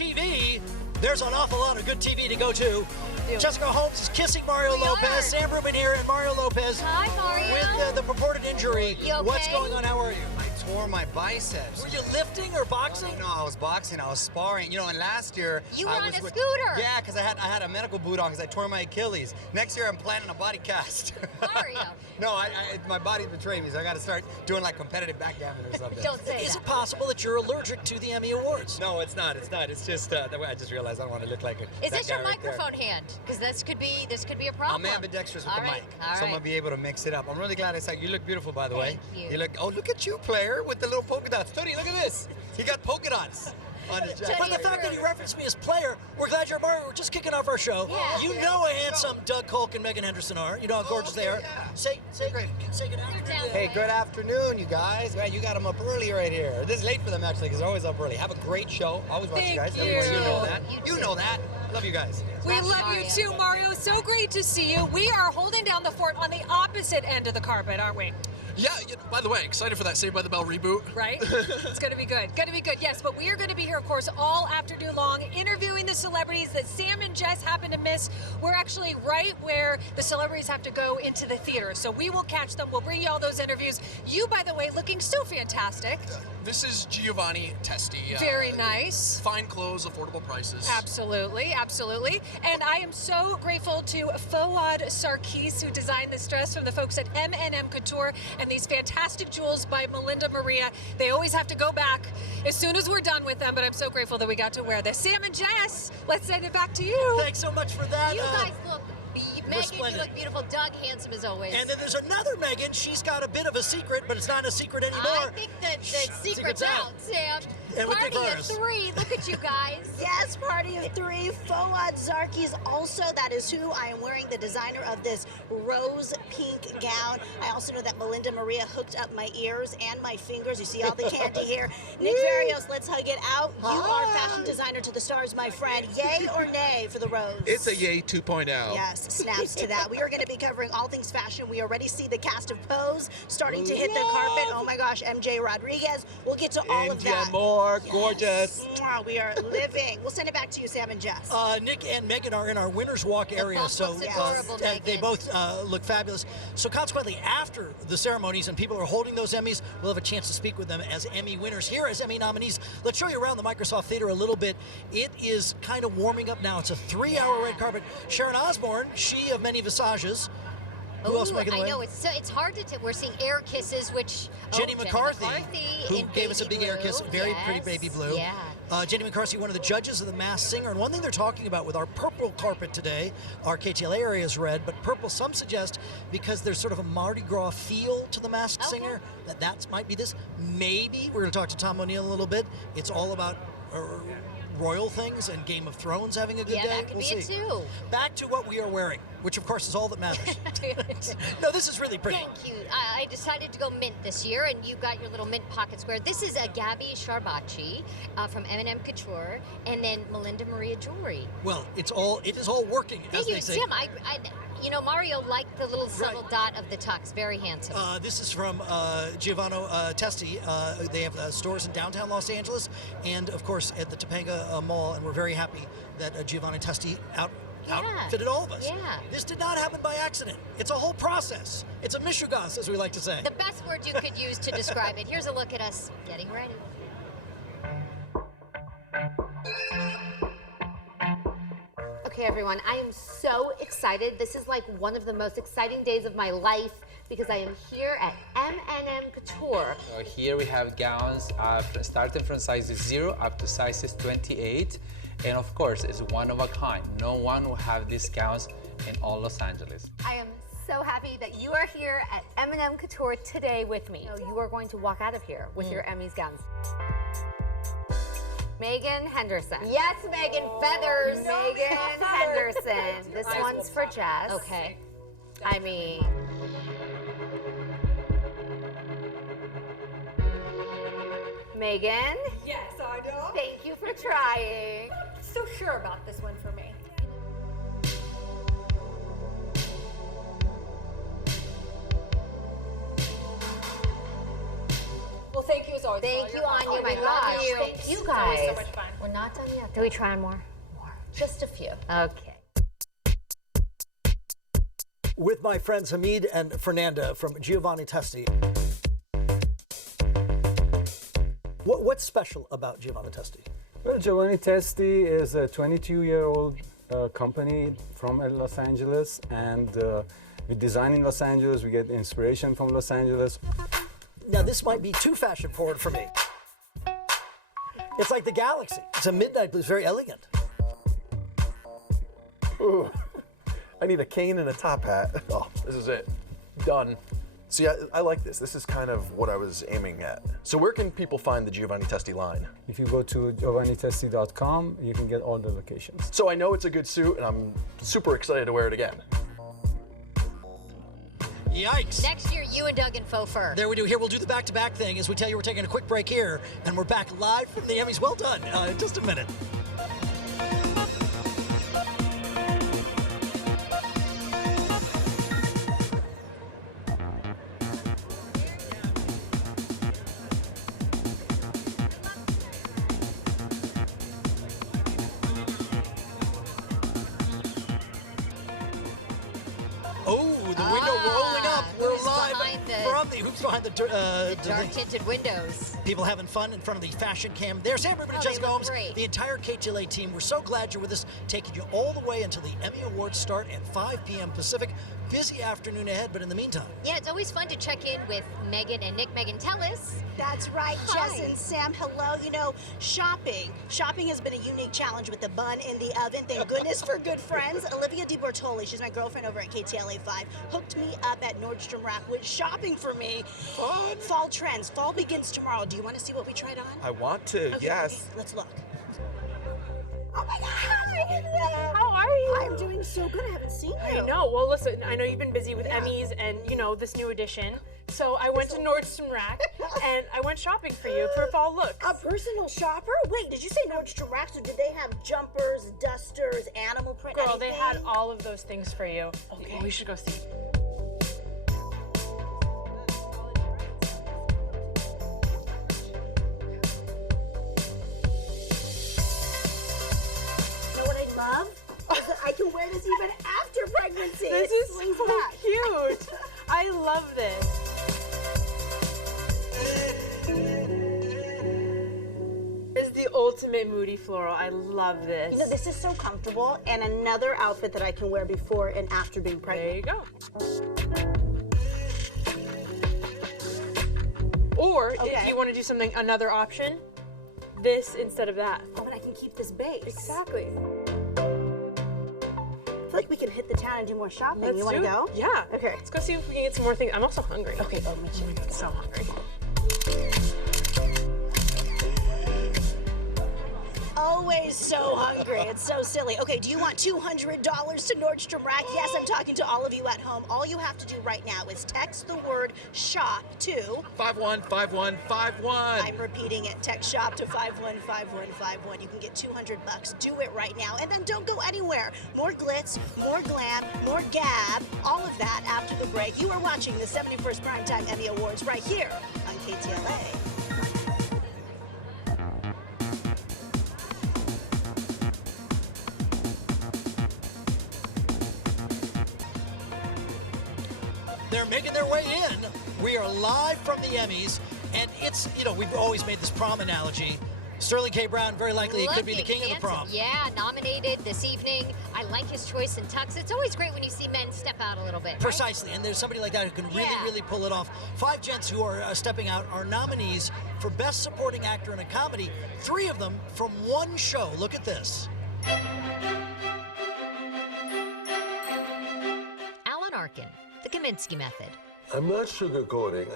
TV, there's an awful lot of good TV to go to. Jessica Holmes is kissing Mario Lopez. Sam Rubin here and Mario Lopez. Hi, Mario. With the purported injury. You okay? What's going on? How are you? I tore my biceps. Were you lifting or boxing? No, I was boxing. I was sparring. You know, and last year you were I on was a scooter. Yeah, because I had a medical boot on because I tore my Achilles. Next year I'm planning a body cast. Mario. No, my body's betraying me, so I got to start doing like competitive backgammon or something. Don't say Is that. it possible that you're allergic to the Emmy Awards? No, it's not. It's not. It's just I just realized I don't want to look like a. Is this your microphone hand? Because this could be a problem. I'm ambidextrous with the mic, all so I'm gonna be able to mix it up. I'm really glad I saw you. Look beautiful, by the way. Thank you. Look. Oh, look at you, player, with the little polka dots. Tony, look at this. He got polka dots on his jacket. But the fact that he referenced me as player, we're glad you're Mario. We're just kicking off our show. Yeah. You know how handsome Doug Hulk and Megan Henderson are. You know how gorgeous they are. Yeah. Say good afternoon. Hey, good afternoon, you guys. Man, you got them up early right here. This is late for them, actually, because they're always up early. Have a great show. Always watch you guys. Thank Everybody, you. you know that. You You know that. Love you guys. We love you too, Mario. So great to see you. We are holding down the fort on the opposite end of the carpet, aren't we? Yeah, by the way, excited for that Saved by the Bell reboot. Right? It's going to be good. Going to be good, yes. But we are going to be here, of course, all afternoon long, interviewing the celebrities that Sam and Jess happen to miss. We're actually right where the celebrities have to go into the theater. So we will catch them. We'll bring you all those interviews. You, by the way, looking so fantastic. This is Giovanni Testi. Very nice. Fine clothes, affordable prices. Absolutely, absolutely. And I am so grateful to Fouad Sarkis, who designed this dress, from the folks at M&M Couture, and these fantastic jewels by Melinda Maria. They always have to go back as soon as we're done with them, but I'm so grateful that we got to wear this. Sam and Jess, let's send it back to you. Thanks so much for that. You guys look. Megan, splendid. you look beautiful. Doug, handsome as always. And then there's another Megan. She's got a bit of a secret, but it's not a secret anymore. I think that the secret's out, Sam. And with the Party of chorus. 3. Look at you guys. Yes, party of 3. Fouad Zarkis also, that is who I am wearing, the designer of this rose pink gown. I also know that Melinda Maria hooked up my ears and my fingers. You see all the candy here. Nick Varios, let's hug it out. You are fashion designer to the stars, my friend. Yay or nay for the rose? It's a yay 2.0. Yes, snaps to that. We are going to be covering all things fashion. We already see the cast of Pose starting to hit the carpet. Oh my gosh, MJ Rodriguez. We'll get to all of India that. Moore, gorgeous. Mwah, we are living. We'll send it back to you, Sam and Jess. Nick and Megan are in our winner's walk area, both so looks adorable, they Megan. both look fabulous. So consequently, after the ceremonies and people are holding those Emmys, we'll have a chance to speak with them as Emmy winners, here as Emmy nominees. Let's show you around the Microsoft Theater a little bit. It is kind of warming up now. It's a 3-hour red carpet. Sharon Osbourne, she of many visages. Who else making the way? I know, it's hard to we're seeing air kisses, which Jenny McCarthy, who in gave us a baby big air blue. kiss, very Yes, pretty baby blue. Yeah. Jenny McCarthy, one of the judges of the Masked Singer, and one thing they're talking about with our purple carpet today, our KTLA area is red, but purple, some suggest, because there's sort of a Mardi Gras feel to the Masked Singer, that might be this. Maybe, we're going to talk to Tom O'Neill a little bit, it's all about royal things and Game of Thrones having a good day. that could We'll be see. it too. Back to what we are wearing, which of course is all that matters. No, this is really pretty. Thank you. I decided to go mint this year, and you got your little mint pocket square. This is a Gabby Sharbachi from M&M Couture, and then Melinda Maria Jewelry. Well, it is all working, as Thank you, they say. Sam. Mario liked the little subtle dot of the tux. Very handsome. This is from Giovanni Testi. They have stores in downtown Los Angeles and, of course, at the Topanga Mall, and we're very happy that Giovanni Testi outfitted all of us. Yeah. This did not happen by accident. It's a whole process. It's a mishugas, as we like to say. The best word you could use to describe it. Here's a look at us getting ready. Okay, everyone, I am so excited. This is like one of the most exciting days of my life because I am here at M&M Couture. So here we have gowns starting from sizes 0 up to sizes 28. And of course, it's one of a kind. No one will have these gowns in all Los Angeles. I am so happy that you are here at M&M Couture today with me. You are going to walk out of here with your Emmys gowns. Megan Henderson. Yes, Megan Feathers. Megan Henderson. This one's for Jess. Okay. I mean... Megan? Yes, I do. Thank you for trying. So sure about this one for me. Well, thank you as always. Thank you, Anya. Oh my We love gosh. you. Thank you It's guys. always so much fun. We're We're not done yet. Do we try on more? Just a few. Okay. With my friends Hamid and Fernanda from Giovanni Testi. What's special about Giovanni Testi? Well, Giovanni Testi is a 22-year-old company from Los Angeles, and we design in Los Angeles, we get inspiration from Los Angeles. Now, this might be too fashion forward for me. It's like the Galaxy. It's a midnight blue, it's very elegant. Ooh, I need a cane and a top hat. Oh, this is it. Done. See, I like this. This is kind of what I was aiming at. So where can people find the Giovanni Testi line? If you go to giovannitesti.com, you can get all the locations. So I know it's a good suit, and I'm super excited to wear it again. Yikes. Next year, you and Doug in faux fur. There we do. Here, we'll do the back-to-back thing as we tell you we're taking a quick break here, and we're back live from the Emmys. Well done. In just a minute. Oh, the window rolling up. We're who's live behind the- from the who's behind the Dark tinted windows. people having fun in front of the fashion cam. There's Sam Rubin and Oh, they Jessica look Holmes, great. the entire KTLA team. We're so glad you're with us, taking you all the way until the Emmy Awards start at 5 p.m. Pacific. Busy afternoon ahead, but in the meantime. Yeah, it's always fun to check in with Megan and Nick. Megan, tell us. That's right, Hi. Jess and Sam. Hello. You know, shopping. Shopping has been a unique challenge with the bun in the oven. Thank goodness for good friends. Olivia DiBortoli, she's my girlfriend over at KTLA 5, hooked me up at Nordstrom Rack with shopping for me. Fun. Fall trends. Fall begins tomorrow. Do you want to see what we tried on? I want to, Okay, yes. okay, let's look. Oh my God! How are you? I'm doing so good. I haven't seen I you. know. Well, listen, I know you've been busy with Emmys and, you know, this new edition. So I went to Nordstrom Rack and I went shopping for you for fall looks. A personal shopper? Wait, did you say Nordstrom Rack? So did they have jumpers, dusters, animal print? Girl, they had anything? all of those things for you. Okay. We should go see. You know what I love? Is that I can wear this even after pregnancy. This It is swings so back. cute. I love this. It's the ultimate moody floral. I love this. You know, this is so comfortable, and another outfit that I can wear before and after being There pregnant. you go. Or if Okay. you want to do something, another option, this instead of that. Oh, and I can keep this base. Exactly. I feel like we can hit the town and do more shopping. Let's you want to do it. go? Yeah. Okay. Let's go see if we can get some more things. I'm also hungry. Okay, oh, me too. So hungry. Always so hungry. It's so silly. Okay, do you want $200 to Nordstrom Rack? Yes, I'm talking to all of you at home. All you have to do right now is text the word shop to 515151. I'm repeating it. Text shop to 515151. You can get $200. Do it right now. And then don't go anywhere. More glitz, more glam, more gab, all of that after the break. You are watching the 71st Primetime Emmy Awards right here on KTLA. They're making their way in. We are live from the Emmys, and it's, you know, we've always made this prom analogy. Sterling K. Brown, very likely he could be the Looking king of the handsome. prom. Yeah, nominated this evening. I like his choice in tux. It's always great when you see men step out a little bit. right? Precisely, and there's somebody like that who can really, Yeah. really pull it off. 5 gents who are stepping out are nominees for Best Supporting Actor in a Comedy. 3 of them from one show. Look at this. Alan Arkin, The Kaminsky Method. I'm not sugarcoating.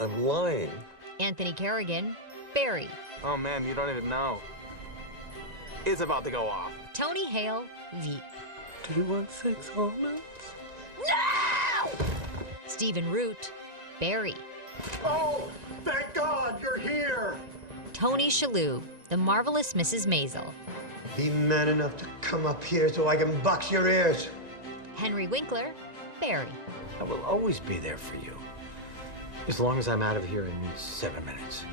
I'm lying. Anthony Kerrigan, Barry. Oh man, you don't even know. It's about to go off. Tony Hale, Veep. Do you want 6 almonds? No! Stephen Root, Barry. Oh, thank God you're here. Tony Shalhoub, The Marvelous Mrs. Maisel. Be man enough to come up here so I can box your ears. Henry Winkler, Barry. I will always be there for you, as long as I'm out of here in 7 minutes.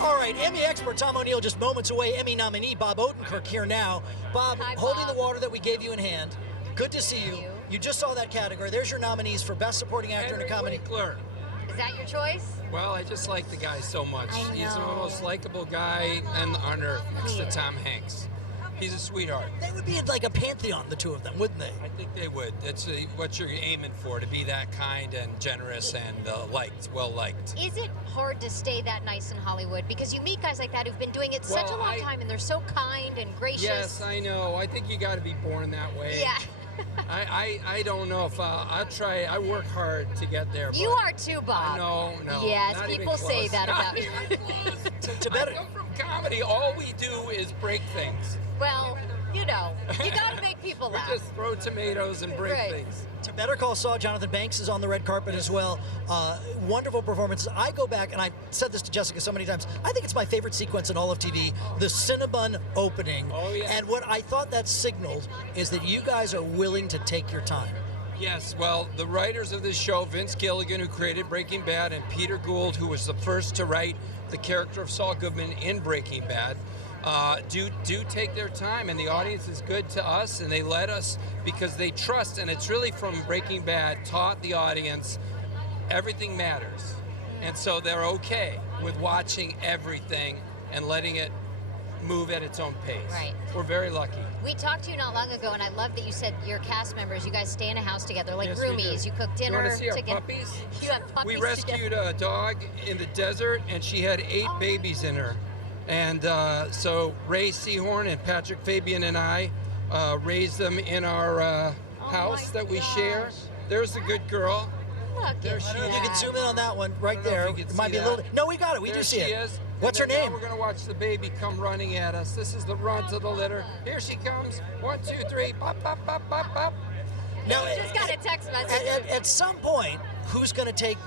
All right, Emmy expert Tom O'Neill just moments away. Emmy nominee Bob Odenkirk here now. Bob, Hi, holding Bob. the water that we gave you in hand. Good to see you. You just saw that category. There's your nominees for Best Supporting Actor in a Comedy. Winkler. Is that your choice? Well, I just like the guy so much. I He's the know. most likable guy on earth next to Tom Hanks. He's a sweetheart. They would be like a pantheon, the two of them, wouldn't they? I think they would. That's what you're aiming for, to be that kind and generous and liked, well-liked. Is it hard to stay that nice in Hollywood? Because you meet guys like that who've been doing it such a Well, long time and they're so kind and gracious. Yes, I know. I think you got to be born that way. Yeah. I don't know if I'll try. I work hard to get there. You but are too, Bob. No. Yes, not even people say close. that Not about you. even close. I come from comedy. All we do is break things. Well, you know, you gotta make people laugh. We just throw tomatoes and break Right. things. To Better Call Saul, Jonathan Banks is on the red carpet as well. Wonderful performances. I go back, and I've said this to Jessica so many times, I think it's my favorite sequence in all of TV, the Cinnabon opening. Oh, yeah. And what I thought that signaled is that you guys are willing to take your time. Yes, well, the writers of this show, Vince Gilligan, who created Breaking Bad, and Peter Gould, who was the first to write the character of Saul Goodman in Breaking Bad, do take their time, and the audience is good to us, and they let us because they trust, and it's really from Breaking Bad taught the audience everything matters, and so they're okay with watching everything and letting it move at its own pace. Right. We're very lucky. We talked to you not long ago, and I love that you said your cast members, you guys stay in a house together, like Yes, we roomies. do. You cook You dinner want to see our together. puppies? You have puppies We rescued a dog in the desert, and she had 8 babies in her. And so Ray Seahorn and Patrick Fabian and I raised them in our house that we share. There's the good girl. Look There at she I don't know if is. you can zoom in on that one right there. If you It can might see be a that. little. No, we got it. We There do see she it. is. What's her And then name? Now we're going to watch the baby come running at us. This is the run to the litter. Here she comes. 1, 2, 3. Pop, pop, pop, pop, pop. Now, You just got a text message. at some point, who's going to take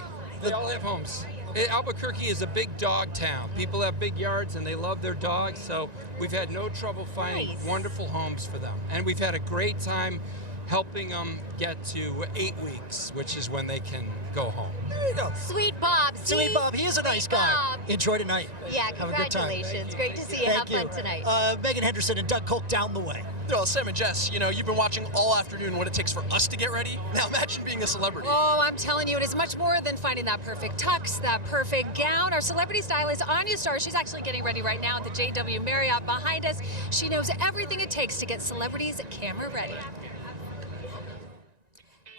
They all have homes. Albuquerque is a big dog town. People have big yards and they love their dogs, so we've had no trouble finding Nice. wonderful homes for them. And we've had a great time helping them get to 8 weeks, which is when they can go home. There you go. Sweet Bob. Sweet see? Bob, he is a nice Sweet guy. Bob. Enjoy tonight. Yeah, Have a good time. congratulations. Great to see you. Thank Have fun tonight. Megan Henderson and Doug Kolk down the way. Well, Sam and Jess, you know, you've been watching all afternoon what it takes for us to get ready. Now imagine being a celebrity. Oh, I'm telling you, it is much more than finding that perfect tux, that perfect gown. Our celebrity stylist, Anya Starr, she's actually getting ready right now at the JW Marriott behind us. She knows everything it takes to get celebrities camera ready.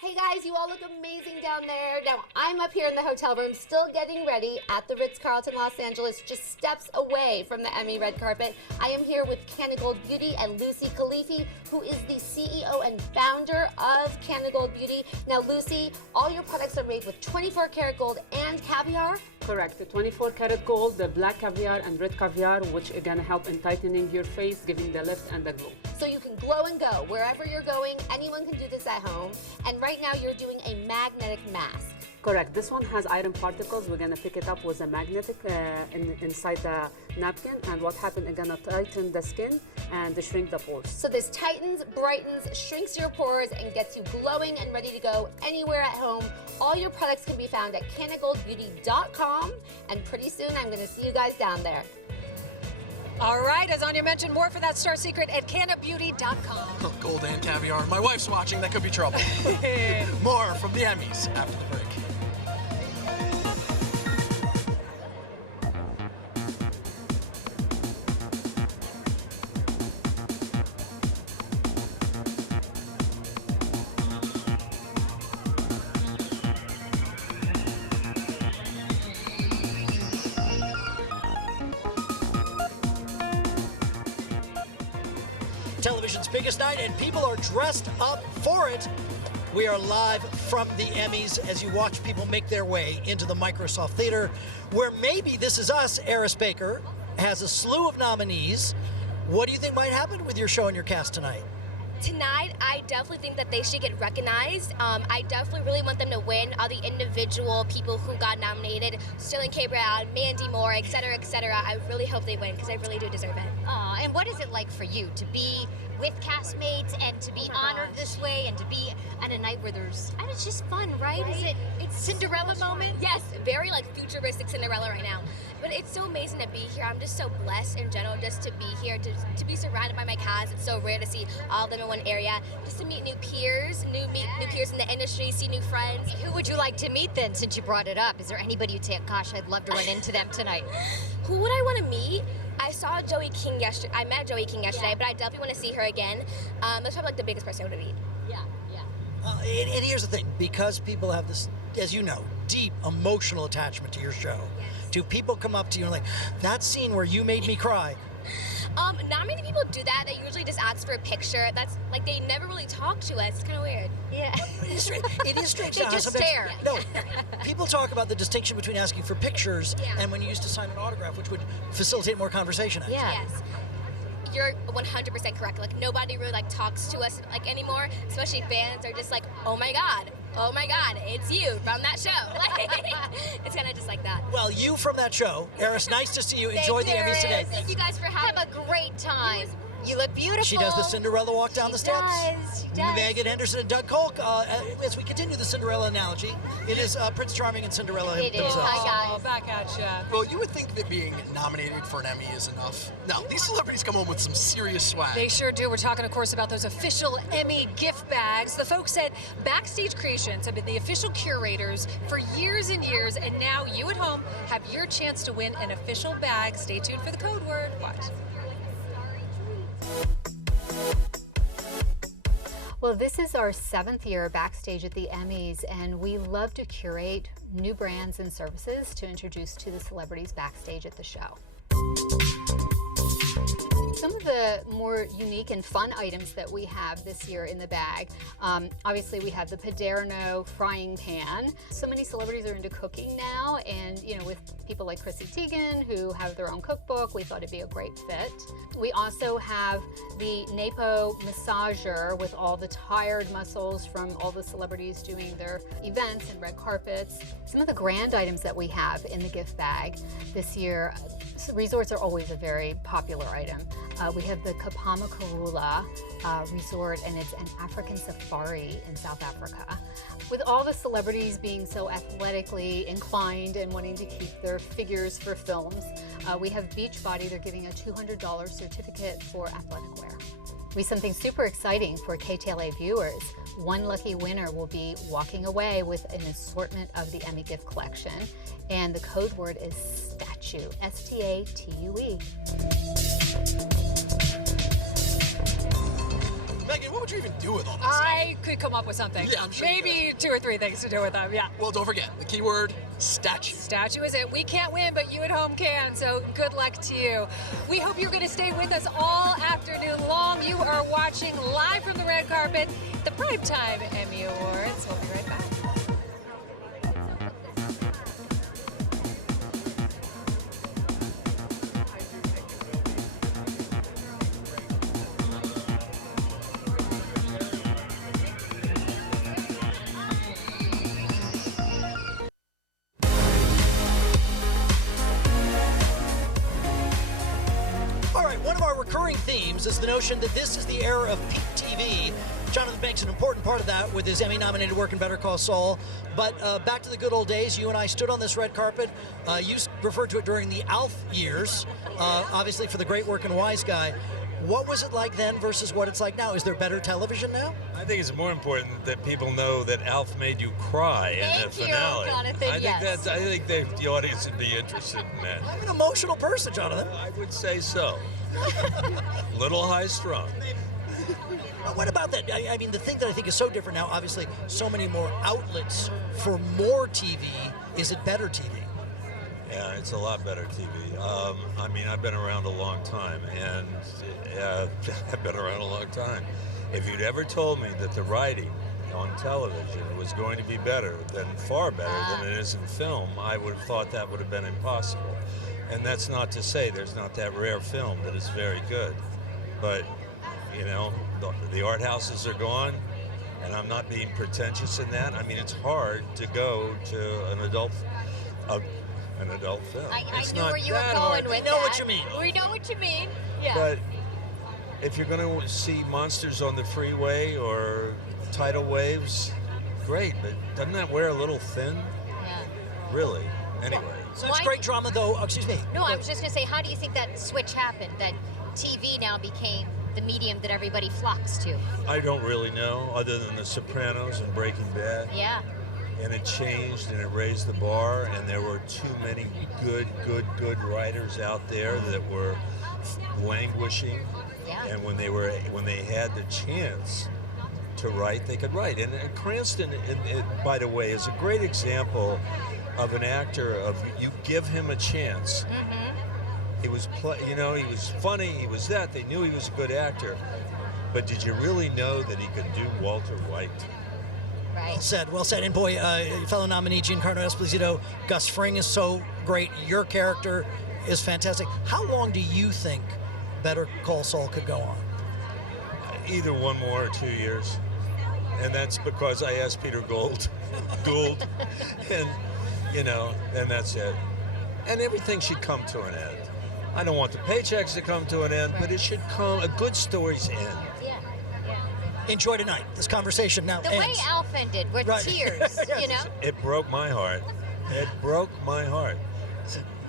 Hey guys, you all look amazing down there. Now, I'm up here in the hotel room still getting ready at the Ritz-Carlton Los Angeles, just steps away from the Emmy red carpet. I am here with Canagold Beauty and Lucy Khalifi, who is the CEO and founder of Canagold Beauty. Now, Lucy, all your products are made with 24 karat gold and caviar. Correct. The 24 karat gold, the black caviar and red caviar, which are gonna help in tightening your face, giving the lift and the glow. So you can glow and go wherever you're going. Anyone can do this at home. And right now you're doing a magnetic mask. Correct. This one has iron particles. We're gonna pick it up with a magnetic inside the napkin, and what happened? It's gonna tighten the skin and shrink the pores. So this tightens, brightens, shrinks your pores, and gets you glowing and ready to go anywhere at home. All your products can be found at canagoldbeauty.com, and pretty soon I'm going to see you guys down there. All right, as Anya mentioned, more for that star secret at canabeauty.com. Gold and caviar. My wife's watching. That could be trouble. More from the Emmys after the break. Television's biggest night, and people are dressed up for it. We are live from the Emmys as you watch people make their way into the Microsoft Theater, where maybe This Is Us, Eris Baker, has a slew of nominees. What do you think might happen with your show and your cast tonight? Tonight, I definitely think that they should get recognized. I definitely really want them to win. All the individual people who got nominated, Sterling K. Brown, Mandy Moore, et cetera, et cetera. I really hope they win because I really do deserve it. Aw, and what is it like for you to be with castmates and to be honored this way and to be on a night where there's, and it's just fun, right? It's Cinderella moment? Yes, very like futuristic Cinderella right now. But it's so amazing to be here. I'm just so blessed in general just to be here, to be surrounded by my cast. It's so rare to see all of them in one area. Just to meet new peers, new peers in the industry, see new friends. Who would you like to meet then, since you brought it up? Is there anybody you'd say, gosh, I'd love to run into them tonight? Who would I want to meet? I saw Joey King yesterday. I met Joey King yesterday, but I definitely want to see her again. That's probably like the biggest person I would meet. Yeah. And here's the thing, because people have this, as you know, deep emotional attachment to your show, do people come up to you and like, that scene where you made me cry? Not many people do that. They usually just ask for a picture. That's like, they never really talk to us. It's kind of weird. Yeah. It is strange. It is strange. They just stare. No, people talk about the distinction between asking for pictures and when you used to sign an autograph, which would facilitate more conversation. Actually. Yeah. Yes. You're 100% correct. Like, nobody really like talks to us like anymore, especially fans are just like, oh my God, it's you from that show. Like, it's kind of just like that. Well, you from that show, Eris, nice to see you. Enjoy the Emmys today. Thank you guys for having Have a great time. You look beautiful. She does the Cinderella walk down the steps. She does. Megan Henderson and Doug Kolk. As we continue the Cinderella analogy, it is Prince Charming and Cinderella It is. themselves. Hi, guys. Back at ya. Well, you would think that being nominated for an Emmy is enough. No, these celebrities come home with some serious swag. They sure do. We're talking, of course, about those official Emmy gift bags. The folks at Backstage Creations have been the official curators for years and years, and now you at home have your chance to win an official bag. Stay tuned for the code word. Watch. Well, this is our 7th year backstage at the Emmys, and we love to curate new brands and services to introduce to the celebrities backstage at the show. Some of the more unique and fun items that we have this year in the bag, obviously we have the Paderno frying pan. So many celebrities are into cooking now, and with people like Chrissy Teigen who have their own cookbook, we thought it'd be a great fit. We also have the Napo massager with all the tired muscles from all the celebrities doing their events and red carpets. Some of the grand items that we have in the gift bag this year, resorts are always a very popular item. We have the Kapama Karula resort, and it's an African safari in South Africa. With all the celebrities being so athletically inclined and wanting to keep their figures for films, we have Beachbody. They're giving a $200 certificate for athletic wear. We have something super exciting for KTLA viewers. One lucky winner will be walking away with an assortment of the Emmy gift collection, and the code word is STATUE, S-T-A-T-U-E. Megan, what would you even do with all this I could come up with something. Yeah, I'm sure. Maybe 2 or 3 things to do with them, yeah. Well, don't forget, the keyword, statue. Statue is it. We can't win, but you at home can, so good luck to you. We hope you're going to stay with us all afternoon long. You are watching live from the red carpet, the Primetime Emmy Awards. We'll be right back. themes is the notion that this is the era of peak TV. Jonathan Banks, an important part of that with his Emmy-nominated work in Better Call Saul. But back to the good old days, you and I stood on this red carpet. You referred to it during the ALF years, obviously for the great work in Wise Guy. What was it like then versus what it's like now? Is there better television now? I think it's more important that people know that Alf made you cry in the finale. I think the audience would be interested in that. I'm an emotional person, Jonathan. I would say so. Little high-strung. What about that? I mean, the thing that I think is so different now, obviously, so many more outlets for more TV. Is it better TV? Yeah, it's a lot better TV. I mean, I've been around a long time, and I've been around a long time. If you'd ever told me that the writing on television was going to be better, far better than it is in film, I would have thought that would have been impossible. And that's not to say there's not that rare film that is very good. But you know, the art houses are gone, and I'm not being pretentious in that. I mean, it's hard to go to an adult film. I It's knew not where you were that going hard. with know that. what you mean. We know what you mean. Yeah. But if you're going to see monsters on the freeway or tidal waves, great, but doesn't that wear a little thin? Yeah. Really? Anyway. Such Why great did- drama, though. Oh, excuse me. No, I was just gonna say, how do you think that switch happened? That TV now became the medium that everybody flocks to. I don't really know, other than The Sopranos and Breaking Bad. Yeah. And it changed and it raised the bar, and there were too many good writers out there that were languishing. Yeah. And when they had the chance to write, they could write. And Cranston, by the way, is a great example of an actor of you give him a chance. He was, he was funny. He was that. They knew he was a good actor. But did you really know that he could do Walter White? Right. Well said. Well said. And boy, fellow nominee Giancarlo Esposito, Gus Fring is so great. Your character is fantastic. How long do you think Better Call Saul could go on? Either 1 more or 2 years. And that's because I asked Peter Gould, and and that's it. And everything should come to an end. I don't want the paychecks to come to an end, but it should come, a good story's end. Yeah. Enjoy tonight. This conversation now The ends. way Alf ended with tears, you know? It broke my heart. It broke my heart.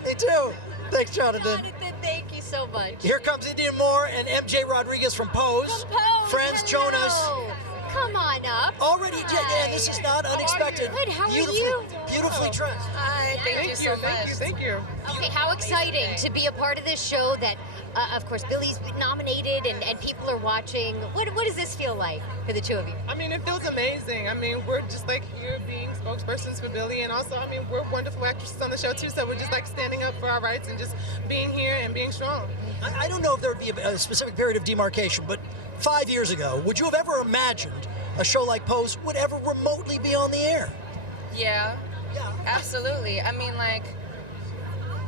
Me too. Thanks, Jonathan. Jonathan, thank you so much. Here comes Indian Moore and MJ Rodriguez from Pose. Friends, hello. Jonas. Come on up. Already, yeah, this is not unexpected. Good, how are Beautifully- you? Beautifully dressed. Hi, thank you so much. Thank you. Okay, how exciting to be a part of this show that, of course, Billy's nominated and people are watching. What does this feel like for the two of you? I mean, it feels amazing. I mean, we're just like here being spokespersons for Billy, and also, I mean, we're wonderful actresses on the show too, so we're just like standing up for our rights and just being here and being strong. I don't know if there would be a specific period of demarcation, but 5 years ago, would you have ever imagined a show like Pose would ever remotely be on the air? Yeah, absolutely. I mean, like,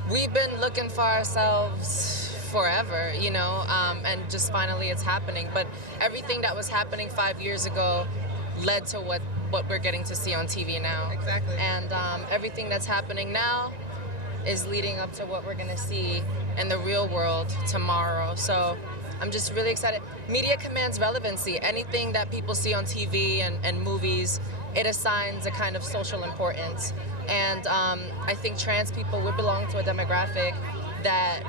we've been looking for ourselves forever, and just finally it's happening. But everything that was happening 5 years ago led to what we're getting to see on TV now. Exactly. And everything that's happening now is leading up to what we're going to see in the real world tomorrow. So I'm just really excited. Media commands relevancy. Anything that people see on TV and movies, it assigns a kind of social importance. And I think trans people, we belong to a demographic that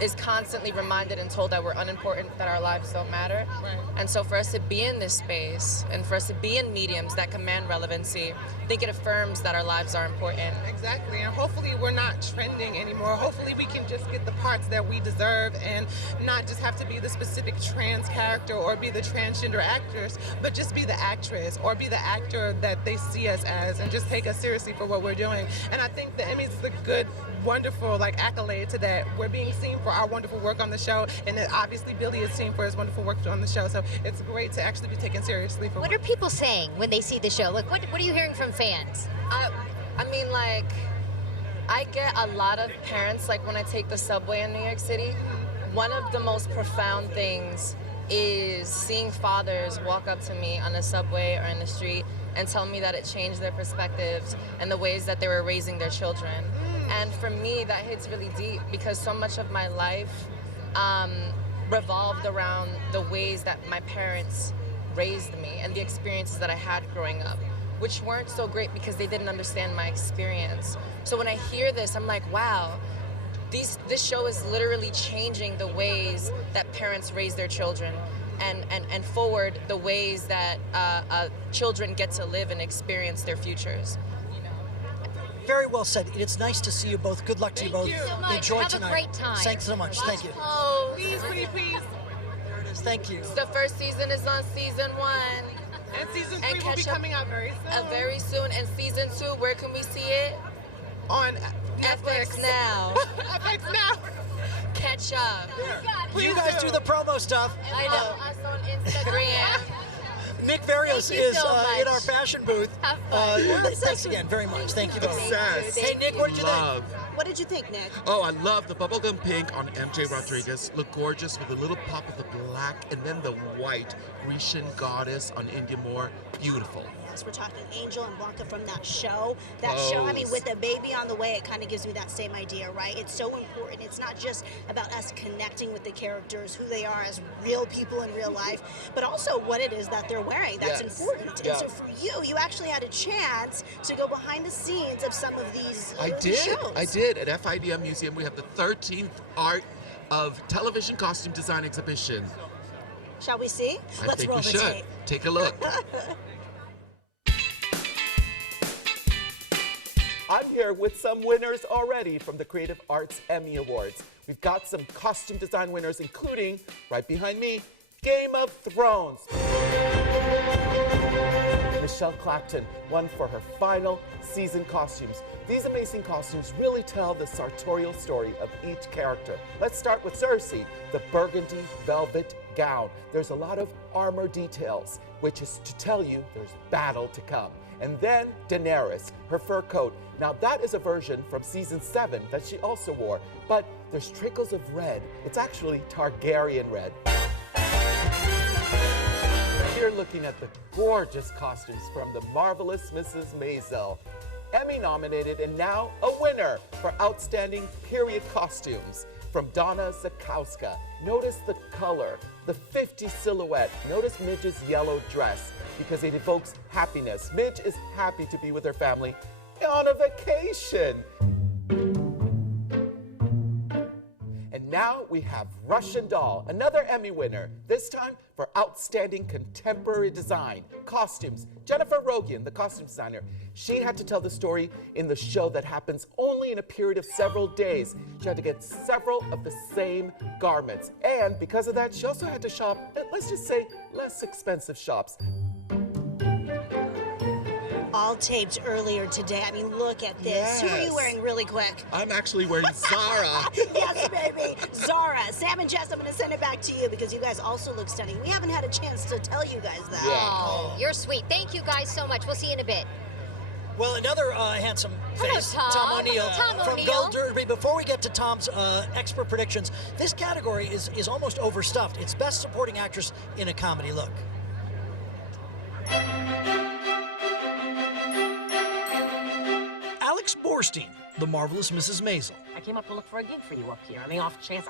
is constantly reminded and told that we're unimportant, that our lives don't matter. Right. And so for us to be in this space and for us to be in mediums that command relevancy, I think it affirms that our lives are important. Exactly, and hopefully we're not trending anymore. Hopefully we can just get the parts that we deserve and not just have to be the specific trans character or be the transgender actress, but just be the actress or be the actor that they see us as and just take us seriously for what we're doing. And I think the Emmys is a good, wonderful accolade to that. We're being seen for our wonderful work on the show, and then obviously Billy is seen for his wonderful work on the show, so it's great to actually be taken seriously for What are people saying when they see the show? Like, what are you hearing from fans? I mean, I get a lot of parents, when I take the subway in New York City, one of the most profound things is seeing fathers walk up to me on the subway or in the street and tell me that it changed their perspectives and the ways that they were raising their children. And for me, that hits really deep because so much of my life revolved around the ways that my parents raised me and the experiences that I had growing up, which weren't so great because they didn't understand my experience. So when I hear this, I'm like, wow, this show is literally changing the ways that parents raise their children and forward the ways that children get to live and experience their futures. Very well said. It's nice to see you both. Good luck to you both. Thank you so much. Enjoy Have tonight. a great time. Thanks so much. Thank you. Oh, Please, pretty please. There it is. Thank you. The first season is on season 1. And season 3 will be coming out very soon. Very soon. And season 2, where can we see it? On FX Now. FX Now. Catch up. You guys do the promo stuff. I know. Us on Instagram. Nick Varios Thank you is so in much. our fashion booth. Thanks again very much. Thank you both. Thank you. Hey, Nick, what did you think? Love. What did you think, Nick? Oh, I love the bubblegum pink on MJ Rodriguez. Look gorgeous with a little pop of the black and then the white Grecian goddess on India Moore. Beautiful. Yes, we're talking Angel and Blanca from that show. That show, I mean, with the baby on the way, it kind of gives me that same idea, right? It's so important. It's not just about us connecting with the characters, who they are as real people in real life, but also what it is that they're wearing. That's important. Yeah. And so for you actually had a chance to go behind the scenes of some of these shows. I did. At FIDM Museum, we have the 13th Art of Television Costume Design exhibition. Shall we see? I think we should. Tape. Take a look. I'm here with some winners already from the Creative Arts Emmy Awards. We've got some costume design winners, including, right behind me, Game of Thrones. Michelle Clapton won for her final season costumes. These amazing costumes really tell the sartorial story of each character. Let's start with Cersei, the burgundy velvet gown. There's a lot of armor details, which is to tell you there's battle to come. And then Daenerys, her fur coat. Now that is a version from season 7 that she also wore, but there's trickles of red. It's actually Targaryen red. Here looking at the gorgeous costumes from the marvelous Mrs. Maisel. Emmy nominated and now a winner for Outstanding Period Costumes from Donna Zakowska. Notice the color, the 50s silhouette. Notice Midge's yellow dress because it evokes happiness. Midge is happy to be with her family on a vacation. And now we have Russian Doll, another Emmy winner, this time for Outstanding Contemporary Design. Costumes. Jennifer Rogan, the costume designer, she had to tell the story in the show that happens only in a period of several days. She had to get several of the same garments. And because of that, she also had to shop at, let's just say, less expensive shops. All taped earlier today. I mean, look at this. Yes. Who are you wearing really quick? I'm actually wearing Zara. Yes, baby. Zara. Sam and Jess, I'm going to send it back to you because you guys also look stunning. We haven't had a chance to tell you guys that. Oh, you're sweet. Thank you guys so much. We'll see you in a bit. Well, another handsome face, Hello, Tom. O'Neill Tom from O'Neill. Gold Derby. Before we get to Tom's expert predictions, this category is almost overstuffed. It's Best Supporting Actress in a Comedy. Look. Alex Borstein, the marvelous Mrs. Maisel. I came up to look for a gig for you up here on the off chance.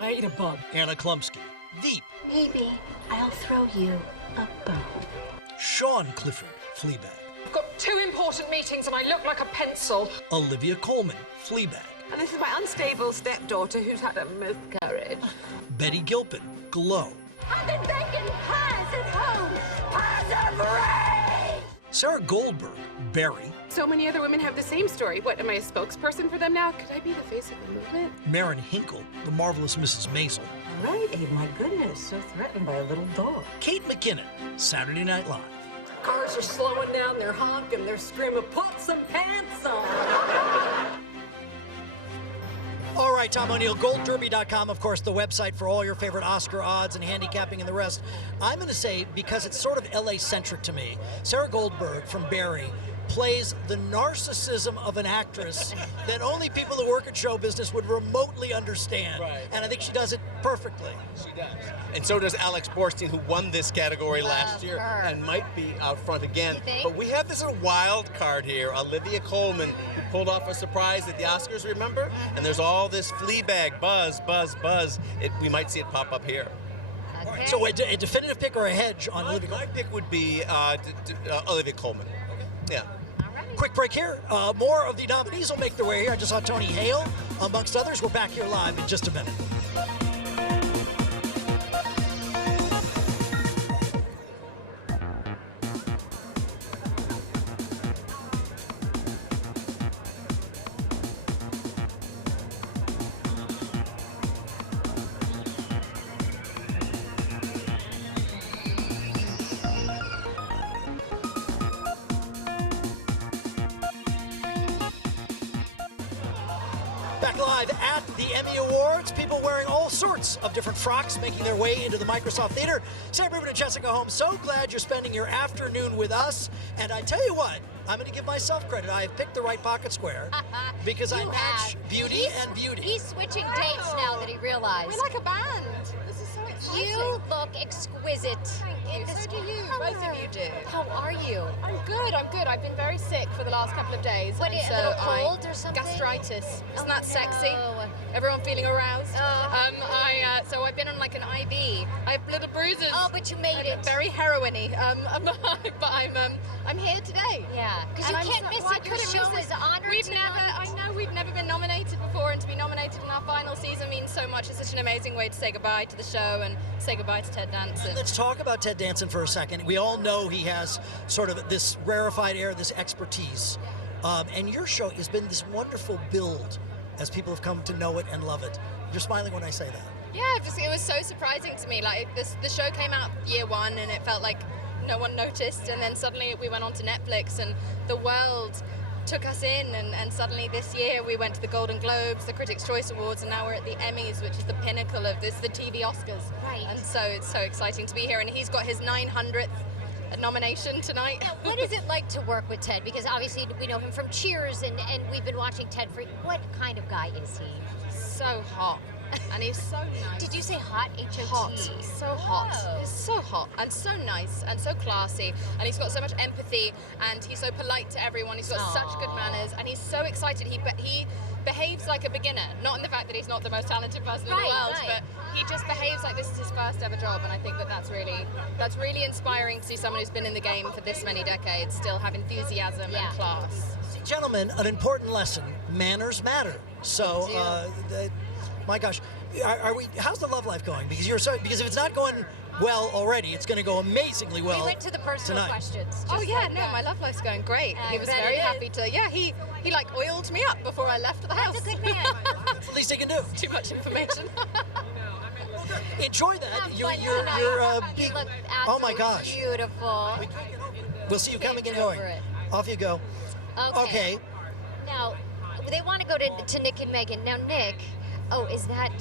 I ate a bug. Anna Klumsky, Veep. Maybe I'll throw you a bone. Sean Clifford, Fleabag. I've got 2 important meetings and I look like a pencil. Olivia Colman, Fleabag. And this is my unstable stepdaughter who's had a miscarriage. Betty Gilpin, Glow. I've been baking pies at home. Pies are great! Sarah Goldberg, Barry. So many other women have the same story. What, am I a spokesperson for them now? Could I be the face of the movement? Marin Hinkle, the marvelous Mrs. Maisel. All right, Abe, my goodness, so threatened by a little dog. Kate McKinnon, Saturday Night Live. Cars are slowing down, they're honking, they're screaming, put some pants on! All right, Tom O'Neill, goldderby.com, of course, the website for all your favorite Oscar odds and handicapping and the rest. I'm going to say, because it's sort of LA-centric to me, Sarah Goldberg from Barry plays the narcissism of an actress that only people who work in show business would remotely understand. Right. And I think she does it perfectly. She does. And so does Alex Borstein, who won this category last year and might be out front again. But we have this little wild card here, Olivia Colman, who pulled off a surprise at the Oscars, remember? And there's all this Fleabag buzz. We might see it pop up here. Okay. So a definitive pick or a hedge on Olivia Colman? My pick would be Olivia Colman. Yeah. Quick break here. More of the nominees will make their way here. I just saw Tony Hale, amongst others. We're back here live in just a minute. Back live at the Emmy Awards, people wearing all sorts of different frocks making their way into the Microsoft Theater. Sam Rubin and Jessica Holmes, so glad you're spending your afternoon with us. And I tell you what, I'm going to give myself credit. I have picked the right pocket square because I match beauty and beauty. He's switching dates now that he realized. We're like a band. This is so exciting. You look exquisite. Thank you. So do you. Color. Both of you do. How are you? I'm good. I've been very sick for the last couple of days. What, and a little cold or something? Gastritis. Isn't that sexy? Everyone feeling aroused? So I've been on like an IV. I have little bruises. Oh, but you made it. Very heroin-y. But I'm here today. Yeah, because you can't miss it. Your show is honored tonight. I know we've never been nominated before, and to be nominated in our final season means so much. It's such an amazing way to say goodbye to the show and say goodbye to Ted Danson. Let's talk about Ted Danson for a second. We all know he has sort of this rarefied air, this expertise. And your show has been this wonderful build as people have come to know it and love it. You're smiling when I say that. Yeah, it was so surprising to me. Like the show came out year one, and it felt like no one noticed, and then suddenly we went on to Netflix, and the world took us in, and suddenly this year we went to the Golden Globes, the Critics' Choice Awards, and now we're at the Emmys, which is the pinnacle of this, the TV Oscars. Right. And so it's so exciting to be here, and he's got his 900th nomination tonight. Now, what is it like to work with Ted? Because obviously we know him from Cheers, and we've been watching Ted for. What kind of guy is he? So hot. And he's so nice. Did you say hot? H-O-T? Hot. So hot. Oh. He's so hot and so nice and so classy, and he's got so much empathy, and he's so polite to everyone. He's got such good manners, and he's so excited. He behaves like a beginner, not in the fact that he's not the most talented person in the world, but he just behaves like this is his first ever job, and I think that's really inspiring to see someone who's been in the game for this many decades still have enthusiasm and class. Gentlemen, an important lesson: manners matter. So, my gosh, how's the love life going? Because if it's not going well already, it's going to go amazingly well. We went to the personal tonight. questions. Oh yeah, no, my love life's going great. He was very happy to. Yeah, he like oiled me up before I left the house. That's a good man. That's the least he can do. Too much information. Enjoy that. You You're look oh my gosh. Beautiful. We'll see you coming and going. Off you go. Okay. Now, they want to go to Nick and Megan. Now, Nick, is that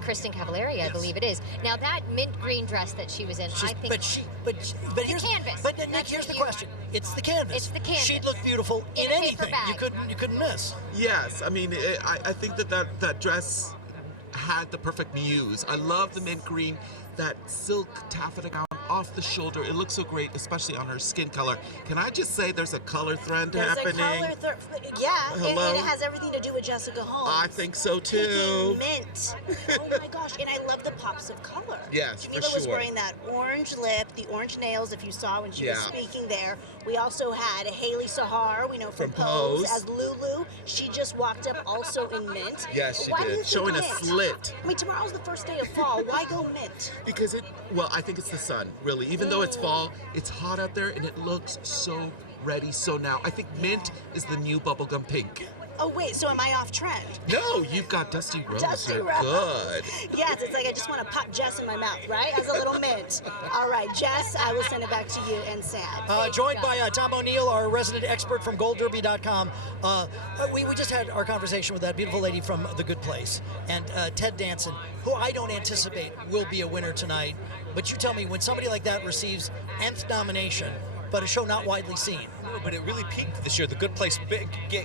Kristen Cavallari? I believe it is. Now, that mint green dress that she was in, I think. But here's canvas. But Nick, here's the question. It's the canvas. It's the canvas. She'd look beautiful in a paper anything. bag. You couldn't miss. Yes, I mean, I think that dress had the perfect muse. I love the mint green, that silk taffeta gown off the shoulder. It looks so great, especially on her skin color. Can I just say there's a color trend happening? And it has everything to do with Jessica Holmes. I think so too. Mint. Oh my gosh, and I love the pops of color. Yes, for Jamila was sure. wearing that orange lip, the orange nails, if you saw when she was speaking there. We also had Haley Sahar, we know from Pose, as Lulu. She just walked up also in mint. Yes, she Why do you did. think Showing a mint? slit. I mean, tomorrow's the first day of fall. Why go mint? Because I think it's the sun, really. Even though it's fall, it's hot out there, and it looks so ready, so now. I think mint is the new bubblegum pink. Oh, wait, so am I off trend? No, you've got Dusty Rose. Dusty You're Rose. good. Yes, it's like I just want to pop Jess in my mouth, right? As a little mint. All right, Jess, I will send it back to you and Sam. Joined by Tom O'Neill, our resident expert from GoldDerby.com. We just had our conversation with that beautiful lady from The Good Place, and Ted Danson, who I don't anticipate will be a winner tonight. But you tell me, when somebody like that receives nth nomination, but a show not widely seen. No, but it really peaked this year. The Good Place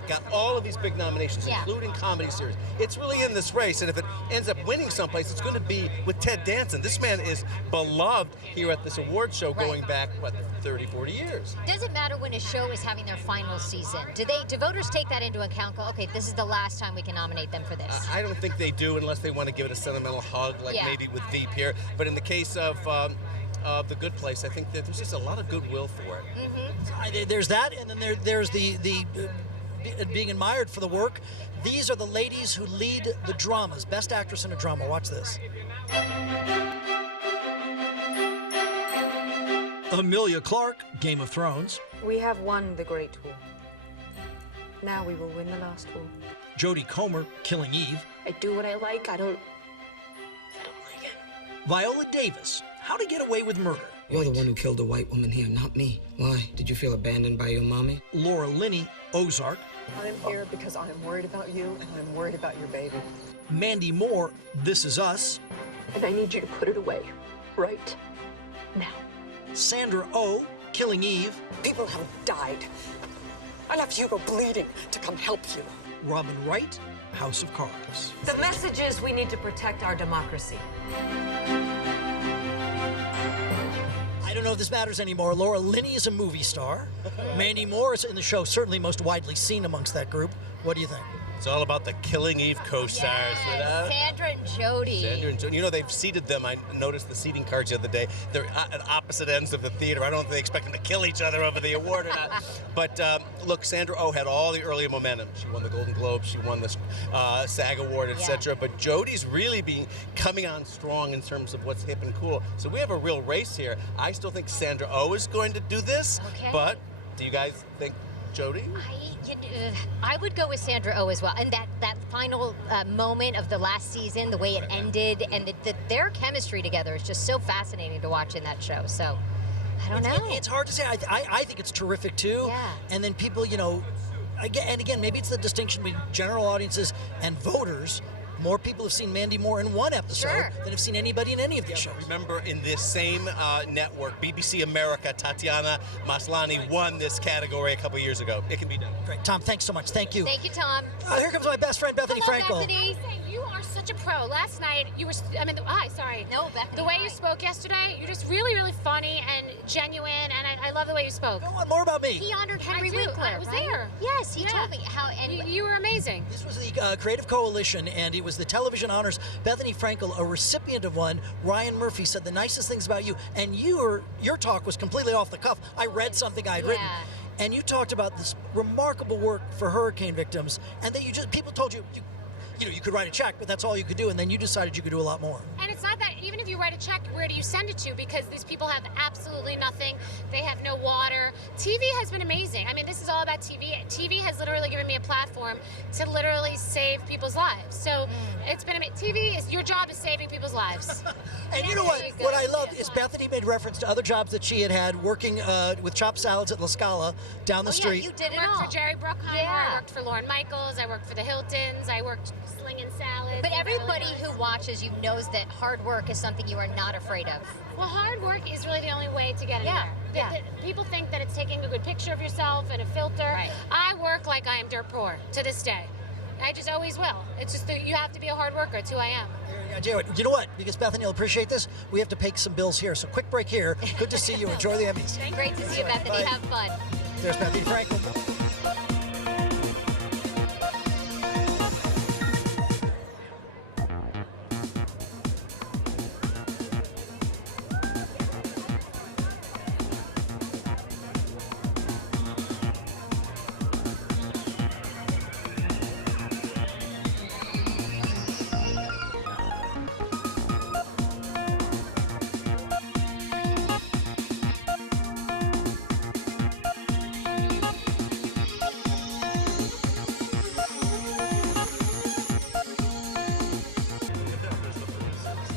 got all of these big nominations, including comedy series. It's really in this race, and if it ends up winning someplace, it's going to be with Ted Danson. This man is beloved here at this award show going back, 30, 40 years. Does it matter when a show is having their final season? Do voters take that into account? Go, okay, this is the last time we can nominate them for this. I don't think they do unless they want to give it a sentimental hug, like maybe with Veep here. But in the case of The Good Place, I think that there's just a lot of goodwill for it. There's that, and then there's the being admired for the work. These are the ladies who lead the dramas. Best actress in a drama. Watch this. Emilia Clarke, Game of Thrones. We have won the Great War. Now we will win the last war. Jodie Comer, Killing Eve. I do what I like. I don't like it. Viola Davis, How to Get Away with Murder. You're the one who killed a white woman here, not me. Why? Did you feel abandoned by your mommy? Laura Linney, Ozark. I'm here because I'm worried about you and I'm worried about your baby. Mandy Moore, This Is Us. And I need you to put it away right now. Sandra Oh, Killing Eve. People have died. I left Hugo bleeding to come help you. Robin Wright, House of Cards. The message is we need to protect our democracy. I don't know if this matters anymore. Laura Linney is a movie star. Mandy Moore is in the show, certainly most widely seen amongst that group. What do you think? It's all about the Killing Eve co-stars. Yes, Sandra and Jody. Sandra and Jody. You know, they've seated them. I noticed the seating cards the other day. They're at opposite ends of the theater. I don't know if they expect them to kill each other over the award or not. But look, Sandra Oh had all the early momentum. She won the Golden Globe. She won the SAG Award, etc. But Jody's really coming on strong in terms of what's hip and cool. So we have a real race here. I still think Sandra Oh is going to do this. Okay. But do you guys think Jody? I would go with Sandra Oh as well. And that final moment of the last season, the way it ended, and their chemistry together is just so fascinating to watch in that show. So, I don't know. It's hard to say. I think it's terrific, too. Yeah. And then people, you know, again, maybe it's the distinction between general audiences and voters. More people have seen Mandy Moore in one episode than have seen anybody in any of these shows. Remember, in this same network, BBC America, Tatiana Maslany won this category a couple years ago. It can be done. Great. Tom, thanks so much. Thank you. Thank you, Tom. Here comes my best friend, Bethany Frankel. Bethany, you are such a pro. Last night, you were, sorry. No, Bethany. The way you spoke yesterday, you're just really, really funny and genuine, and I love the way you spoke. Go on, more about me. He honored Henry I do. Winkler, I was right? there. Yes, he told me how. And you were amazing. This was the Creative Coalition, and it was the Television Honors. Bethany Frankel, a recipient of one. Ryan Murphy said the nicest things about you, and your talk was completely off the cuff. I read something I had written, and you talked about this remarkable work for hurricane victims, and that people told you you could write a check, but that's all you could do, and then you decided you could do a lot more. And it's not that, even if you write a check, where do you send it to? Because these people have absolutely nothing. They have no water. TV has been amazing. I mean, this is all about TV. TV has literally given me a platform to literally save people's lives. So it's been amazing. Your job is saving people's lives. And you know what? What I love is Bethany made reference to other jobs that she had working with chopped salads at La Scala down the street. Yeah, you did it all. I worked for Jerry Bruckheimer. I worked for Lorne Michaels. I worked for the Hiltons. I worked slinging salads. But everybody who watches you knows that hard work is something you are not afraid of. Well, hard work is really the only way to get in there. People think that it's taking a good picture of yourself and a filter. Right. I work like I am dirt poor to this day. I just always will. It's just that you have to be a hard worker. It's who I am. You know what? Because Bethany will appreciate this, we have to pay some bills here. So quick break here. Good to see you. Enjoy the Emmys. Great to see you, Bethany. Bye. Have fun. There's Bethany Frankel.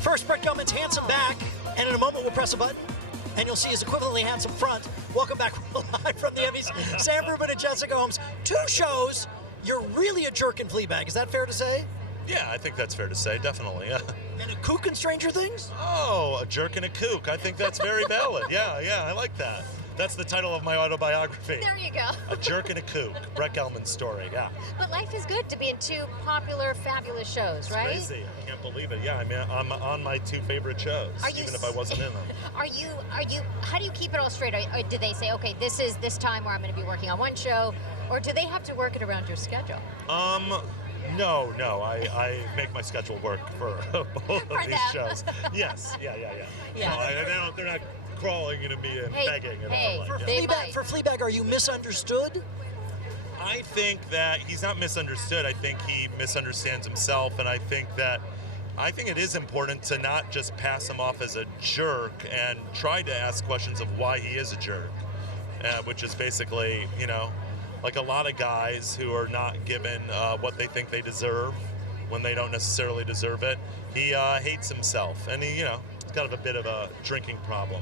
First, Brett Gelman's handsome back, and in a moment we'll press a button, and you'll see his equivalently handsome front. Welcome back live from the Emmys, Sam Rubin and Jessica Holmes. 2 shows. You're really a jerk in Fleabag. Is that fair to say? Yeah, I think that's fair to say, definitely, yeah. And a kook in Stranger Things? Oh, a jerk and a kook. I think that's very valid. Yeah, I like that. That's the title of my autobiography. There you go. A jerk and a kook. Brett Gelman's story, yeah. But life is good to be in 2 popular, fabulous shows, right? It's crazy. I can't believe it. Yeah, I mean, I'm on my 2 favorite shows, even if I wasn't in them. How do you keep it all straight? Do they say, okay, this is this time where I'm going to be working on one show, or do they have to work it around your schedule? No. I make my schedule work for both of these shows. Yes, yeah. No, they're not crawling into me and begging and all that. For Fleabag, are you misunderstood? I think that he's not misunderstood. I think he misunderstands himself, and I think it is important to not just pass him off as a jerk and try to ask questions of why he is a jerk, which is basically, like a lot of guys who are not given what they think they deserve when they don't necessarily deserve it. He hates himself, and he's got a bit of a drinking problem.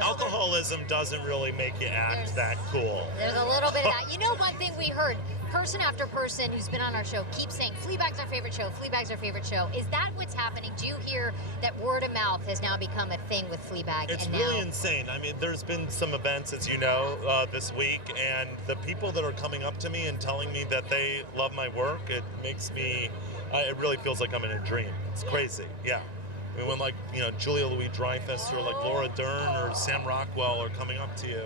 Alcoholism doesn't really make you act that cool. There's a little bit of that. You know, one thing we heard, person after person who's been on our show keeps saying, Fleabag's our favorite show, Fleabag's our favorite show. Is that what's happening? Do you hear that word of mouth has now become a thing with Fleabag? It's and really now... insane. I mean, there's been some events, as you know, this week, and the people that are coming up to me and telling me that they love my work, it makes me, it really feels like I'm in a dream. It's crazy, yeah. I mean, when like, you know, Julia Louis-Dreyfus or like Laura Dern or Sam Rockwell are coming up to you.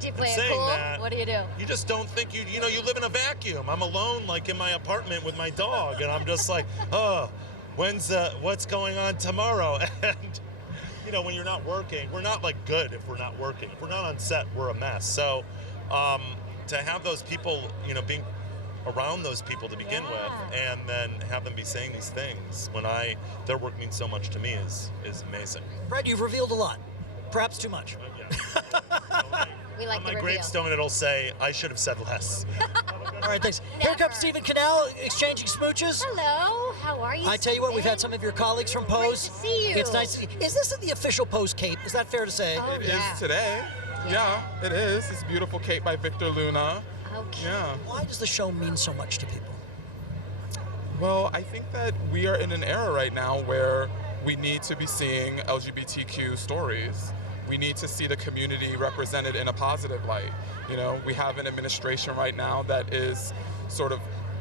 Do you play and it saying cool? that, What do you do? You just don't think you know, you live in a vacuum. I'm alone, like in my apartment with my dog, and I'm just like, oh, what's going on tomorrow? And, you know, when you're not working, we're not like good if we're not working. If we're not on set, we're a mess. So, to have those people, you know, being around those people to begin with, and then have them be saying these things when their work means so much to me is amazing. Brad, you've revealed a lot, perhaps too much. We like on the my reveal. gravestone, it'll say, I should have said less. All right, thanks. Here comes Stephen Cannell exchanging smooches. Hello, how are you? I tell you what, we've had some of your colleagues from Pose. Great to see you. It's nice to see you. Is this the official Pose cape? Is that fair to say? Oh, It is today. Yeah, it is. It's a beautiful cape by Victor Luna. Okay. Yeah. Why does the show mean so much to people? Well, I think that we are in an era right now where we need to be seeing LGBTQ stories. We need to see the community represented in a positive light. You know, we have an administration right now that is sort of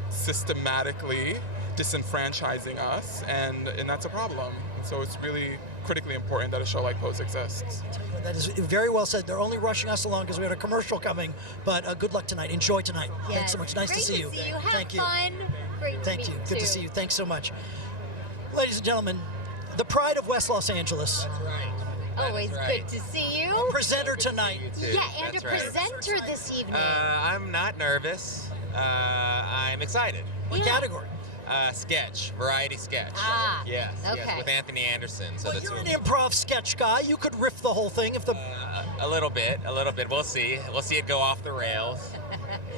systematically disenfranchising us, and that's a problem. And so it's really critically important that a show like Pose exists. That is very well said. They're only rushing us along because we had a commercial coming, but good luck tonight. Enjoy tonight. Yes. Thanks so much. Nice Great to see you. Have Thank you. fun. Great to Thank meet you. you Good to too. see you. Thanks so much. Ladies and gentlemen, the pride of West Los Angeles. That's right. Always good to see you. A presenter tonight. Yeah, and That's a right. presenter this evening. I'm not nervous. I'm excited. What category? Sketch, variety sketch. Ah, yes, okay. yes, with Anthony Anderson. So Well, that's you're an improv sketch guy. You could riff the whole thing if the. a little bit. We'll see. We'll see it go off the rails.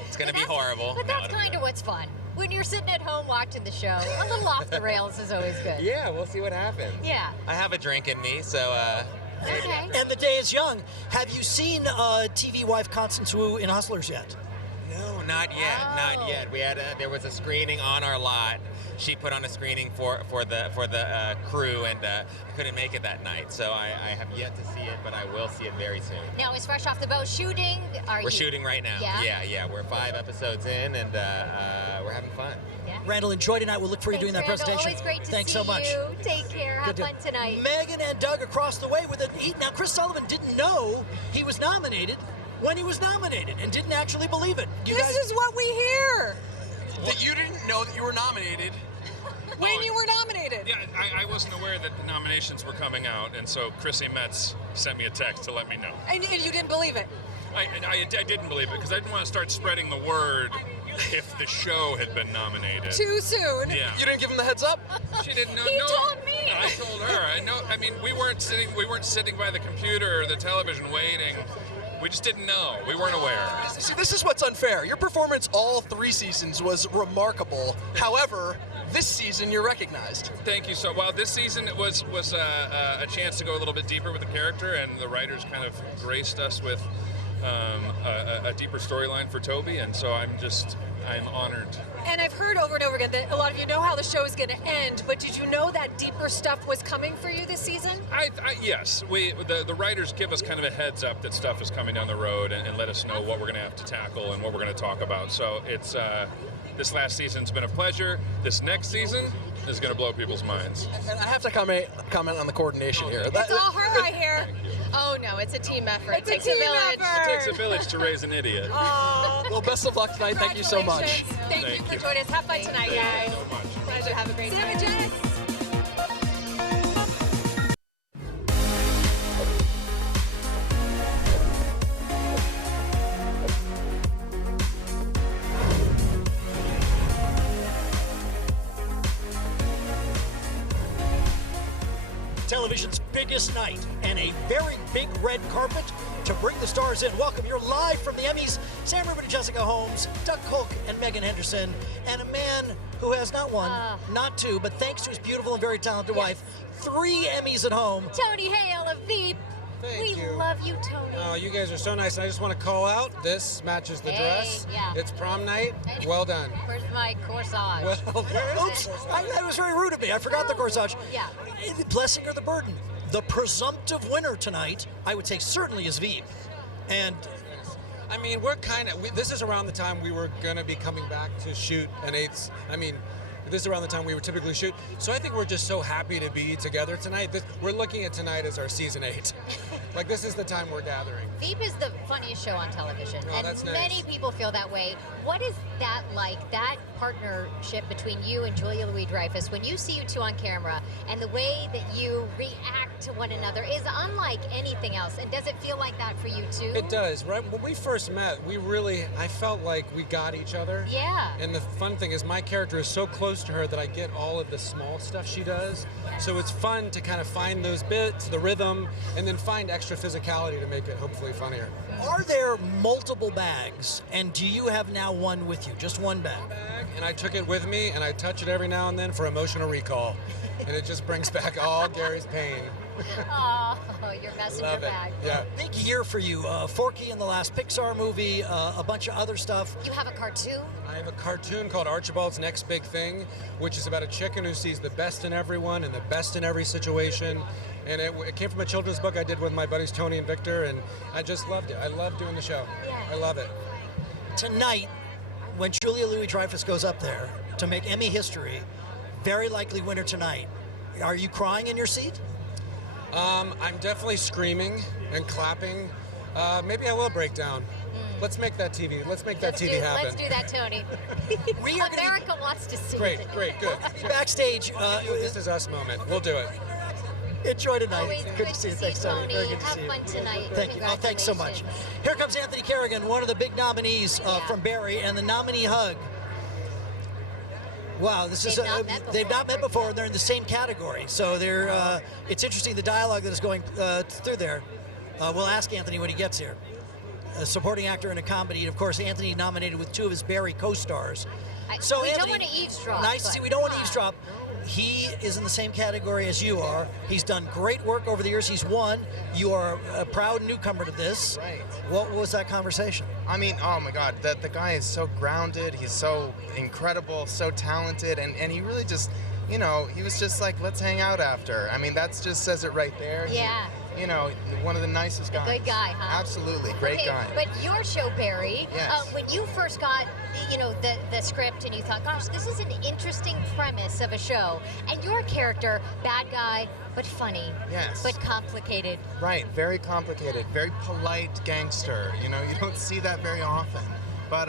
It's gonna be horrible. But that's kind of what's fun. When you're sitting at home watching the show, a little off the rails is always good. Yeah, we'll see what happens. Yeah. I have a drink in me, so. Okay. And the day is young. Have you seen TV wife Constance Wu in Hustlers yet? No, not yet. Not yet. We had there was a screening on our lot. She put on a screening for the crew, and I couldn't make it that night, so I have yet to see it, but I will see it very soon. Now it's fresh off the boat shooting. We're shooting right now. Yeah? We're 5 episodes in, and we're having fun. Yeah. Randall, enjoy tonight. We'll look for you doing that Randall, presentation. Always great to Thanks see so much. you. Take care. Have Good fun tonight. Megan and Doug across the way with it. Now, Chris Sullivan didn't know he was nominated when he was nominated and didn't actually believe it. This is what we hear. That you didn't know that you were nominated. When you were nominated. Yeah, I wasn't aware that the nominations were coming out, and so Chrissy Metz sent me a text to let me know. And you didn't believe it. I didn't believe it because I didn't want to start spreading the word if the show had been nominated. Too soon. Yeah. You didn't give him the heads up? She didn't know. He no, told me. I told her. I mean, we weren't sitting by the computer or the television waiting. We just didn't know. We weren't aware. See, this is what's unfair. Your performance all 3 seasons was remarkable. However, this season you're recognized. Thank you. So, well, this season it was a chance to go a little bit deeper with the character, and the writers kind of graced us with a deeper storyline for Toby, and so I'm honored. And I've heard over and over again that a lot of you know how the show is going to end, but did you know that deeper stuff was coming for you this season? Yes, the writers give us kind of a heads up that stuff is coming down the road and let us know what we're going to have to tackle and what we're going to talk about. So it's this last season's been a pleasure. This next season is going to blow people's minds. And I have to comment on the coordination here. It's all her, I hear. Oh no, it's a team effort. It's a takes team a village. effort. It takes a village to raise an idiot. Well, best of luck tonight. Thank you so much. Thank you for joining us. Have fun tonight, guys. So much. Pleasure. Have a great Sam and night. Jess. Television's biggest night and a very big red carpet to bring the stars in. Welcome, you're live from the Emmys. Sam Rubin and Jessica Holmes, Doug Kolk and Megan Henderson, and a man who has not one, not two, but thanks to his beautiful and very talented wife, 3 Emmys at home. Tony Hale of Veep. Thank we you. love you, Tony. Oh, you guys are so nice. I just want to call out, this matches the dress. Yeah. It's prom night. Well done. Where's my corsage? Well, Oops, that was very rude of me. I forgot the corsage. Yeah. The blessing or the burden. The presumptive winner tonight, I would say, certainly is Veep. And I mean, we're kind of, this is around the time we were going to be coming back to shoot an eighth. I mean, this is around the time we would typically shoot. So I think we're just so happy to be together tonight. We're looking at tonight as our season 8. Like, this is the time we're gathering. Veep is the funniest show on television, Oh, and that's nice. many people feel that way. What is that like, that partnership between you and Julia Louis-Dreyfus, when you see you two on camera, and the way that you react to one another is unlike anything else, and does it feel like that for you too? It does. Right when we first met, I felt like we got each other. Yeah. And the fun thing is my character is so close to her that I get all of the small stuff she does. So it's fun to kind of find those bits, the rhythm, and then find extra physicality to make it hopefully funnier. are there multiple bags, and do you have now one with you? Just one bag? And I took it with me, and I touch it every now and then for emotional recall. And it just brings back all Gary's pain. Oh, your messenger Love it. bag. Yeah. Big year for you. Forky in the last Pixar movie, a bunch of other stuff. You have a cartoon? I have a cartoon called Archibald's Next Big Thing, which is about a chicken who sees the best in everyone and the best in every situation. And it came from a children's book I did with my buddies Tony and Victor, and I just loved it. I love doing the show. I love it. Tonight, when Julia Louis-Dreyfus goes up there to make Emmy history, very likely winner tonight, are you crying in your seat? I'm definitely screaming and clapping. Maybe I will break down. Let's make that TV. Let's make that TV happen. Let's do that, Tony. America wants to see Great, it. great, good. Backstage. This is us moment. We'll do it. Enjoy tonight. Always good to see you. Thanks, Tony. Very good to Have see you. fun tonight. Thank you. Oh, thanks so much. Here comes Anthony Kerrigan, one of the big nominees from Barry, and the nominee hug. Wow, this is they've not met before. And they're in the same category, so they're. It's interesting the dialogue that is going through there. We'll ask Anthony when he gets here. A supporting actor in a comedy, and of course Anthony nominated with 2 of his Barry co-stars. So we Anthony, don't want to eavesdrop. Nice to see. We don't want to eavesdrop. He is in the same category as you are. He's done great work over the years. He's won. You are a proud newcomer to this. Right. What was that conversation? I mean, oh my God, the guy is so grounded. He's so incredible, so talented, and he really just, you know, he was just like, let's hang out after. I mean, that just says it right there. Yeah. You know, one of the nicest guys. Good guy, huh? Absolutely, great Okay, guy. But your show, Barry, Yes. when you first got, the script and you thought, gosh, this is an interesting premise of a show, and your character, bad guy, but funny, Yes. but complicated. Right, very complicated, very polite gangster. You know, you don't see that very often. But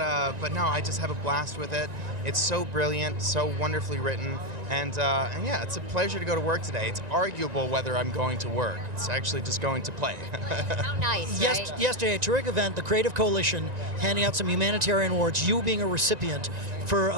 no, I just have a blast with it. It's so brilliant, so wonderfully written, and yeah, it's a pleasure to go to work today. It's arguable whether I'm going to work. It's actually just going to play. How nice, right? Yesterday, a terrific event, the Creative Coalition, handing out some humanitarian awards, you being a recipient for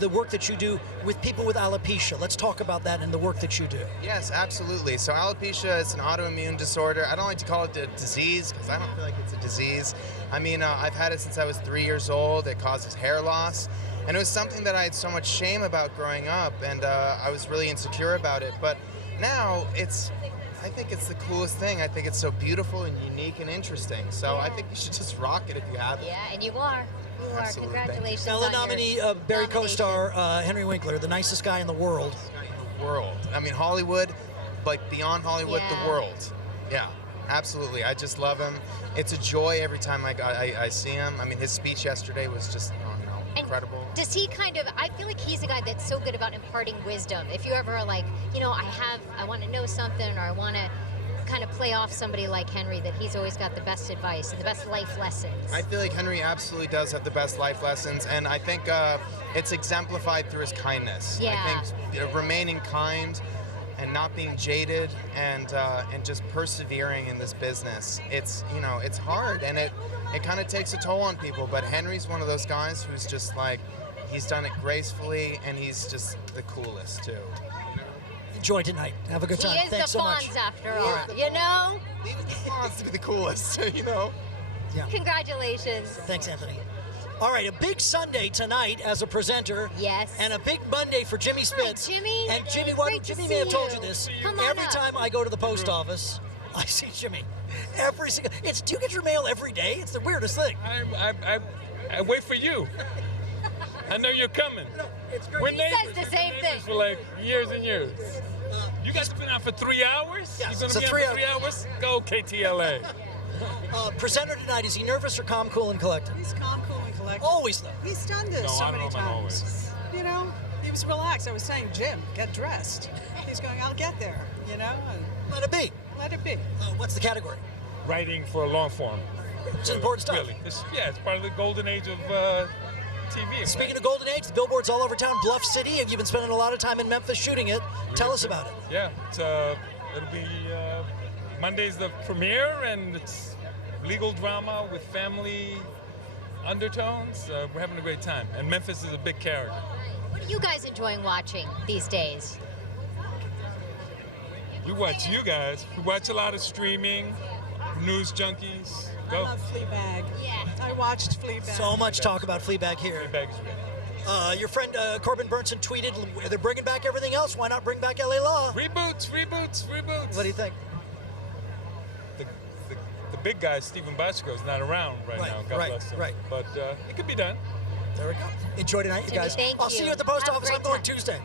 the work that you do with people with alopecia. Let's talk about that and the work that you do. Yes, absolutely. So alopecia is an autoimmune disorder. I don't like to call it a disease because I don't feel like it's a disease. I mean, I've had it since I was 3 years old. It causes hair loss. And it was something that I had so much shame about growing up, and I was really insecure about it. But now I think it's the coolest thing. I think it's so beautiful and unique and interesting. So I think you should just rock it if you have it. Yeah, and you are. You are. Absolutely. Congratulations Now, the on nominee, your Barry nomination. co-star Henry Winkler, the nicest guy in the world. World. I mean, Hollywood, like beyond Hollywood, Yeah. the world. Yeah, absolutely. I just love him. It's a joy every time I see him. I mean, his speech yesterday was just, incredible. Does he I feel like he's a guy that's so good about imparting wisdom. If you ever are like, I want to know something, or I want to kind of play off somebody like Henry, that he's always got the best advice and the best life lessons. I feel like Henry absolutely does have the best life lessons, and I think it's exemplified through his kindness. Yeah. I think remaining kind and not being jaded and just persevering in this business. It's hard, and it kind of takes a toll on people. But Henry's one of those guys who's just like, he's done it gracefully, and he's just the coolest too. Enjoy tonight. Have a good time. He is Thanks the so much. Fonz after all, you know? He wants to be the coolest, you know? Yeah. Congratulations. Thanks, Anthony. All right, a big Sunday tonight as a presenter. Yes. And a big Monday for Jimmy Spitz. Jimmy. And Jimmy, Great to Jimmy see may have told you. you this. Come on Every up. time I go to the post office, I see Jimmy. Every single. Do you get your mail every day? It's the weirdest thing. I wait for you. I know you're coming. We're He neighbors. says the same thing. For like years and years. You guys been out for 3 hours? Yes, You're it's gonna a be out for 3 hours? Go KTLA. Presenter tonight, is he nervous or calm, cool, and collected? He's calm, cool, and collected. Always though. He's done this No, so I don't many know about times. always. You know, he was relaxed. I was saying, Jim, get dressed. He's going, I'll get there. You know, and let it be. Let it be. What's the category? Writing for a long form. It's important stuff. Really. It's part of the golden age of TV. Speaking of Golden Age, the billboards all over town, Bluff City, and you've been spending a lot of time in Memphis shooting it. Tell us about it. Yeah, it'll be Monday's the premiere, and it's legal drama with family undertones. We're having a great time, and Memphis is a big character. What are you guys enjoying watching these days? We watch you guys. We watch a lot of streaming, news junkies. Go. I love Fleabag. Yeah. I watched Fleabag. So much talk about Fleabag here. Fleabag's great. Your friend Corbin Burnson tweeted, they're bringing back everything else. Why not bring back LA Law? Reboots. What do you think? The big guy, Stephen Bochco, is not around right now. God bless him. Right. But it could be done. There we go. Enjoy tonight, you guys. I'll see you at the post office. I'm going Tuesday.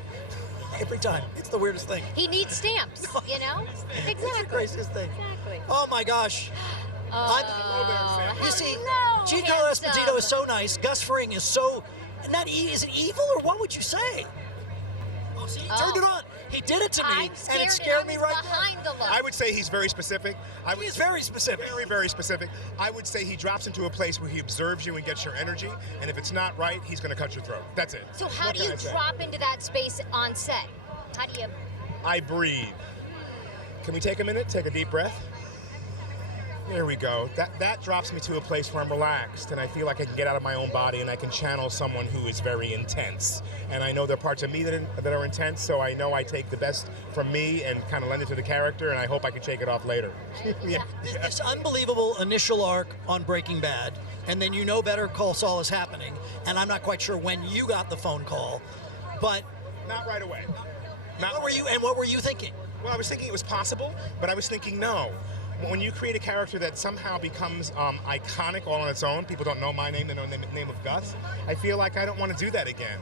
Every time. It's the weirdest thing. He needs stamps, you know? Exactly. It's the craziest thing. Exactly. Oh my gosh. You see, Giancarlo Esposito is so nice. Gus Fring is so, is it evil or what would you say? Oh, see, he turned it on. He did it to me, and it scared me right there. I would say he's very specific. He's very specific. Very, very specific. I would say he drops into a place where he observes you and gets your energy, and if it's not right, he's going to cut your throat. That's it. So how What do can you I say? drop into that space on set? How do you... I breathe. Can we take a minute? Take a deep breath. There we go. That drops me to a place where I'm relaxed and I feel like I can get out of my own body and I can channel someone who is very intense. And I know there are parts of me that are intense, so I know I take the best from me and kind of lend it to the character, and I hope I can shake it off later. Yeah. This unbelievable initial arc on Breaking Bad, and then Better Call Saul is happening, and I'm not quite sure when you got the phone call, but... Not right away. What were you thinking? Well, I was thinking it was possible, but I was thinking no. When you create a character that somehow becomes iconic all on its own, people don't know my name, they know the name of Gus, I feel like I don't want to do that again.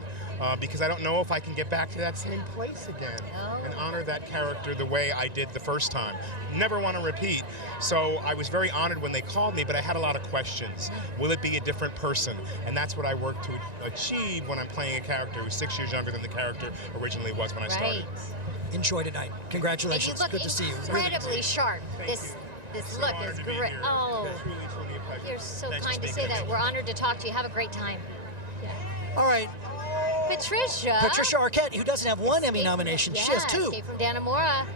Because I don't know if I can get back to that same place again and honor that character the way I did the first time. Never want to repeat. So I was very honored when they called me, but I had a lot of questions. Will it be a different person? And that's what I work to achieve when I'm playing a character who's 6 years younger than the character originally was when I started. Enjoy tonight. Congratulations. Good to see you. Incredibly sharp. This look is great. Oh, you're so kind to say that. We're honored to talk to you. Have a great time. All right. Patricia Arquette, who doesn't have one Emmy nomination. She has two. Escape from Dannemora.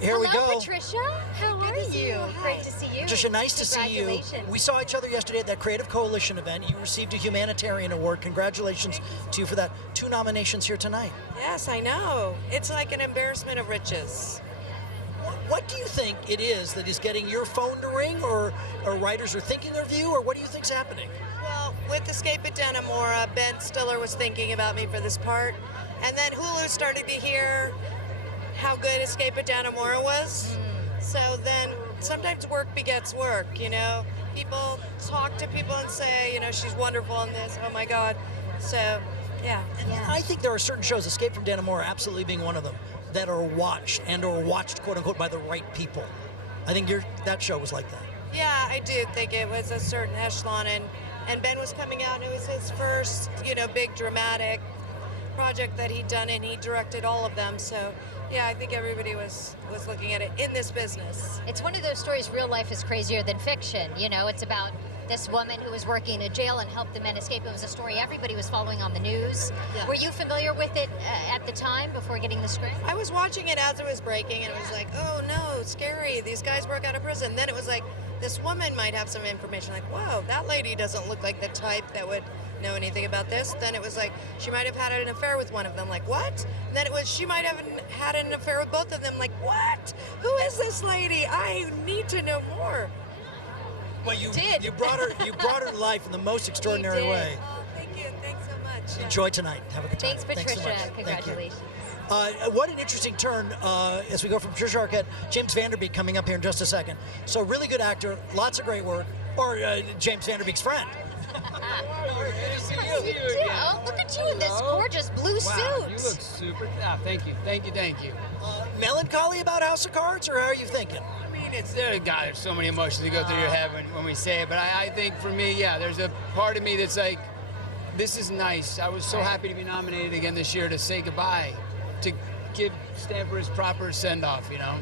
Here we Hello, go. Patricia. How are you? Great to see you. Patricia, nice to see you. We saw each other yesterday at that Creative Coalition event. You received a humanitarian award. Congratulations to you for that. 2 nominations here tonight. Yes, I know. It's like an embarrassment of riches. What do you think it is that is getting your phone to ring, or writers are thinking of you, or what do you think's happening? Well, with Escape at Dannemora, Ben Stiller was thinking about me for this part, and then Hulu started to hear how good Escape at Dannemora was. So then sometimes work begets work, you know? People talk to people and say, you know, she's wonderful in this, oh my God. So, yeah. I think there are certain shows, Escape from Dannemora absolutely being one of them, that are watched quote unquote by the right people. I think that show was like that. Yeah, I do think it was a certain echelon, and Ben was coming out, and it was his first, you know, big dramatic project that he'd done, and he directed all of them. So, yeah, I think everybody was looking at it in this business. It's one of those stories, real life is crazier than fiction. You know, it's about this woman who was working in a jail and helped the men escape. It was a story everybody was following on the news. Yeah. Were you familiar with it at the time before getting the script? I was watching it as it was breaking, and it was like, oh no, scary. These guys broke out of prison. Then it was like, this woman might have some information. Like, whoa, that lady doesn't look like the type that would know anything about this. Then it was like, she might have had an affair with one of them. Like, what? And then it was, she might have had an affair with both of them. Like, what? Who is this lady? I need to know more. Well, you brought her to life in the most extraordinary way. Oh, thank you. Thanks so much. Enjoy tonight. Have a good time. Thanks, Patricia. So much. Congratulations. What an interesting turn as we go from Patricia Arquette, James Van Der Beek coming up here in just a second. So really good actor, lots of great work. Or James Van Der Beek's friend. Oh, look at you in this gorgeous blue suit. You look super. Thank you. Melancholy about House of Cards, or how are you thinking? I mean, God, there's so many emotions that go through your head when we say it. But I think for me, there's a part of me that's like, this is nice. I was so happy to be nominated again this year to say goodbye, to give Stanford his proper send-off, you know?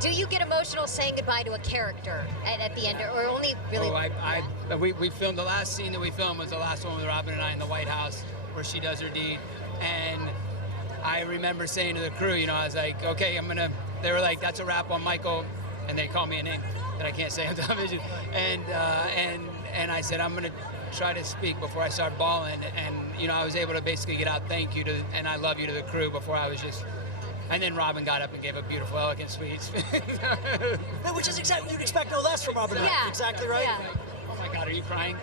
Do you get emotional saying goodbye to a character at the end, or only really? Oh, we filmed the last scene that we filmed was the last one with Robin and I in the White House where she does her deed, and I remember saying to the crew, you know, I was like, okay, they were like, that's a wrap on Michael, and they called me a name that I can't say on television, and I said, I'm gonna try to speak before I start bawling, and you know, I was able to basically get out thank you to and I love you to the crew before I was just. And then Robin got up and gave a beautiful, elegant speech. Which is exactly what you'd expect no less from Robin. Yeah. Exactly right. Yeah. Oh my God, are you crying?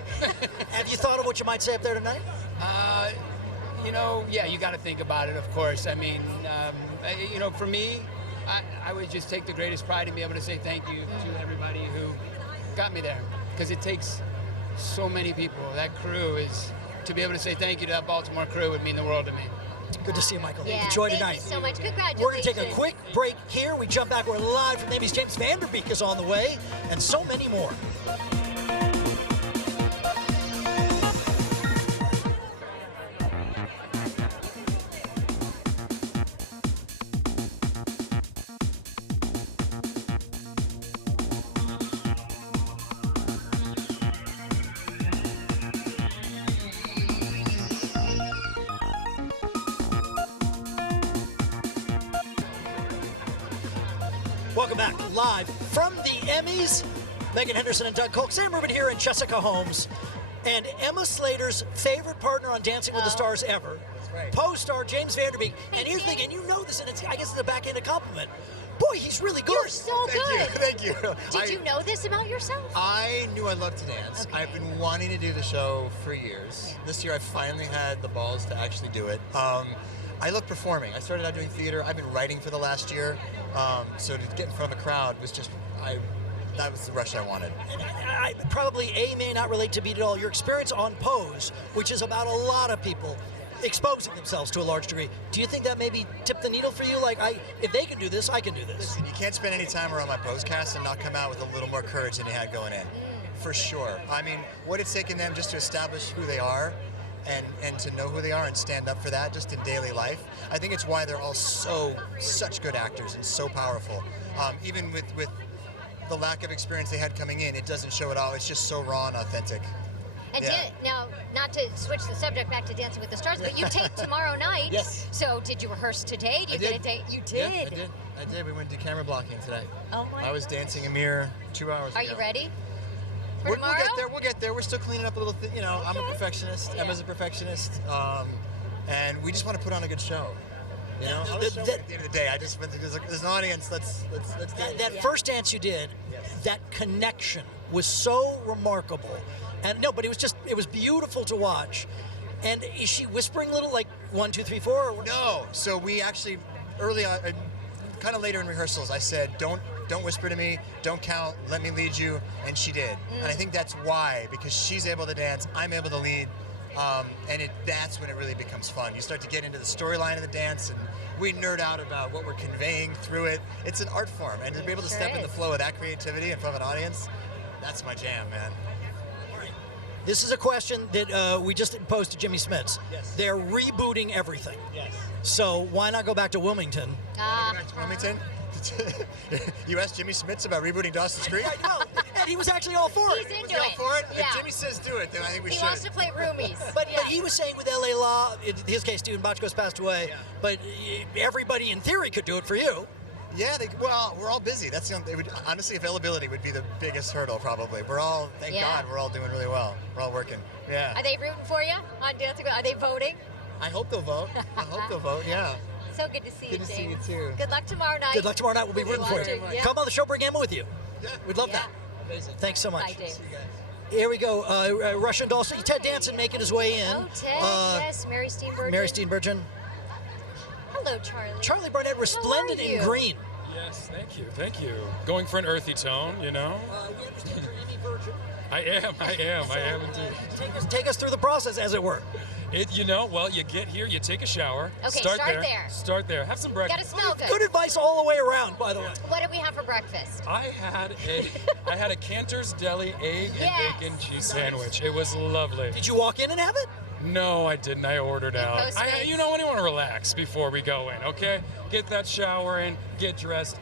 Have you thought of what you might say up there tonight? You know, you got to think about it, of course. I mean, you know, for me, I would just take the greatest pride in being able to say thank you to everybody who got me there. Because it takes so many people. That crew to be able to say thank you to that Baltimore crew would mean the world to me. Good to see you, Michael. Yeah, Enjoy thank tonight. you so much. Congratulations. We're going to take a quick break here. We jump back. We're live from Emmys. James Van Der Beek is on the way, and so many more. Welcome back, live from the Emmys. Megan Henderson and Doug Kolk, Sam Rubin here, and Jessica Holmes. And Emma Slater's favorite partner on Dancing with the Stars ever, co-star James Van Der Beek. And here's the thing, and you know this, and I guess it's a backhanded compliment. Boy, he's really good. You're so good. Thank you. Did you know this about yourself? I knew I loved to dance. Okay. I've been wanting to do the show for years. This year I finally had the balls to actually do it. I love performing. I started out doing theater. I've been writing for the last year. So to get in front of a crowd was just, that was the rush I wanted. I probably may not relate to Beat It All. Your experience on Pose, which is about a lot of people exposing themselves to a large degree. Do you think that maybe tipped the needle for you? Like, if they can do this, I can do this. Listen, you can't spend any time around my Pose cast and not come out with a little more courage than you had going in. For sure. I mean, what it's taken them just to establish who they are and to know who they are and stand up for that just in daily life. I think it's why they're all such good actors and so powerful. Even with the lack of experience they had coming in, it doesn't show at all. It's just so raw and authentic. And now, not to switch the subject back to Dancing with the Stars, but you tape tomorrow night. Yes. So did you rehearse today? Did you get a date? You did? Yeah, I did. We went to camera blocking today. Oh my I was dancing a mere 2 hours ago. Are you ready? We'll get there. We're still cleaning up a little you know, I'm a perfectionist. Yeah. Emma's a perfectionist. And we just want to put on a good show. You know, I'm a show at the end of the day. I just went to, there's an audience. Let's do it. That first dance you did, that connection was so remarkable. And no, but it was beautiful to watch. And is she whispering little, like 1, 2, 3, 4? Or No. So we actually early on, kind of later in rehearsals, I said, don't whisper to me, don't count, let me lead you, and she did. And I think that's why, because she's able to dance, I'm able to lead, and that's when it really becomes fun. You start to get into the storyline of the dance, and we nerd out about what we're conveying through it. It's an art form, and to be able to step in the flow of that creativity in front of an audience, that's my jam, man. This is a question that we just posed to Jimmy Smits. Yes. They're rebooting everything. Yes. So why not go back to Wilmington? Go back to Wilmington? You asked Jimmy Smits about rebooting Dawson's Creek? I know, and he was actually all for it. He's into Was he all it. for it? Yeah. If Jimmy says do it, then I think we should. He wants to play roomies. But he was saying with LA Law, in his case, Stephen Bochco's passed away, but everybody in theory could do it for you. Yeah, well, we're all busy. That's honestly, availability would be the biggest hurdle, probably. We're all, thank God, we're all doing really well. We're all working. Yeah. Are they rooting for you on Dancing? Are they voting? I hope they'll vote. Yeah. So good to see you, Good to see you, too. Good luck tomorrow night. Good luck tomorrow night. We'll be rooting for you. Yeah. Come on the show, bring Emma with you. Yeah. We'd love that. Amazing. Thanks so much. Bye, Dave. Here we go. Russian doll. Ted Danson making his way in. Oh, Ted, yes. Mary Steenburgen. Mary Steenburgen. Hello, Charlie. Charlie Barnett, resplendent in green. Yes, thank you. Going for an earthy tone, you know? We understand you're Emmy virgin. I am indeed. Take us through the process, as it were. Well, you get here, you take a shower. Okay, start there. Start there. Have some breakfast. Gotta smell good. Good advice all the way around, by the way. What did we have for breakfast? I had a Cantor's Deli egg and bacon cheese sandwich. It was lovely. Did you walk in and have it? No, I didn't. I ordered out. Postmates? I want to relax before we go in, okay? Get that shower in, get dressed.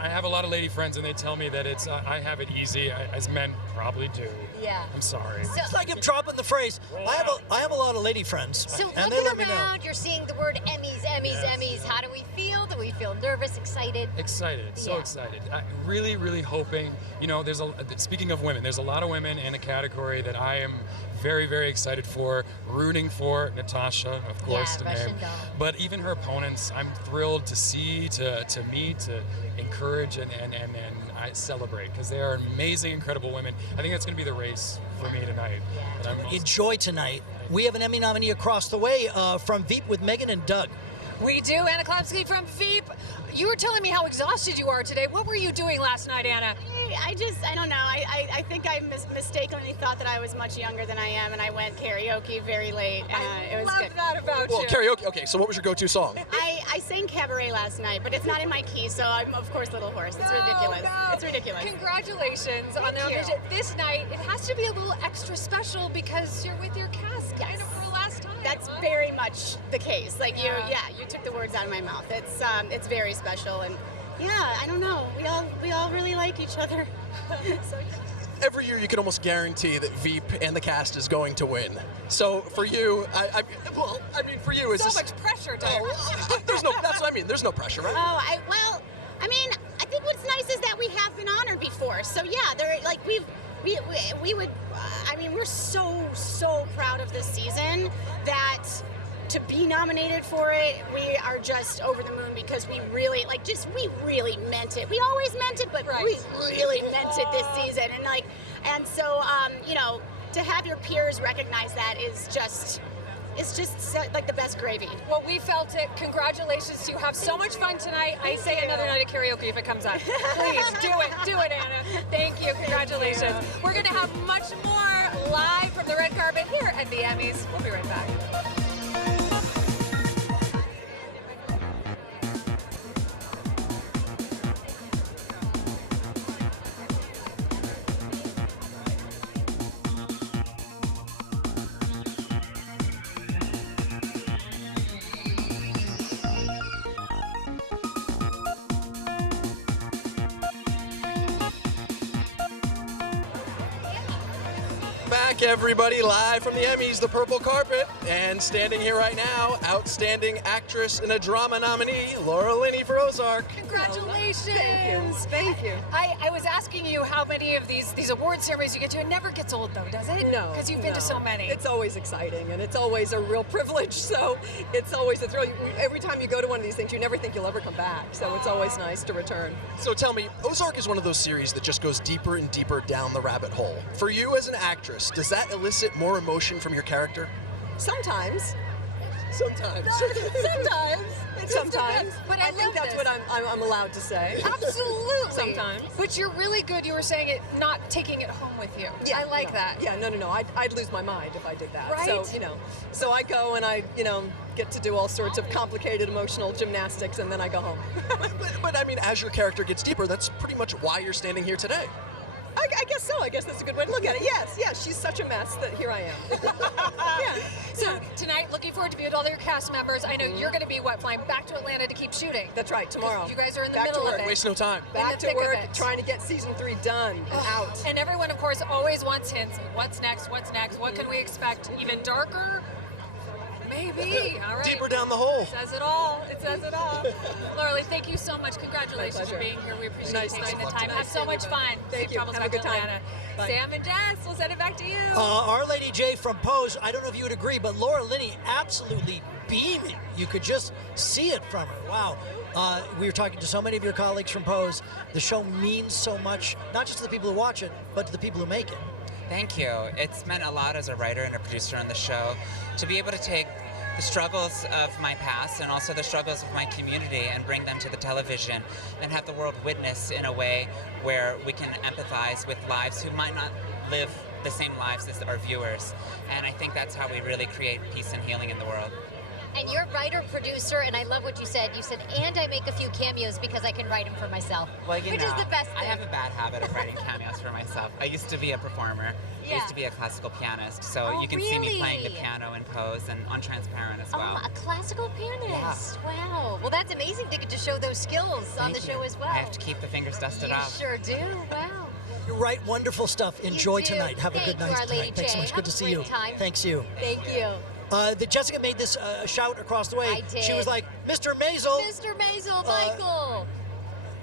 I have a lot of lady friends, and they tell me that I have it easy, as men probably do. Yeah. I'm sorry. It's like I'm dropping the phrase. I have a lot of lady friends. So and they let me looking know. around, you're seeing the word Emmys. How do we feel? Do we feel nervous, excited? Excited, so excited. Really, really hoping. Speaking of women, there's a lot of women in a category that I am very, very excited for, rooting for. Natasha, of course, to Russian name. doll. But even her opponents, I'm thrilled to see, to meet, to encourage, and I celebrate, because they are amazing, incredible women. I think that's going to be the race for me tonight. Enjoy tonight. We have an Emmy nominee across the way from Veep with Megan and Doug. We do. Anna Klapsky from Veep. You were telling me how exhausted you are today. What were you doing last night, Anna? I don't know. I think I mistakenly thought that I was much younger than I am, and I went karaoke very late. It was love good. that about Well, you. karaoke. Okay, so what was your go-to song? I sang cabaret last night, but it's not in my key, so I'm of course Little Horse. It's ridiculous. No. It's ridiculous. Congratulations on the Thank you. audition. This night, it has to be a little extra special because you're with your cast kind of for the last time. That's very much the case. Like you took the words out of my mouth. It's very special, and I don't know. We all really like each other. So, Every year, you can almost guarantee that Veep and the cast is going to win. So for you, for you, is so this much pressure, Tyler. There's no. That's what I mean. There's no pressure, right? I think what's nice is that we have been honored before. So they're like we would. We're so proud of this season that to be nominated for it, we are just over the moon because we really meant it. We always meant it, but we really meant it this season. And so to have your peers recognize that is just. It's just like the best gravy. Well, we felt it. Congratulations. You have so much fun tonight. I say another night of karaoke if it comes up. Please, do it, Anna. Thank you. Congratulations. We're going to have much more live from the red carpet here at the Emmys. We'll be right back. Back, everybody, live from the Emmys, the purple carpet, and standing here right now, outstanding actress in a drama nominee, Laura Linney for Ozark. Congratulations. Thank you. I was asking you how many of these award ceremonies you get to. It never gets old, though, does it? No. Because you've been to so many. It's always exciting, and it's always a real privilege, so it's always a thrill. Every time you go to one of these things, you never think you'll ever come back, so it's always nice to return. So tell me, Ozark is one of those series that just goes deeper and deeper down the rabbit hole. For you as an actress, does that elicit more emotion from your character? Sometimes. Sometimes. Sometimes. But I think that's what I'm allowed to say. Absolutely. Sometimes. But you're really good. You were saying it, not taking it home with you. Yeah, I like that. Yeah, no. I'd lose my mind if I did that. Right? So I go and I get to do all sorts of complicated emotional gymnastics, and then I go home. But I mean, as your character gets deeper, that's pretty much why you're standing here today. I guess so. I guess that's a good way to look at it. Yes, she's such a mess that here I am. Yeah. So tonight, looking forward to be with all your cast members. I know you're going to be flying back to Atlanta to keep shooting. That's right, tomorrow. You guys are in the Back middle to work. of it. Waste no time. Back to thick of work, it. trying to get season 3 done and out. And everyone, of course, always wants hints. What's next? What's next? What can we expect? Even darker? Maybe. All right. Deeper down the hole. It says it all. It says it all. Laura, thank you so much. Congratulations My for pleasure. being here. We appreciate Nice, you taking nice. the time. Nice Have so seeing you much both. fun. Thank Safe you. travels Have a back to good time. Atlanta. Bye. Sam and Jess, we'll send it back to you. Our Lady J from Pose, I don't know if you would agree, but Laura Linney absolutely beaming. You could just see it from her. Wow. We were talking to so many of your colleagues from Pose. The show means so much, not just to the people who watch it, but to the people who make it. Thank you. It's meant a lot as a writer and a producer on the show to be able to take the struggles of my past and also the struggles of my community and bring them to the television and have the world witness in a way where we can empathize with lives who might not live the same lives as our viewers. And I think that's how we really create peace and healing in the world. And you're writer, producer, and I love what you said. You said, and I make a few cameos because I can write them for myself. Well, which is the best thing. I have a bad habit of writing cameos for myself. I used to be a performer. I Yeah. used to be a classical pianist. So Oh, you can see me playing the really? piano in Pose and on Transparent as well. Oh, a classical pianist. Wow. Well, that's amazing to get to show those skills on the Thank show you. as well. I have to keep the fingers dusted You off. sure do. Wow. You're right. Wonderful stuff. Enjoy do. tonight. Have a good Thank you, night Our Lady tonight. Thanks so J. much. Have Good to a see great you. time. Thanks you. Thank you. Jessica made this shout across the way. I did. She was like, Mr. Maisel. Mr. Maisel, Michael.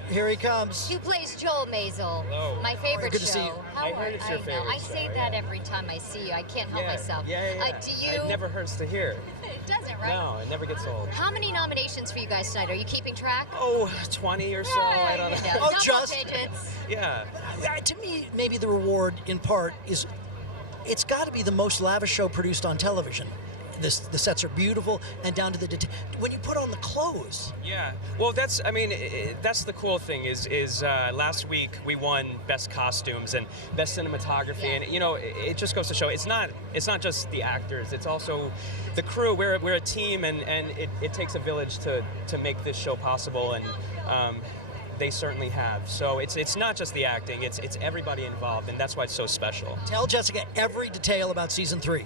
Here he comes. Who plays Joel Maisel? Hello. My favorite Good to show. see you. How I heard it's your know. favorite I show, say yeah. that every time I see you. I can't help myself. Yeah. Do you? It never hurts to hear. It doesn't, right? No, it never gets old. How many nominations for you guys tonight? Are you keeping track? Oh, 20 or so. I don't know. Double digits. Yeah. To me, maybe the reward, in part, is it's got to be the most lavish show produced on television. The sets are beautiful and down to the detail. When you put on the clothes. Yeah. Well, that's the cool thing is last week we won best costumes and best cinematography, and it just goes to show it's not just the actors, it's also the crew. We're a team, and it takes a village to make this show possible, and they certainly have. So it's not just the acting, it's everybody involved, and that's why it's so special. Tell Jessica every detail about season 3.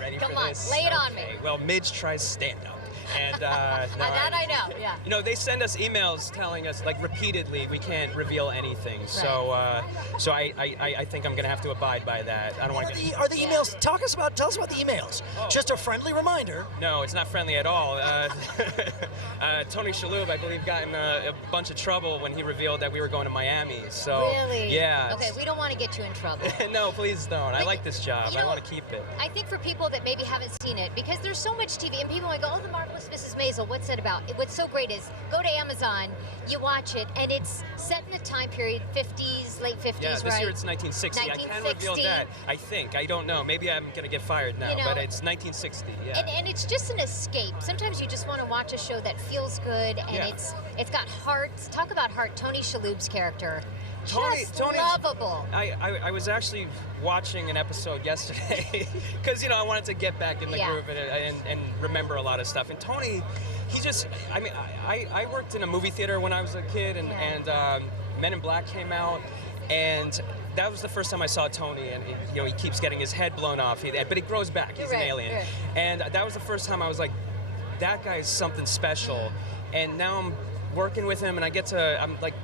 Ready Come for on, this? lay it on me. Okay, well, Midge tries stand-up. And That I know, yeah. they send us emails telling us, like, repeatedly we can't reveal anything. So I think I'm going to have to abide by that. I don't want to Are the emails? Tell us about the emails. Just a friendly reminder. No, it's not friendly at all. Tony Shalhoub, I believe, got in a bunch of trouble when he revealed that we were going to Miami. So Really? yeah. Okay, we don't want to get you in trouble. No, please don't. I like this job. I want to keep it. I think for people that maybe haven't seen it, because there's so much TV, and people might go, oh, The Marvelous Mrs. Maisel, what's it about? What's so great is go to Amazon, you watch it, and it's set in a time period, 50s, late 50s, Yeah, this right? year it's 1960. I can reveal 1960. that. I think. I don't know. Maybe I'm going to get fired now, You know, but it's 1960. Yeah. And it's just an escape. Sometimes you just want to watch a show that feels good, and Yeah. it's got heart. Talk about heart. Tony Shalhoub's character, just Tony's- lovable. I was actually watching an episode yesterday because I wanted to get back in the Yeah. groove and remember a lot of stuff. And Tony, he just, I worked in a movie theater when I was a kid, and Men in Black came out, and that was the first time I saw Tony, and he keeps getting his head blown off, but he grows back. He's an alien, and that was the first time I was like, that guy is something special. And now I'm working with him, and I'm like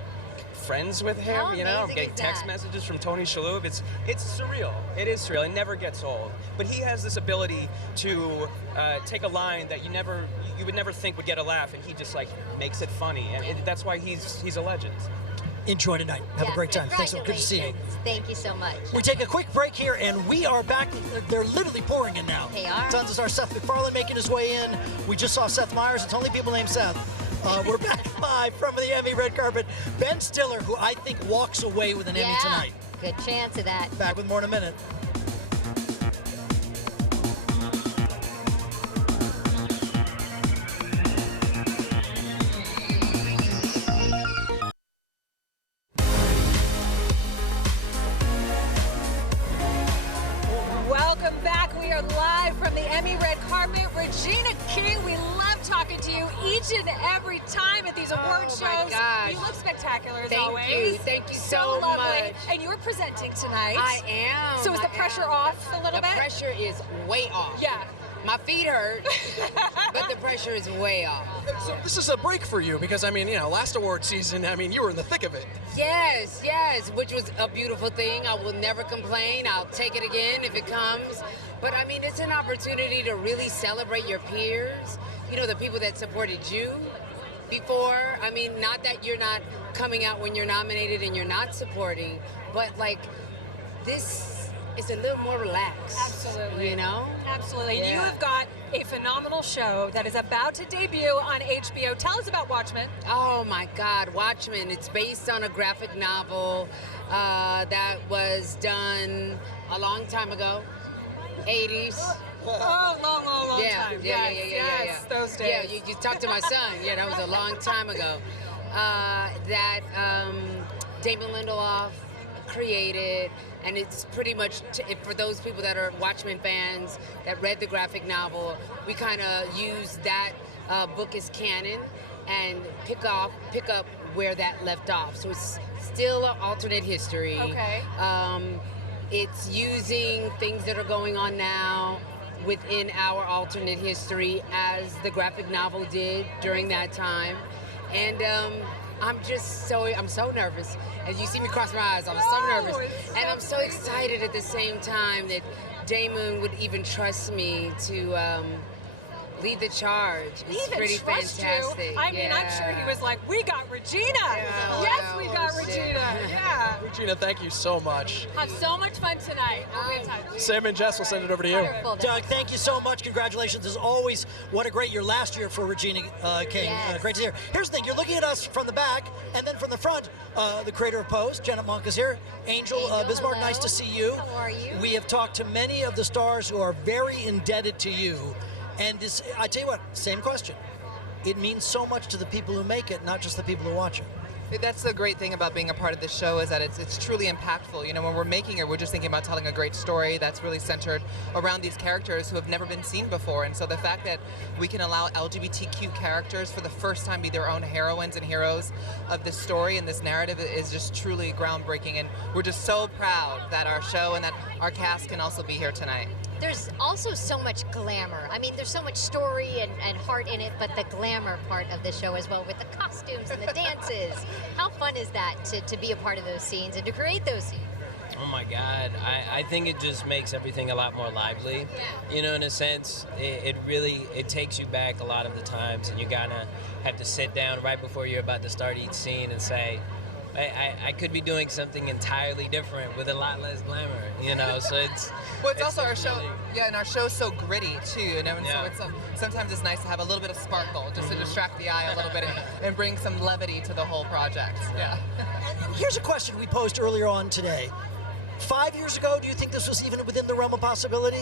friends with him. How I'm amazing getting is text that? messages from Tony Shalhoub. It's surreal. It is surreal. It never gets old. But he has this ability to take a line that you would never think would get a laugh, and he just like makes it funny, and that's why he's a legend. Enjoy tonight. Have a great time. Thanks. Good to see you. Congratulations. Thank you so much. We take a quick break here, and we are back. They're literally pouring in now. They are. Tons of stars. Seth MacFarlane making his way in. We just saw Seth Meyers. It's only people named Seth. We're back live from the Emmy red carpet. Ben Stiller, who I think walks away with an Emmy tonight. Good chance of that. Back with more in a minute. Welcome back. We are live from the Emmy red carpet. Regina King, we love talking to you each and every time at these award shows. my gosh. You look spectacular as Thank always. you. Thank you so lovely. much. And you're presenting tonight. I am. So is the I pressure am. off a little bit? The pressure is way off. Yeah. My feet hurt, but the pressure is way off. So this is a break for you because, last award season, you were in the thick of it. Yes, which was a beautiful thing. I will never complain. I'll take it again if it comes. But it's an opportunity to really celebrate your peers, the people that supported you before. Not that you're not coming out when you're nominated and you're not supporting, but this is a little more relaxed. Absolutely. Absolutely. Yeah. You have got a phenomenal show that is about to debut on HBO. Tell us about Watchmen. Oh my God, Watchmen. It's based on a graphic novel that was done a long time ago, 80s. Oh, long time. Yes, those days. Yeah, you talked to my son. Yeah, that was a long time ago. That Damon Lindelof created, and it's pretty much for those people that are Watchmen fans that read the graphic novel. We kind of use that book as canon and pick up where that left off. So it's still an alternate history. Okay. It's using things that are going on now within our alternate history as the graphic novel did during that time. And I'm so nervous. As you see me cross my eyes, I'm so nervous. And I'm so excited at the same time that Damon would even trust me to lead the charge. It's pretty fantastic. I mean, I'm sure he was like, we got Regina. Yes, we got Regina. Yeah. Regina, thank you so much. Have so much fun tonight. Sam and Jess, we'll send it over to you. Doug, thank you so much. Congratulations as always. What a great year last year for Regina King. Yes. Great to hear. Here's the thing. You're looking at us from the back, and then from the front, the creator of Pose, Janet Monk, is here. Angel Bismarck, hello. nice to see you. How are you? We have talked to many of the stars who are very indebted to you. And this, I tell you what, same question. It means so much to the people who make it, not just the people who watch it. That's the great thing about being a part of this show is that it's truly impactful. You know, when we're making it, we're just thinking about telling a great story that's really centered around these characters who have never been seen before. And so the fact that we can allow LGBTQ characters for the first time be their own heroines and heroes of this story and this narrative is just truly groundbreaking. And we're just so proud that our show and that our cast can also be here tonight. There's also so much glamour. I mean, there's so much story and heart in it, but the glamour part of the show as well with the costumes and the dances. How fun is that to be a part of those scenes and to create those scenes? Oh my God, I think it just makes everything a lot more lively. Yeah. You know, in a sense, it really takes you back a lot of the times, and you gotta have to sit down right before you're about to start each scene and say, I could be doing something entirely different with a lot less glamour, you know, so it's... Well, it's also our show, and our show's so gritty, too, you know, and Yeah. so sometimes it's nice to have a little bit of sparkle, just to distract the eye a little bit and bring some levity to the whole project, yeah. And here's a question we posed earlier on today. 5 years ago, do you think this was even within the realm of possibility?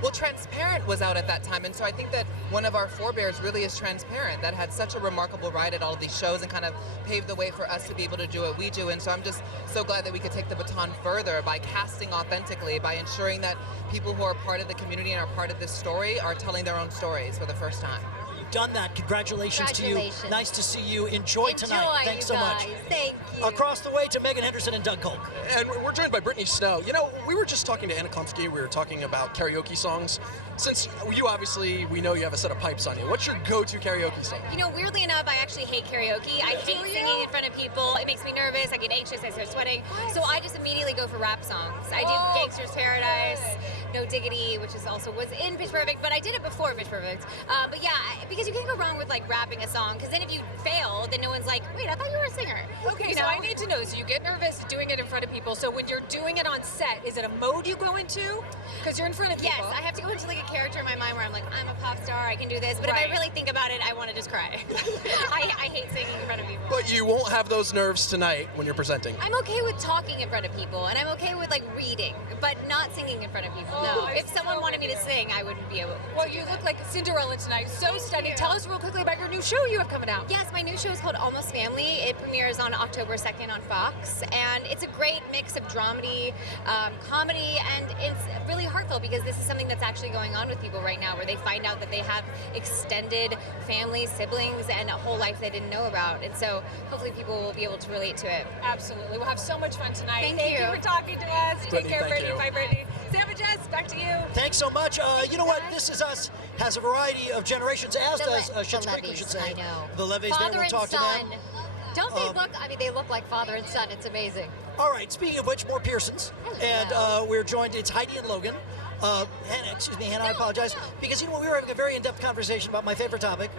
Well, Transparent was out at that time, and so I think that one of our forebears really is Transparent, that had such a remarkable ride at all of these shows and kind of paved the way for us to be able to do what we do. And so I'm just so glad that we could take the baton further by casting authentically, by ensuring that people who are part of the community and are part of this story are telling their own stories for the first time. You've done that. Congratulations to you. Nice to see you. Enjoy tonight. Thanks so much. Thank you. Across the way to Megan Henderson and Doug Kolk. And we're joined by Brittany Snow. You know, we were just talking to Anna Klumsky. We were talking about karaoke songs. Since you obviously, we know you have a set of pipes on you. What's your go-to karaoke song? You know, weirdly enough, I actually hate karaoke. I hate singing in front of people. It makes me nervous. I get anxious. I start sweating. So I just immediately go for rap songs. I do Gangster's Paradise, No Diggity, which was in Pitch Perfect, but I did it before Pitch Perfect. But yeah, because you can't go wrong with like rapping a song, because then if you fail, then no one's like, wait, I thought you were a singer. Okay, You so know? I need to know, so you get nervous doing it in front of people, so when you're doing it on set, is it a mode you go into? Because you're in front of people. Yes, I have to go into like a character in my mind where I'm like, I'm a pop star, I can do this. But if I really think about it, I want to just cry. I hate singing in front of people. But you won't have those nerves tonight when you're presenting. I'm okay with talking in front of people, and I'm okay with like reading, but not singing in front of people. No, if someone wanted me to sing, I wouldn't be able to. Well, you look like Cinderella tonight. So stunning. Tell us real quickly about your new show you have coming out. Yes, my new show is called Almost Family. It premieres on October 2nd on Fox, and it's a great mix of dramedy, comedy, and it's really heartfelt because this is something that's actually going on with people right now, where they find out that they have extended family, siblings, and a whole life they didn't know about. And so hopefully people will be able to relate to it. Absolutely. We'll have so much fun tonight. Thank you. for talking to us. Brittany, Take care, thank Brittany. you. Bye, Brittany. Sam and Jess, back to you. Thanks so much. You know what? This Is Us has a variety of generations, as does Schitt's the Creek, we Levies, should say. I know. The Levies, Father there, we'll and talk son. to them. Don't they look, I mean, they look like father and son. It's amazing. All right, speaking of which, more Pearsons. And we're joined, it's Heidi and Logan. Hannah, excuse me, Hannah, I apologize. Because, you know what, we were having a very in-depth conversation about my favorite topic.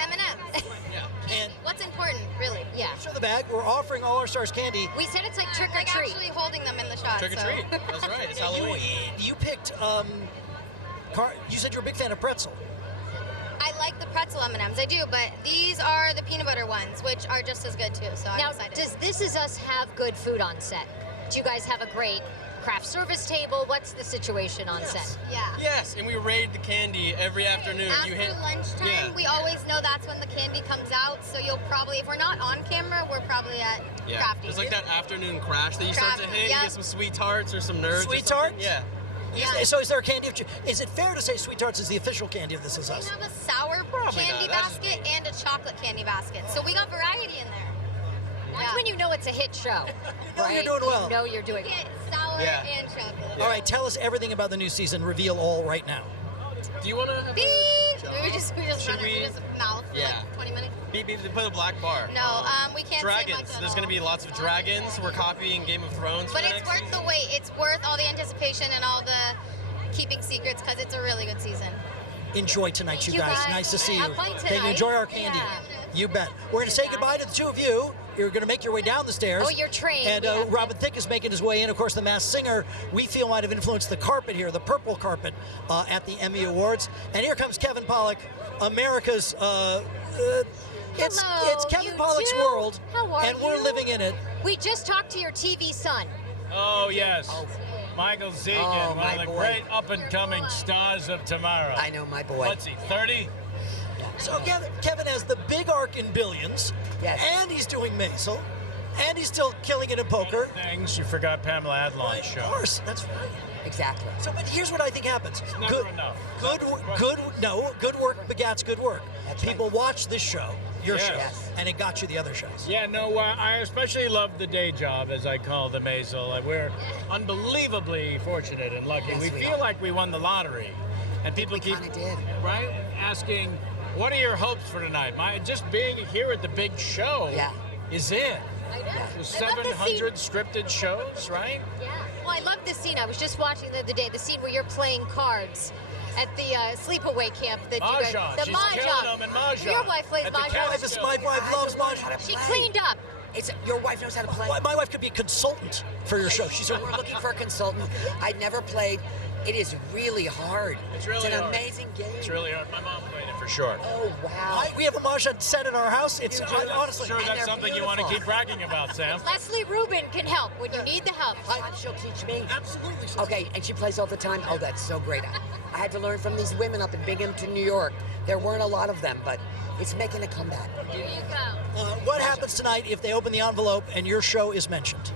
M&M's. And What's important, really? Yeah. show the bag. We're offering all our stars candy. We said it's like trick or Like treat. actually holding them in the shot. Trick or so. treat. That's right. It's Halloween. You picked, you said you're a big fan of pretzel. I like the pretzel M&Ms. I do, but these are the peanut butter ones, which are just as good too. So I'm Now, excited. does This Is Us have good food on set? Do you guys have a great craft service table? What's the situation on set? Yeah. Yes, and we raid the candy every afternoon. After lunchtime, we always know that's when the candy comes out. So you'll probably, if we're not on camera, we're probably at Crafty. It's like that afternoon crash that you start to hit. You get some sweet tarts or some nerds. Sweet or something. tarts? Yeah. So is there a candy of is it fair to say Sweet Tarts is the official candy of This Is Us? We have a sour candy basket and a chocolate candy basket. So we got variety in there. That's when you know it's a hit show. know you're doing well. You know you're doing sour and chocolate. All right, tell us everything about the new season. Reveal all right now. Do you want to? We just Should we just mouth for like 20 minutes. Beep, beep, put a black bar. No, we can't. Dragons. There's going to be lots of dragons. We're copying Game of Thrones. But it's worth the wait. It's worth all the anticipation and all the keeping secrets because it's a really good season. Enjoy tonight, you guys. Nice to see you. Have fun Thank you. tonight. Enjoy our candy. You bet. We're going to say goodbye to the two of you. You're going to make your way down the stairs. Oh, you're trained. And Robin Thicke is making his way in. Of course, the Masked Singer, we feel, might have influenced the carpet here, the purple carpet at the Emmy Awards. And here comes Kevin Pollak, America's... it's Kevin Pollak's world, and we're living in it. We just talked to your TV son. Oh, yes. Michael Zegan, one of the great up-and-coming stars of tomorrow. I know, my boy. What's he, 30? So Kevin has the big arc in Billions, and he's doing Maisel, and he's still killing it in poker. Things you forgot Pamela Adlon's show. Of course, that's right. Exactly. So, but here's what I think happens. Never enough. Good work begats good work. People watch this show, your show, and it got you the other shows. Yeah, no, I especially love the day job, as I call the Maisel. We're unbelievably fortunate and lucky. Yes, we we feel are. like we won the lottery, and people keep right asking, "What are your hopes for tonight?" Just being here at the big show is it. I know. 700 scripted shows, right? Yeah. Well, I love this scene. I was just watching the other day, the scene where you're playing cards at the sleepaway camp. That you Mahjong. the She's Mahjong. killing them in Mahjong. Your wife plays At the Mahjong. My wife loves Mahjong. She cleaned up. Your wife knows how to play. My wife could be a consultant for your show. We're looking for a consultant. I'd never played. It is really hard. It's really an hard. amazing game. It's really hard. My mom played it for sure. Oh, wow. We have a Mahjong set at our house. It's honestly. Sure, that's something you want to keep bragging about, Sam. Leslie Rubin can help when you need the help. She'll teach me. Absolutely. Okay, and she plays all the time. Oh, that's so great. I had to learn from these women up in Binghamton, New York. There weren't a lot of them, but it's making a comeback. There you go. What happens tonight if they open the envelope and your show is mentioned?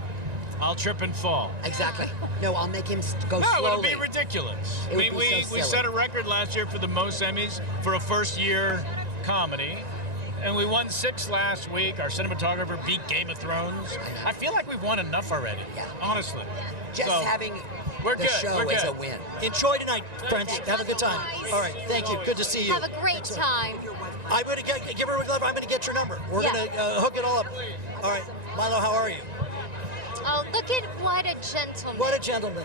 I'll trip and fall. Exactly. No, I'll make him go No, slowly. it'll be ridiculous. It would be so we silly. set a record last year for the most Emmys for a first-year comedy, and we won 6 last week. Our cinematographer beat Game of Thrones. I feel like we've won enough already, honestly. Just So, having we're the good. show We're is good. a win. Enjoy tonight, friends. Have a good time. All right, thank you. Good to see you. Have a great time. I'm going to give her. I'm going to get your number. We're going to hook it all up. All right, Milo, how are you? Oh, look at what a gentleman. What a gentleman.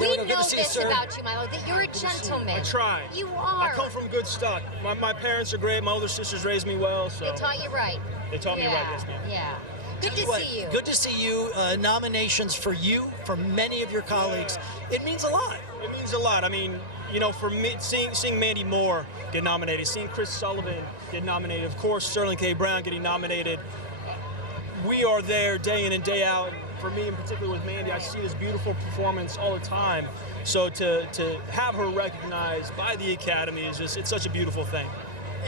We Good know to see you, this sir. about you, Milo, that you're a gentleman. I try. You are. I come from good stock. My parents are great. My older sisters raised me well, so. They taught you right. They taught me right, yes, ma'am. Yeah. Good to see you. Good to see you. Nominations for you, from many of your colleagues. It means a lot. It means a lot. I mean, you know, for me, seeing Mandy Moore get nominated, seeing Chris Sullivan get nominated, of course, Sterling K. Brown getting nominated. We are there day in and day out. For me, in particular with Mandy, I see this beautiful performance all the time. So to have her recognized by the Academy is just, it's such a beautiful thing.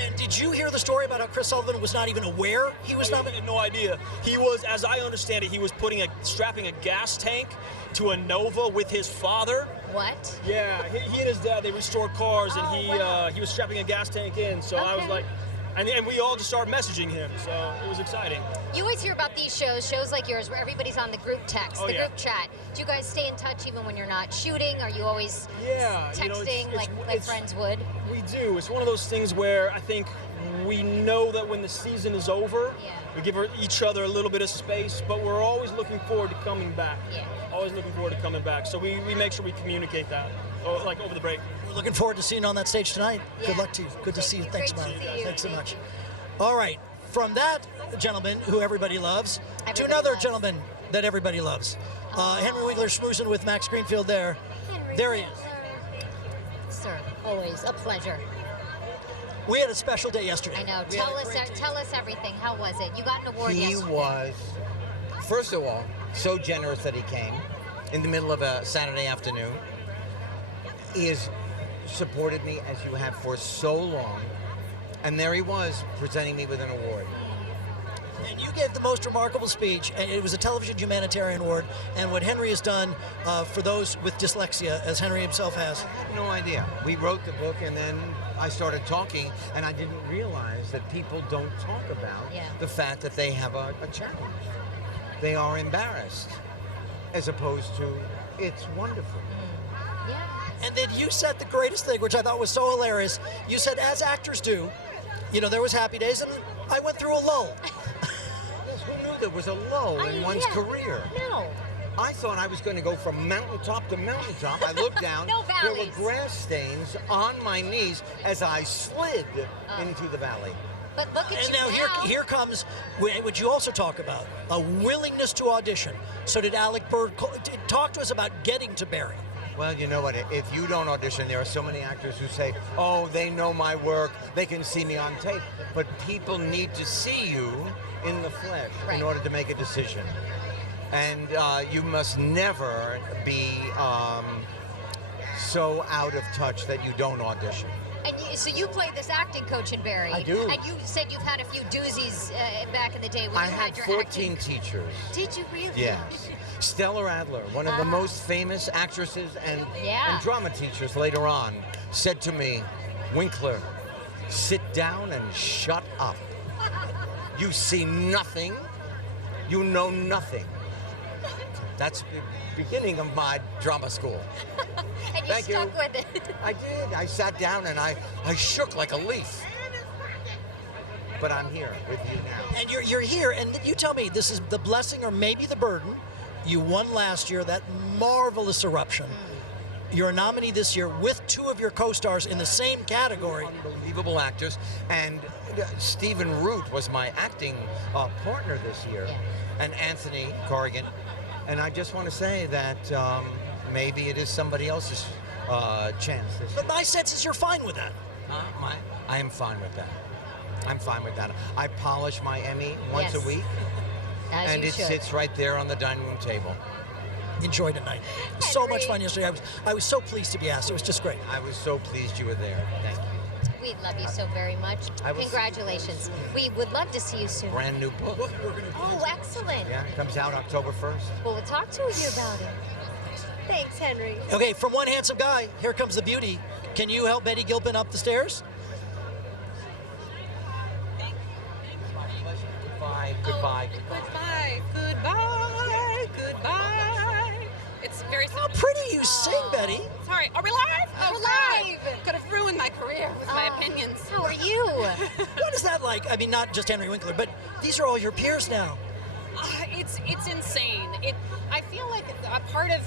And did you hear the story about how Chris Sullivan was not even aware he was nominated? I had no idea. He was, as I understand it, he was strapping a gas tank to a Nova with his father. What? Yeah, he and his dad, they restore cars, and he was strapping a gas tank in. So I was like, and we all just started messaging him. So it was exciting. You always hear about these shows like yours, where everybody's on the group text, the group chat. Do you guys stay in touch even when you're not shooting? Are you always texting like friends would? We do. It's one of those things where I think we know that when the season is over, we give each other a little bit of space, but we're always looking forward to coming back. Yeah. Always looking forward to coming back. So we make sure we communicate that, like over the break. We're looking forward to seeing you on that stage tonight. Good luck to you. Good to see you. Thanks, Mom. Thanks so much. All right. From that gentleman who everybody loves to another gentleman that everybody loves. Henry Winkler schmoozing with Max Greenfield there. There he is. Sir, always a pleasure. We had a special day yesterday. I know. Tell us everything. How was it? You got an award He yesterday. was, first of all, so generous that he came in the middle of a Saturday afternoon. He has supported me as you have for so long, and there he was presenting me with an award. And you gave the most remarkable speech, and it was a television humanitarian award. And what Henry has done for those with dyslexia, as Henry himself has. I had no idea. We wrote the book, and then I started talking, and I didn't realize that people don't talk about the fact that they have a challenge. They are embarrassed, as opposed to it's wonderful. And then you said the greatest thing, which I thought was so hilarious. You said, as actors do, you know, there was happy days, and I went through a lull. Who knew there was a lull in one's career? No. I thought I was going to go from mountaintop to mountaintop. I looked down. No there valleys. were grass stains on my knees as I slid into the valley. But look at and you now. Here comes what you also talk about, a willingness to audition. So did Alec Bird talk to us about getting to Barry? Well, you know what? If you don't audition, there are so many actors who say, oh, they know my work, they can see me on tape. But people need to see you in the flesh in order to make a decision. And you must never be so out of touch that you don't audition. And so you played this acting coach in Barry. I do. And you said you've had a few doozies back in the day when I you had your 14 teachers. Did you really? Yes. Stella Adler, one of the most famous actresses and drama teachers later on, said to me, Winkler, sit down and shut up. You see nothing. You know nothing. That's the beginning of my drama school. And you stuck with it. I did. I sat down and I shook like a leaf. But I'm here with you now. And you're here, and you tell me, this is the blessing or maybe the burden. You won last year, that marvelous Eruption. You're a nominee this year with two of your co-stars in the same category. Unbelievable actors. And Stephen Root was my acting partner this year. And Anthony Corrigan. And I just want to say that maybe it is somebody else's chance this year. But my sense is you're fine with that. I am fine with that. I'm fine with that. I polish my Emmy once a week. And it sits right there on the dining room table. Enjoyed it tonight. So much fun yesterday. I was so pleased to be asked. It was just great. I was so pleased you were there. Thank you. We love you so very much. Congratulations. We would love to see you soon. Brand new book. Oh, excellent. Yeah, it comes out October 1st. Well, we'll talk to you about it. Thanks, Henry. Okay, from one handsome guy, here comes the beauty. Can you help Betty Gilpin up the stairs? Goodbye, goodbye. Goodbye, goodbye, goodbye. It's very How pretty you sing, Betty. Sorry, are we live? We're live. Could have ruined my career with my opinions. How are you? What is that like? I mean, not just Henry Winkler, but these are all your peers now. It's insane. I feel like a part of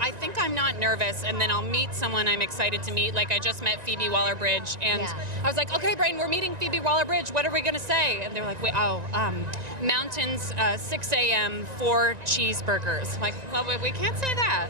I think I'm not nervous, and then I'll meet someone I'm excited to meet. Like I just met Phoebe Waller-Bridge, and I was like, okay, Braden, we're meeting Phoebe Waller-Bridge. What are we gonna say? And they were like, mountains, 6 a.m., 4 cheeseburgers. I'm like, well, we can't say that.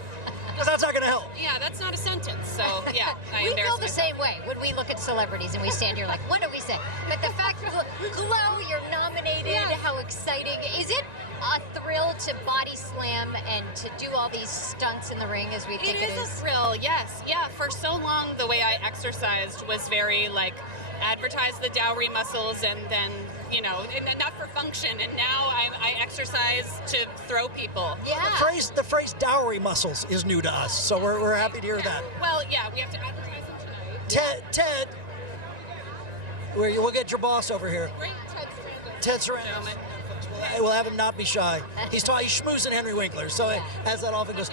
Because that's not going to help. Yeah, that's not a sentence. So, yeah, we feel the same way when we look at celebrities and we stand here like, what do we say? But the fact, Glow, you're nominated. How exciting. Is it a thrill to body slam and to do all these stunts in the ring as we think it is? It is a thrill, yes. Yeah, for so long, the way I exercised was very, like, advertise the dowry muscles and then, you know, not for function. And now I exercise to throw people. Yeah. The phrase dowry muscles is new to us, so we're happy to hear that. Well, yeah, we have to advertise them tonight. Ted, we'll get your boss over here. Great, Ted Sarandos. We'll have him not be shy. He's schmoozing Henry Winkler, so as that often goes.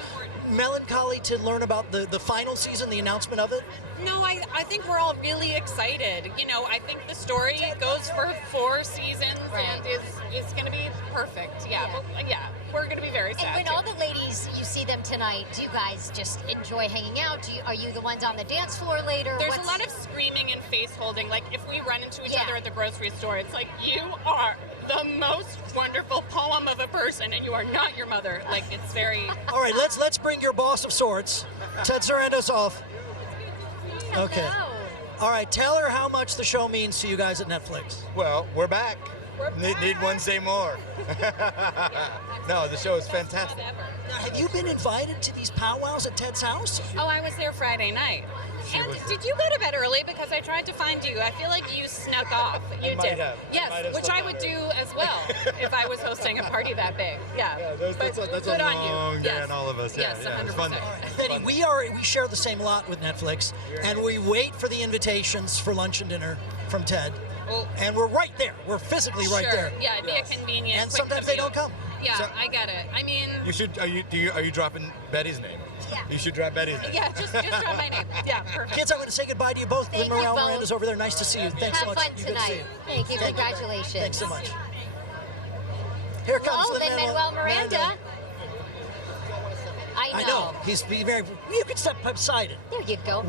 Melancholy to learn about the final season, the announcement of it? No, I think we're all really excited. You know, I think the story goes for 4 seasons and is going to be perfect. Yeah, we're going to be very sad. And when all the ladies, you see them tonight, do you guys just enjoy hanging out? Are you the ones on the dance floor later? There's a lot of screaming and face holding. Like, if we run into each other at the grocery store, it's like, you are the most wonderful poem of a person, and you are not your mother. Like, it's very... All right, let's bring your boss of sorts, Ted Sarandos, off. Okay. All right, tell her how much the show means to you guys at Netflix. Well, we're back. Need one, say more. No, the show is fantastic. Now, have you been invited to these powwows at Ted's house? Oh, I was there Friday night. And did you go to bed early? Because I tried to find you. I feel like you snuck off. You might did. have. Yes, Might have which snuck I would off. do as well if I was hosting a party that big. Yeah. That's a Good on you. long day Yes. on all of us. Yes, Yeah, it was fun. 100%. Betty, we share the same lot with Netflix, and we wait for the invitations for lunch and dinner from Ted. And we're right there. We're physically right Sure. there. Yeah, it'd be a convenient. And quick sometimes they commute. don't come. Yeah, So- I get it. I mean, You should. Are you dropping Betty's name? Yeah. You should drop Betty's name. yeah, just drop my name. Yeah, perfect. Kids, I'm going to say goodbye to you both. Thank you Lin-Manuel both. Miranda's over there. Nice to see you. Thanks so Have much. fun You good to see tonight. you. Thank you. Thank you. Congratulations. Thanks so much. Here comes Oh, Lin-Manuel Miranda. I know. He's being very. You can step beside it. There you go.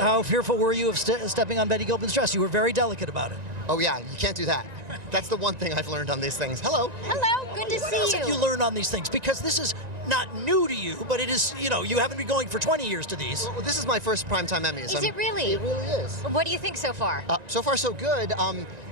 How fearful were you of stepping on Betty Gilpin's dress? You were very delicate about it. Oh yeah, you can't do that. That's the one thing I've learned on these things. Hello. Hello. Good to What see else you. have you learned on these things? Because this is not new to you, but it is. You haven't been going for 20 years to these. Well, this is my first primetime Emmys. Is it really? It really is. What do you think so far? So far, so good.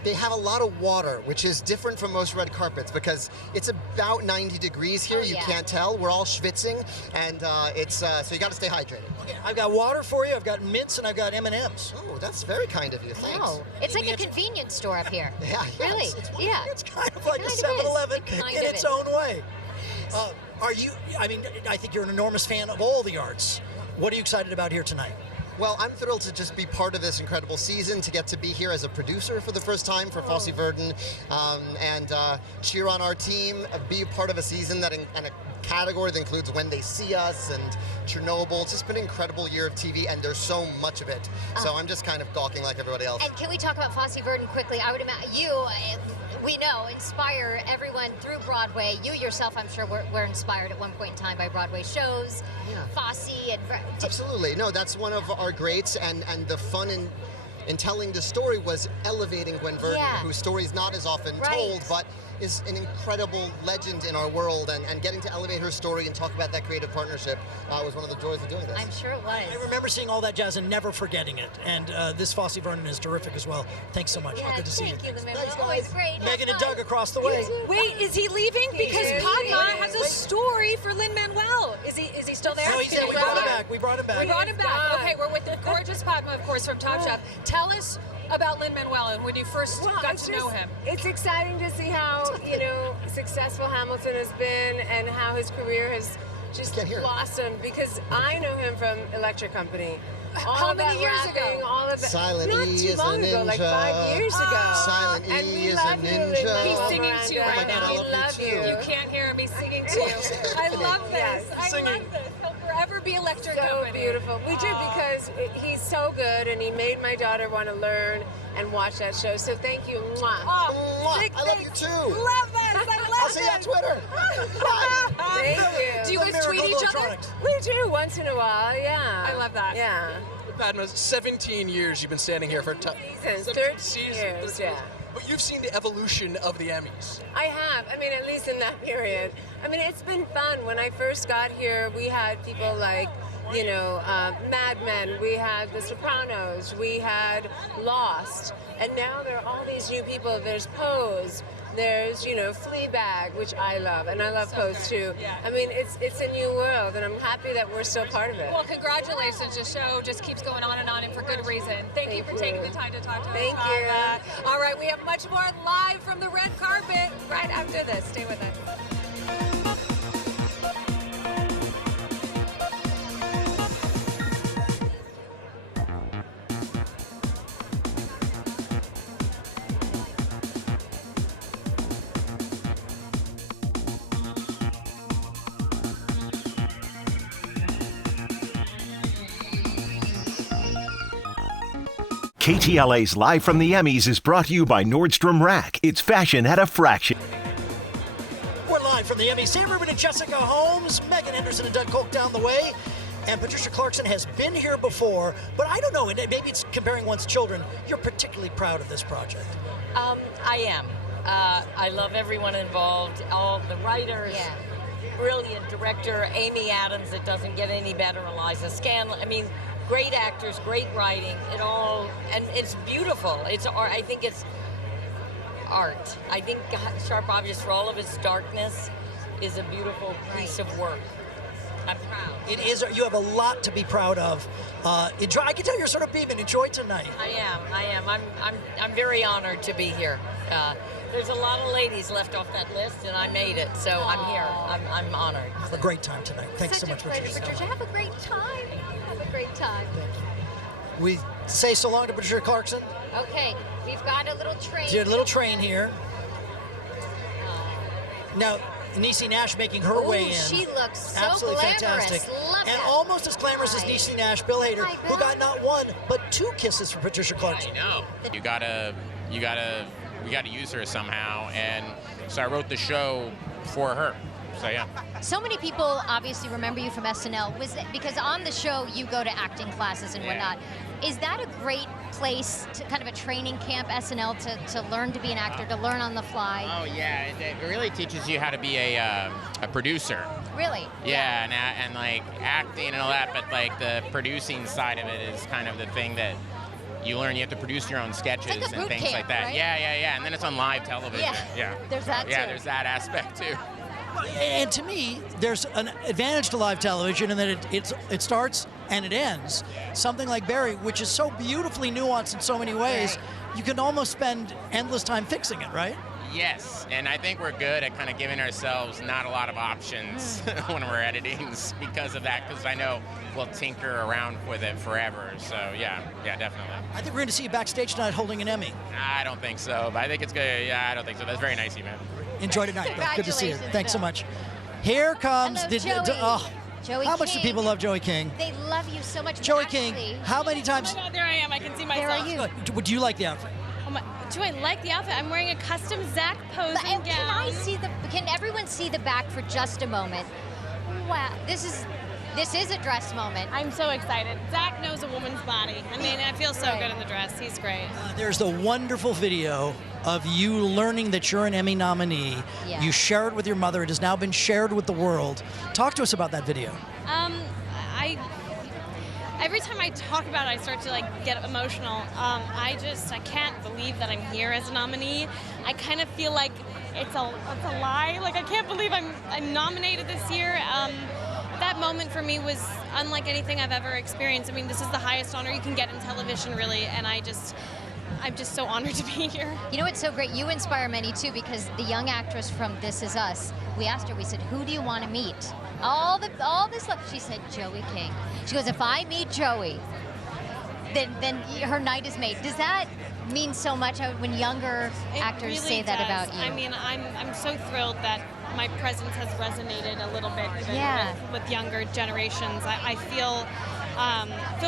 They have a lot of water, which is different from most red carpets because it's about 90 degrees here. You yeah. can't tell. We're all schwitzing, and it's so you got to stay hydrated. Okay, I've got water for you. I've got mints and I've got M&Ms. Oh, that's very kind of you. Thanks. Oh, it's like a convenience store up here. Yeah, Really? Yeah. It's kind of like a Kind of 7-Eleven is. Kind in of its is. own way. Are you? I mean, I think you're an enormous fan of all the arts. What are you excited about here tonight? Well, I'm thrilled to just be part of this incredible season, to get to be here as a producer for the first time for Fosse Verdon, and cheer on our team, be a part of a season and a category that includes When They See Us and Chernobyl. It's just been an incredible year of TV, and there's so much of it. So I'm just kind of gawking like everybody else. And can we talk about Fosse Verdon quickly? I would imagine we know, inspire everyone through Broadway. You yourself, I'm sure, were inspired at one point in time by Broadway shows. Yeah. Fosse and... Absolutely. No, that's one of our greats, and the fun in telling the story was elevating Gwen Verdon, Yeah. whose story is not as often Right. told, but is an incredible legend in our world, and getting to elevate her story and talk about that creative partnership was one of the joys of doing this. I'm sure it was. I remember seeing all that jazz and never forgetting it. And this Fosse Verdon is terrific as well. Thanks so much. Yeah, Good to see you. thank you, Lin-Manuel. Thanks, Always guys. great. Megan and Have fun. Doug across the way. Wait, is he leaving? Because is. Padma He has a is. story for Lin-Manuel. Is he still there? No, he's there. We brought him back. We brought him back. We brought him back. Okay, we're with the gorgeous Padma, of course, from Top Chef. Tell us about Lin-Manuel and when you first got to know him. It's exciting to see how, successful Hamilton has been and how his career has just blossomed, because I know him from Electric Company. How many years ago? All of that. Silent Not E too is a long ago, like ninja. 5 years ago. Silent And E we is a love you, ninja. Lin-Manuel He's singing to you Miranda, right now. I love we you love too. you. You can't hear me singing to you. I love this. Yes. I love this. He'll forever be Electric So Company. beautiful. We do, because he's so good, and he made my daughter want to learn and watch that show. So thank you. Mwah. Mwah. Big I love thanks. you too. Love us. I love I'll see you on Twitter. Thank you. Do you guys tweet each other? We do once in a while, yeah. I love that. Yeah. Padma, 17 years you've been standing here for Seasons, 13 years, yeah. But you've seen the evolution of the Emmys. I have. I mean, at least in that period. I mean, it's been fun. When I first got here, we had people like, Mad Men. We had The Sopranos. We had Lost. And now there are all these new people. There's Pose. There's, Fleabag, which I love, and I love Pose too. Yeah. I mean, it's a new world, and I'm happy that we're still part of it. Well, congratulations. The show just keeps going on, and for good reason. Thank you for taking the time to talk to us Thank about you. that. All right, we have much more live from the red carpet right after this. Stay with us. KTLA's Live from the Emmys is brought to you by Nordstrom Rack. It's fashion at a fraction. We're live from the Emmys. Sam Rubin and Jessica Holmes, Megan Henderson and Doug Kolk down the way. And Patricia Clarkson has been here before, but I don't know, maybe it's comparing one's children. You're particularly proud of this project. I am. I love everyone involved, all the writers. Yeah. Brilliant director, Amy Adams, it doesn't get any better, Eliza Scanlon. I mean, great actors, great writing, and it's beautiful. I think it's art. I think Sharp Objects, for all of its darkness, is a beautiful piece of work. I'm proud. It is. You have a lot to be proud of. Enjoy. I can tell you're sort of beaming. Enjoy tonight. I am. I'm very honored to be here. There's a lot of ladies left off that list, and I made it, so I'm here. I'm honored. Have a great time tonight. Thanks so much, Patricia. Have a great time. Have a great time. We say so long to Patricia Clarkson. Okay, we've got a little train. Did a little train here. Now, Niecy Nash making her way in. She looks so absolutely glamorous. fantastic. Love and that. almost as glamorous as Niecy Nash, Bill Hader, who got not one but 2 kisses from Patricia Clarkson. I know. We gotta use her somehow, and so I wrote the show for her. So yeah. So many people obviously remember you from SNL. Was it because on the show you go to acting classes and whatnot? Is that a great place, to kind of a training camp, SNL, to learn to be an actor, to learn on the fly? Oh yeah, it really teaches you how to be a producer. Really? Yeah, and like acting and all that, but like the producing side of it is kind of the thing that you learn. You have to produce your own sketches like a and boot things camp, like that. right? Yeah, and then it's on live television. Yeah. There's that too. Yeah, there's that aspect too. And to me, there's an advantage to live television in that it starts and it ends. Something like Barry, which is so beautifully nuanced in so many ways, you can almost spend endless time fixing it, right? Yes, and I think we're good at kind of giving ourselves not a lot of options when we're editing because of that, because I know we'll tinker around with it forever. So yeah, definitely. I think we're going to see you backstage tonight holding an Emmy. I don't think so, but I think it's good. Yeah, I don't think so. That's very nice of you, man. Enjoy tonight, Bill. Good to see you. Thanks so much. Here comes Joey how much do King. people love Joey King? They love you so much. Joey Actually, King, how many times? Oh my God, there I am. I can see myself. There are you. Do you like the outfit? Do I like the outfit? I'm wearing a custom Zach posing gown. Can everyone see the back for just a moment? Wow, this is a dress moment. I'm so excited. Zach knows a woman's body. I mean, I feel so good in the dress. He's great. There's the wonderful video of you learning that you're an Emmy nominee. Yeah. You share it with your mother. It has now been shared with the world. Talk to us about that video. Every time I talk about it, I start to get emotional. I can't believe that I'm here as a nominee. I kind of feel like it's a lie. Like, I can't believe I'm nominated this year. That moment for me was unlike anything I've ever experienced. I mean, this is the highest honor you can get in television, really, and I'm just so honored to be here. You know what's so great? You inspire many too, because the young actress from This Is Us, we asked her, we said, who do you want to meet? All this love. She said, Joey King. She goes, if I meet Joey, then her night is made. Does that mean so much when younger actors really say that about you? I mean, I'm so thrilled that my presence has resonated a little bit even with younger generations. I feel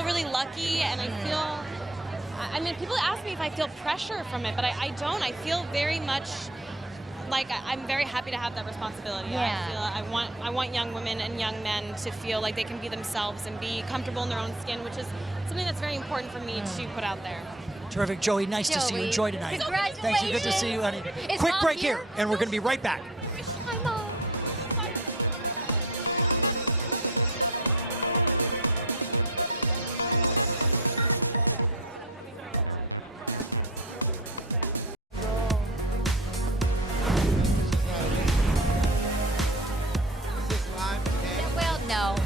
really lucky, and I mean, people ask me if I feel pressure from it, but I don't. I feel very much like I'm very happy to have that responsibility. Yeah. I want young women and young men to feel like they can be themselves and be comfortable in their own skin, which is something that's very important for me to put out there. Terrific, Joey. Nice to see you. Enjoy tonight. Congratulations. Thank you. Good to see you, honey. Is Quick Mom break here? here, and we're going to be right back. Hi, Mom. Well, no.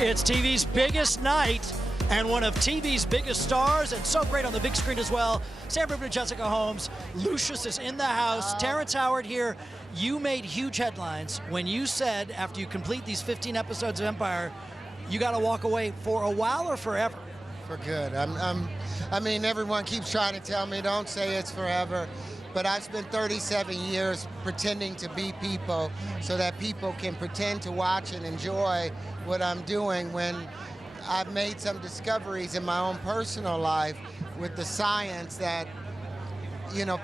It's TV's biggest night and one of TV's biggest stars, and so great on the big screen as well. Sam Rubin and Jessica Holmes. Lucius is in the house. Terrence Howard here. You made huge headlines when you said, after you complete these 15 episodes of Empire, you got to walk away for a while or forever. For good. I mean, everyone keeps trying to tell me, don't say it's forever. But I've spent 37 years pretending to be people so that people can pretend to watch and enjoy what I'm doing when I've made some discoveries in my own personal life with the science that,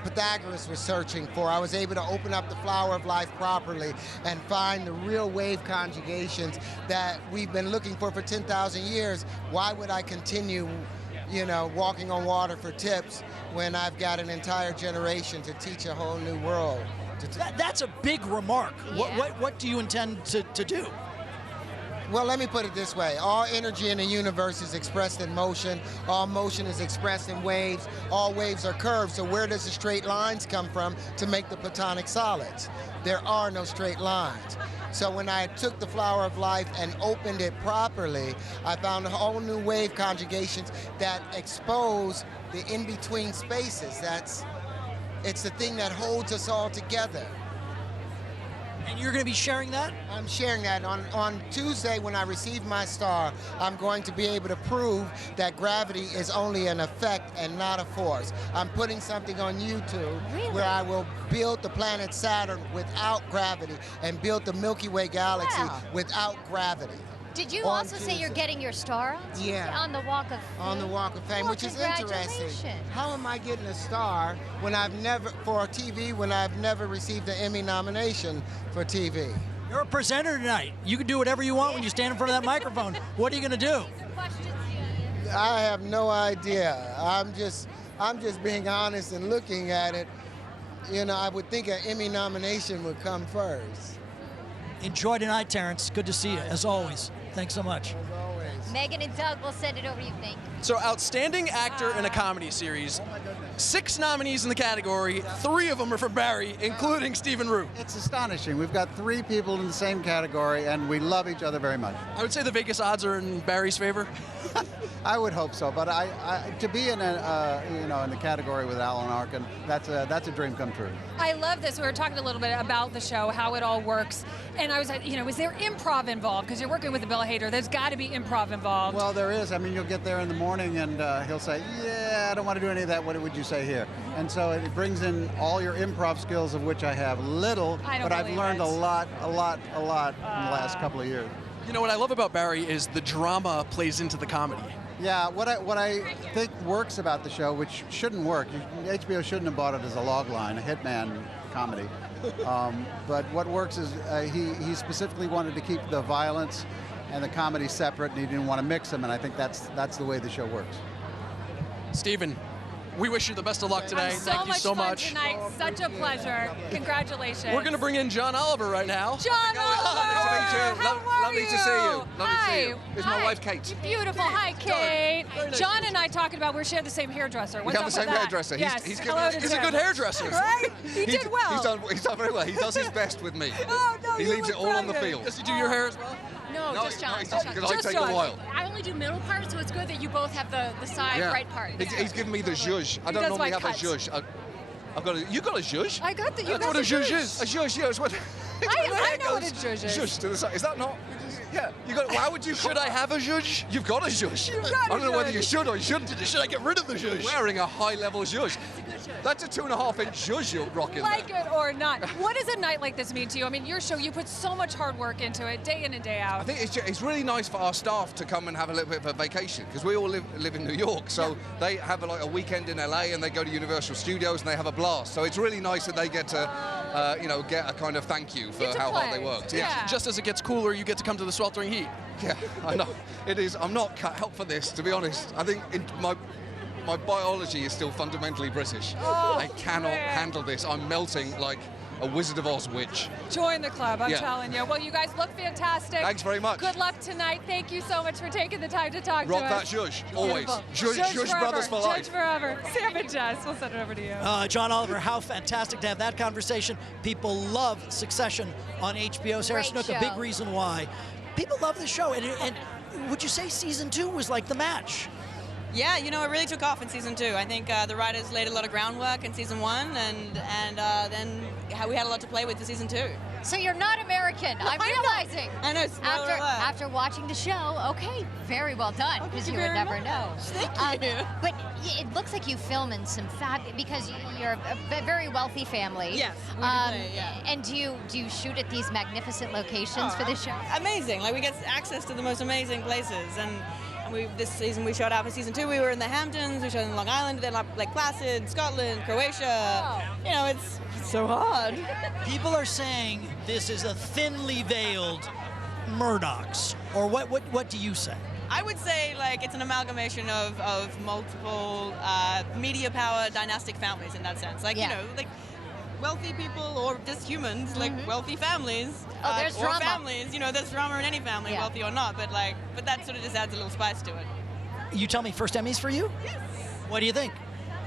Pythagoras was searching for. I was able to open up the flower of life properly and find the real wave conjugations that we've been looking for 10,000 years. Why would I continue, walking on water for tips when I've got an entire generation to teach a whole new world? That's a big remark. Yeah. What do you intend to do? Well, let me put it this way. All energy in the universe is expressed in motion. All motion is expressed in waves. All waves are curved. So where does the straight lines come from to make the platonic solids? There are no straight lines. So when I took the flower of life and opened it properly, I found a whole new wave conjugations that expose the in-between spaces. It's the thing that holds us all together. And you're going to be sharing that? I'm sharing that. On Tuesday, when I receive my star, I'm going to be able to prove that gravity is only an effect and not a force. I'm putting something on YouTube where I will build the planet Saturn without gravity and build the Milky Way galaxy without gravity. Did you also say you're getting your star on Tuesday? Yeah. On the Walk of Fame? On the Walk of Fame, Well, which is interesting. congratulations. How am I getting a star when I've never, for TV, when I've never received an Emmy nomination for TV? You're a presenter tonight. You can do whatever you want when you stand in front of that microphone. What are you going to do? I have no idea. I'm just being honest and looking at it. You know, I would think an Emmy nomination would come first. Enjoy tonight, Terrence. Good to see you, as always. Thanks so much. Megan and Doug will send it over to you, thank you. So, Outstanding Actor in a Comedy Series. 6 nominees in the category. 3 of them are for Barry, including Stephen Root. It's astonishing. We've got 3 people in the same category, and we love each other very much. I would say the Vegas odds are in Barry's favor. I would hope so, but I to be in in the category with Alan Arkin, that's a dream come true. I love this. We were talking a little bit about the show, how it all works, and I was like, is there improv involved? Because you're working with Bill Hader, there's got to be improv involved. Well, there is. I mean, you'll get there in the morning, and he'll say, "Yeah, I don't want to do any of that. What would you say here?" And so it brings in all your improv skills, of which I have little, but I've learned a lot in the last couple of years. You know what I love about Barry is the drama plays into the comedy. Yeah, what I think works about the show, which shouldn't work, HBO shouldn't have bought it as a log line, a hitman comedy. But what works is he specifically wanted to keep the violence and the comedy separate, and he didn't want to mix them, and I think that's the way the show works. Stephen, we wish you the best of luck today. Thank you so much. Tonight. Such a pleasure. Congratulations. We're going to bring in John Oliver right now. John Oliver! Lovely to see you. Lovely to see you. It's my wife, Kate. Beautiful. Hi, Kate. John and I talking about we share the same hairdresser. What's we have the same hairdresser. Yes. He's a good hairdresser. Right? He did well. He's done very well. He does his best with me. Oh, no, he leaves it all on the field. Does he do your hair as well? No, just John. Because I take a while. I only do middle part, so it's good that you both have the side right part. He's given me the zhuzh. I don't normally have a zhuzh. You got a zhuzh? I got the. That's what a zhuzh is. A zhuzh, yeah. It's what. I know what a zhuzh is. Zhuzh to the side. Is that not? Yeah. You got. Why would you? Should I have a zhuzh? You've got a zhuzh. I don't know whether you should or you shouldn't. Should I get rid of the zhuzh? Wearing a high-level zhuzh. That's a 2.5-inch zhuzh you're rocking. Like it or not. What does a night like this mean to you? I mean, your show, you put so much hard work into it, day in and day out. I think it's really nice for our staff to come and have a little bit of a vacation, because we all live in New York, so they have a weekend in LA and they go to Universal Studios and they have a blast. So it's really nice that they get to, get a kind of thank you for how hard they worked. Yeah. Just as it gets cooler, you get to come to the sweltering heat. Yeah, I know. It is. I'm not cut out for this, to be honest. I think my biology is still fundamentally British. I cannot handle this. I'm melting like a Wizard of Oz witch. Join the club, I'm telling you. Well, you guys look fantastic. Thanks very much. Good luck tonight. Thank you so much for taking the time to talk to us. Rock that zhuzh, always. Zhuzh brothers for life. Zhuzh forever. Sam and Jess, we'll send it over to you. John Oliver, how fantastic to have that conversation. People love Succession on HBO. Sarah Snook, a big reason why. People love the show. And would you say season 2 was like the match? Yeah, it really took off in season 2. I think the writers laid a lot of groundwork in season 1, and then we had a lot to play with in season 2. So you're not American. I'm realizing. I know. After watching the show, okay, very well done, because you would never know. Thank you. But it looks like you film in some because you're a very wealthy family. Yes. And do you shoot at these magnificent locations for this show? Amazing. Like, we get access to the most amazing places, and this season we showed out for season 2. We were in the Hamptons, we showed in Long Island, then Lake Placid, Scotland, Croatia. It's so hard. People are saying this is a thinly veiled Murdochs, or what do you say? I would say it's an amalgamation of multiple media power dynastic families in that sense. wealthy people or just humans, like wealthy families. Oh, there's or drama. families, you know, there's drama in any family, wealthy or not, but that sort of just adds a little spice to it. You tell me, first Emmys for you? Yes. What do you think?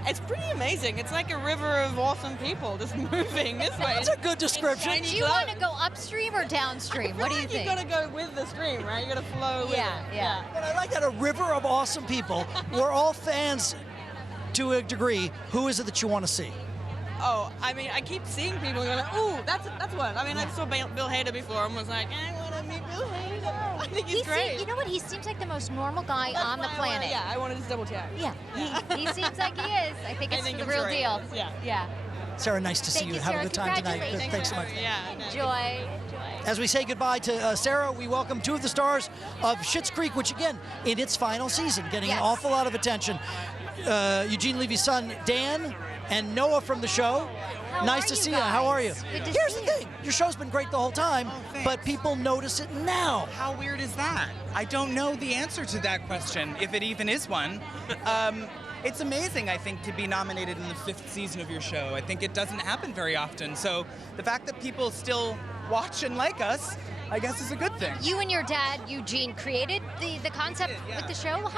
It's pretty amazing. It's like a river of awesome people just moving this way. That's a good description. Do you want to go upstream or downstream? What do you think? You gotta go with the stream, right? You gotta flow with it. Yeah. But I like that, a river of awesome people. We're all fans to a degree. Who is it that you want to see? Oh, I mean, I keep seeing people going, ooh, that's one. I mean, I saw Bill Hader before and was like, I want to meet Bill Hader. I think he's great. You know what? He seems like the most normal guy on the planet. I wanted to double check. Yeah, he seems like he is. I think it's the real deal. Yeah. Sarah, nice to see you. Have a good time tonight. Thanks so much. Enjoy. As we say goodbye to Sarah, we welcome two of the stars of Schitt's Creek, which again, in its final season, getting an awful lot of attention. Eugene Levy's son, Dan, and Noah from the show. Nice to see you. How are you? Here's the thing. Your show's been great the whole time, but people notice it now. How weird is that? I don't know the answer to that question, if it even is one. It's amazing, I think, to be nominated in the 5th season of your show. I think it doesn't happen very often. So the fact that people still watch and like us, I guess, is a good thing. You and your dad, Eugene, created the concept with the show.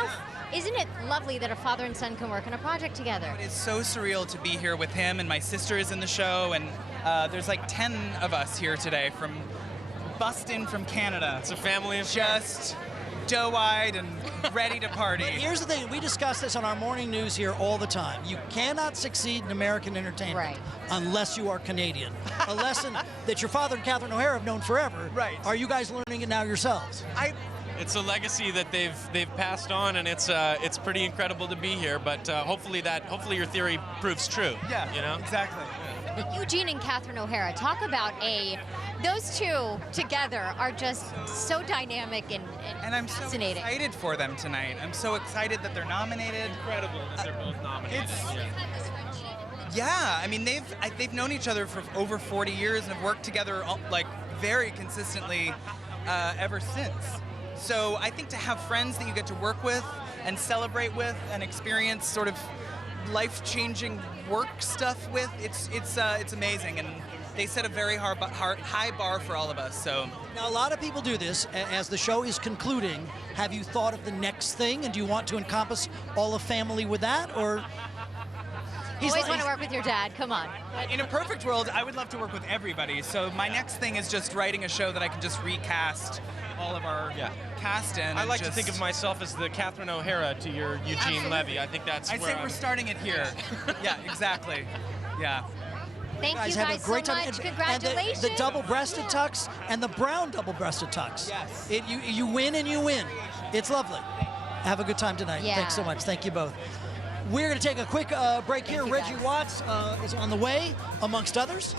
Isn't it lovely that a father and son can work on a project together? It is so surreal to be here with him, and my sister is in the show, and there's like 10 of us here today from bust in from Canada. It's a family of just doe-eyed and ready to party. But here's the thing, we discuss this on our morning news here all the time. You cannot succeed in American entertainment unless you are Canadian. A lesson that your father and Catherine O'Hara have known forever. Right. Are you guys learning it now yourselves? It's a legacy that they've passed on, and it's pretty incredible to be here. But hopefully your theory proves true. Yeah, you know exactly. Eugene and Catherine O'Hara, talk about those two together are just so dynamic and I'm fascinating. So excited for them tonight. I'm so excited that they're nominated. Incredible that they're both nominated. Yeah, I mean they've known each other for over 40 years and have worked together like very consistently ever since. So I think to have friends that you get to work with and celebrate with and experience sort of life-changing work stuff with, it's amazing, and they set a very high bar for all of us. So now a lot of people do this as the show is concluding. Have you thought of the next thing, and do you want to encompass all of family with that, or? Always want to work with your dad. Come on. In a perfect world, I would love to work with everybody. So my next thing is just writing a show that I can just recast all of our cast in. I like to think of myself as the Catherine O'Hara to your Eugene Levy. I think that's I where say we're starting it here. Yeah, exactly. Yeah. Thank you have guys a great so time. much. And Congratulations. the double-breasted tux and the brown double-breasted tux. Yes. You win and you win. It's lovely. Have a good time tonight. Yeah. Thanks so much. Thank you both. We're going to take a quick break here. Reggie Watts is on the way, amongst others.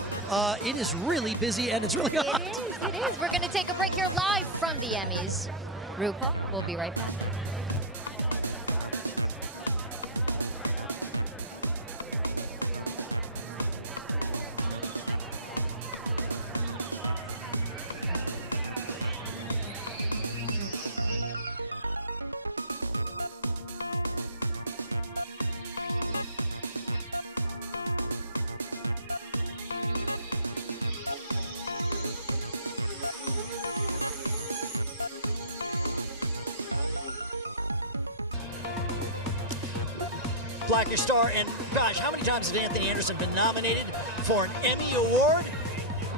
It is really busy and it's really hot. It is. We're going to take a break here live from the Emmys. RuPaul, we'll be right back. Blackish Star, and gosh, how many times has Anthony Anderson been nominated for an Emmy Award?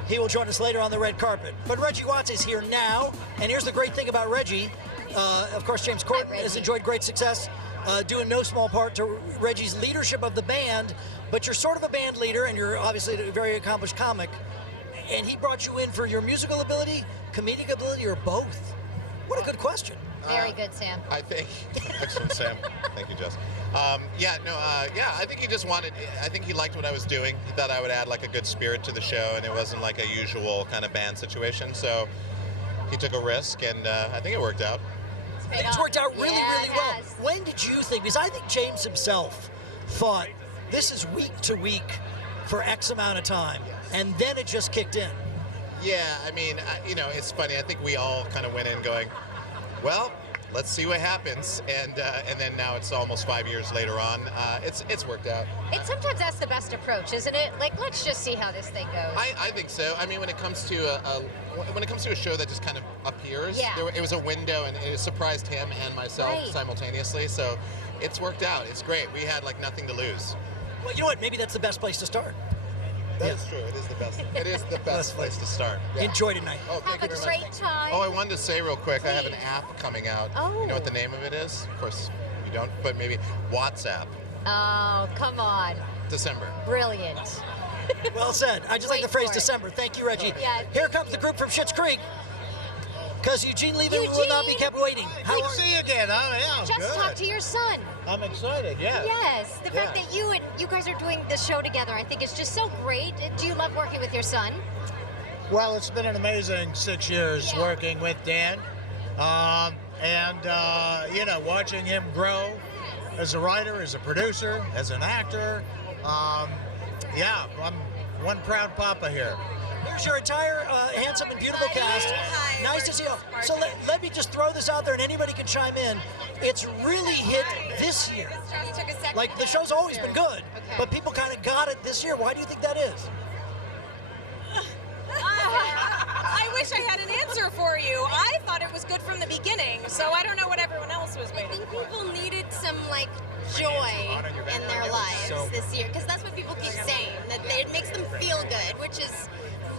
He will join us later on the red carpet. But Reggie Watts is here now, and here's the great thing about Reggie. Of course, James Corden has enjoyed great success, due in no small part to Reggie's leadership of the band, but you're sort of a band leader, and you're obviously a very accomplished comic, and he brought you in for your musical ability, comedic ability, or both? What a good question. Very good, Sam. I think, excellent, Sam. Thank you, Jess. I think he just wanted, I think he liked what I was doing. He thought I would add like a good spirit to the show, and it wasn't like a usual kind of band situation. So he took a risk, and I think it worked out. It's worked out really, really well. When did you think, because I think James himself thought this is week to week for X amount of time, and then it just kicked in. Yeah, I mean, it's funny. I think we all kind of went in going, well, let's see what happens. And then now it's almost 5 years later on. It's worked out. And sometimes that's the best approach, isn't it? Like, let's just see how this thing goes. I think so. I mean, when it comes to a show that just kind of appears, Yeah. it was a window, and it surprised him and myself simultaneously. So it's worked out. It's great. We had like nothing to lose. Well, you know what? Maybe that's the best place to start. That is true. It is the best. It is the best place to start. Yeah. Enjoy tonight. Oh, thank you very much. time. Oh, I wanted to say real quick, I have an app coming out. Oh. You know what the name of it is? Of course, you don't, but maybe WhatsApp. Oh, come on. December. Brilliant. Well said. I just like the phrase December. Thank you, Reggie. Here comes the group from Schitt's Creek. Because Eugene Levy will not be kept waiting. Good to see you again. Just talk to your son. I'm excited, yeah. Yes, the fact that you guys are doing this show together, I think is just so great. Do you love working with your son? Well, it's been an amazing 6 years working with Dan. You know, watching him grow as a writer, as a producer, as an actor. Yeah, I'm one proud papa here. Here's your entire handsome and beautiful cast. Nice to see you. So let me just throw this out there, and anybody can chime in. It's really hit this year. Like, the show's always been good, but people kind of got it this year. Why do you think that is? I wish I had an answer for you. I thought it was good from the beginning, so I don't know what everyone else was waiting. I think people needed some joy in their lives this year, because that's what people keep saying, that it makes them feel good, which is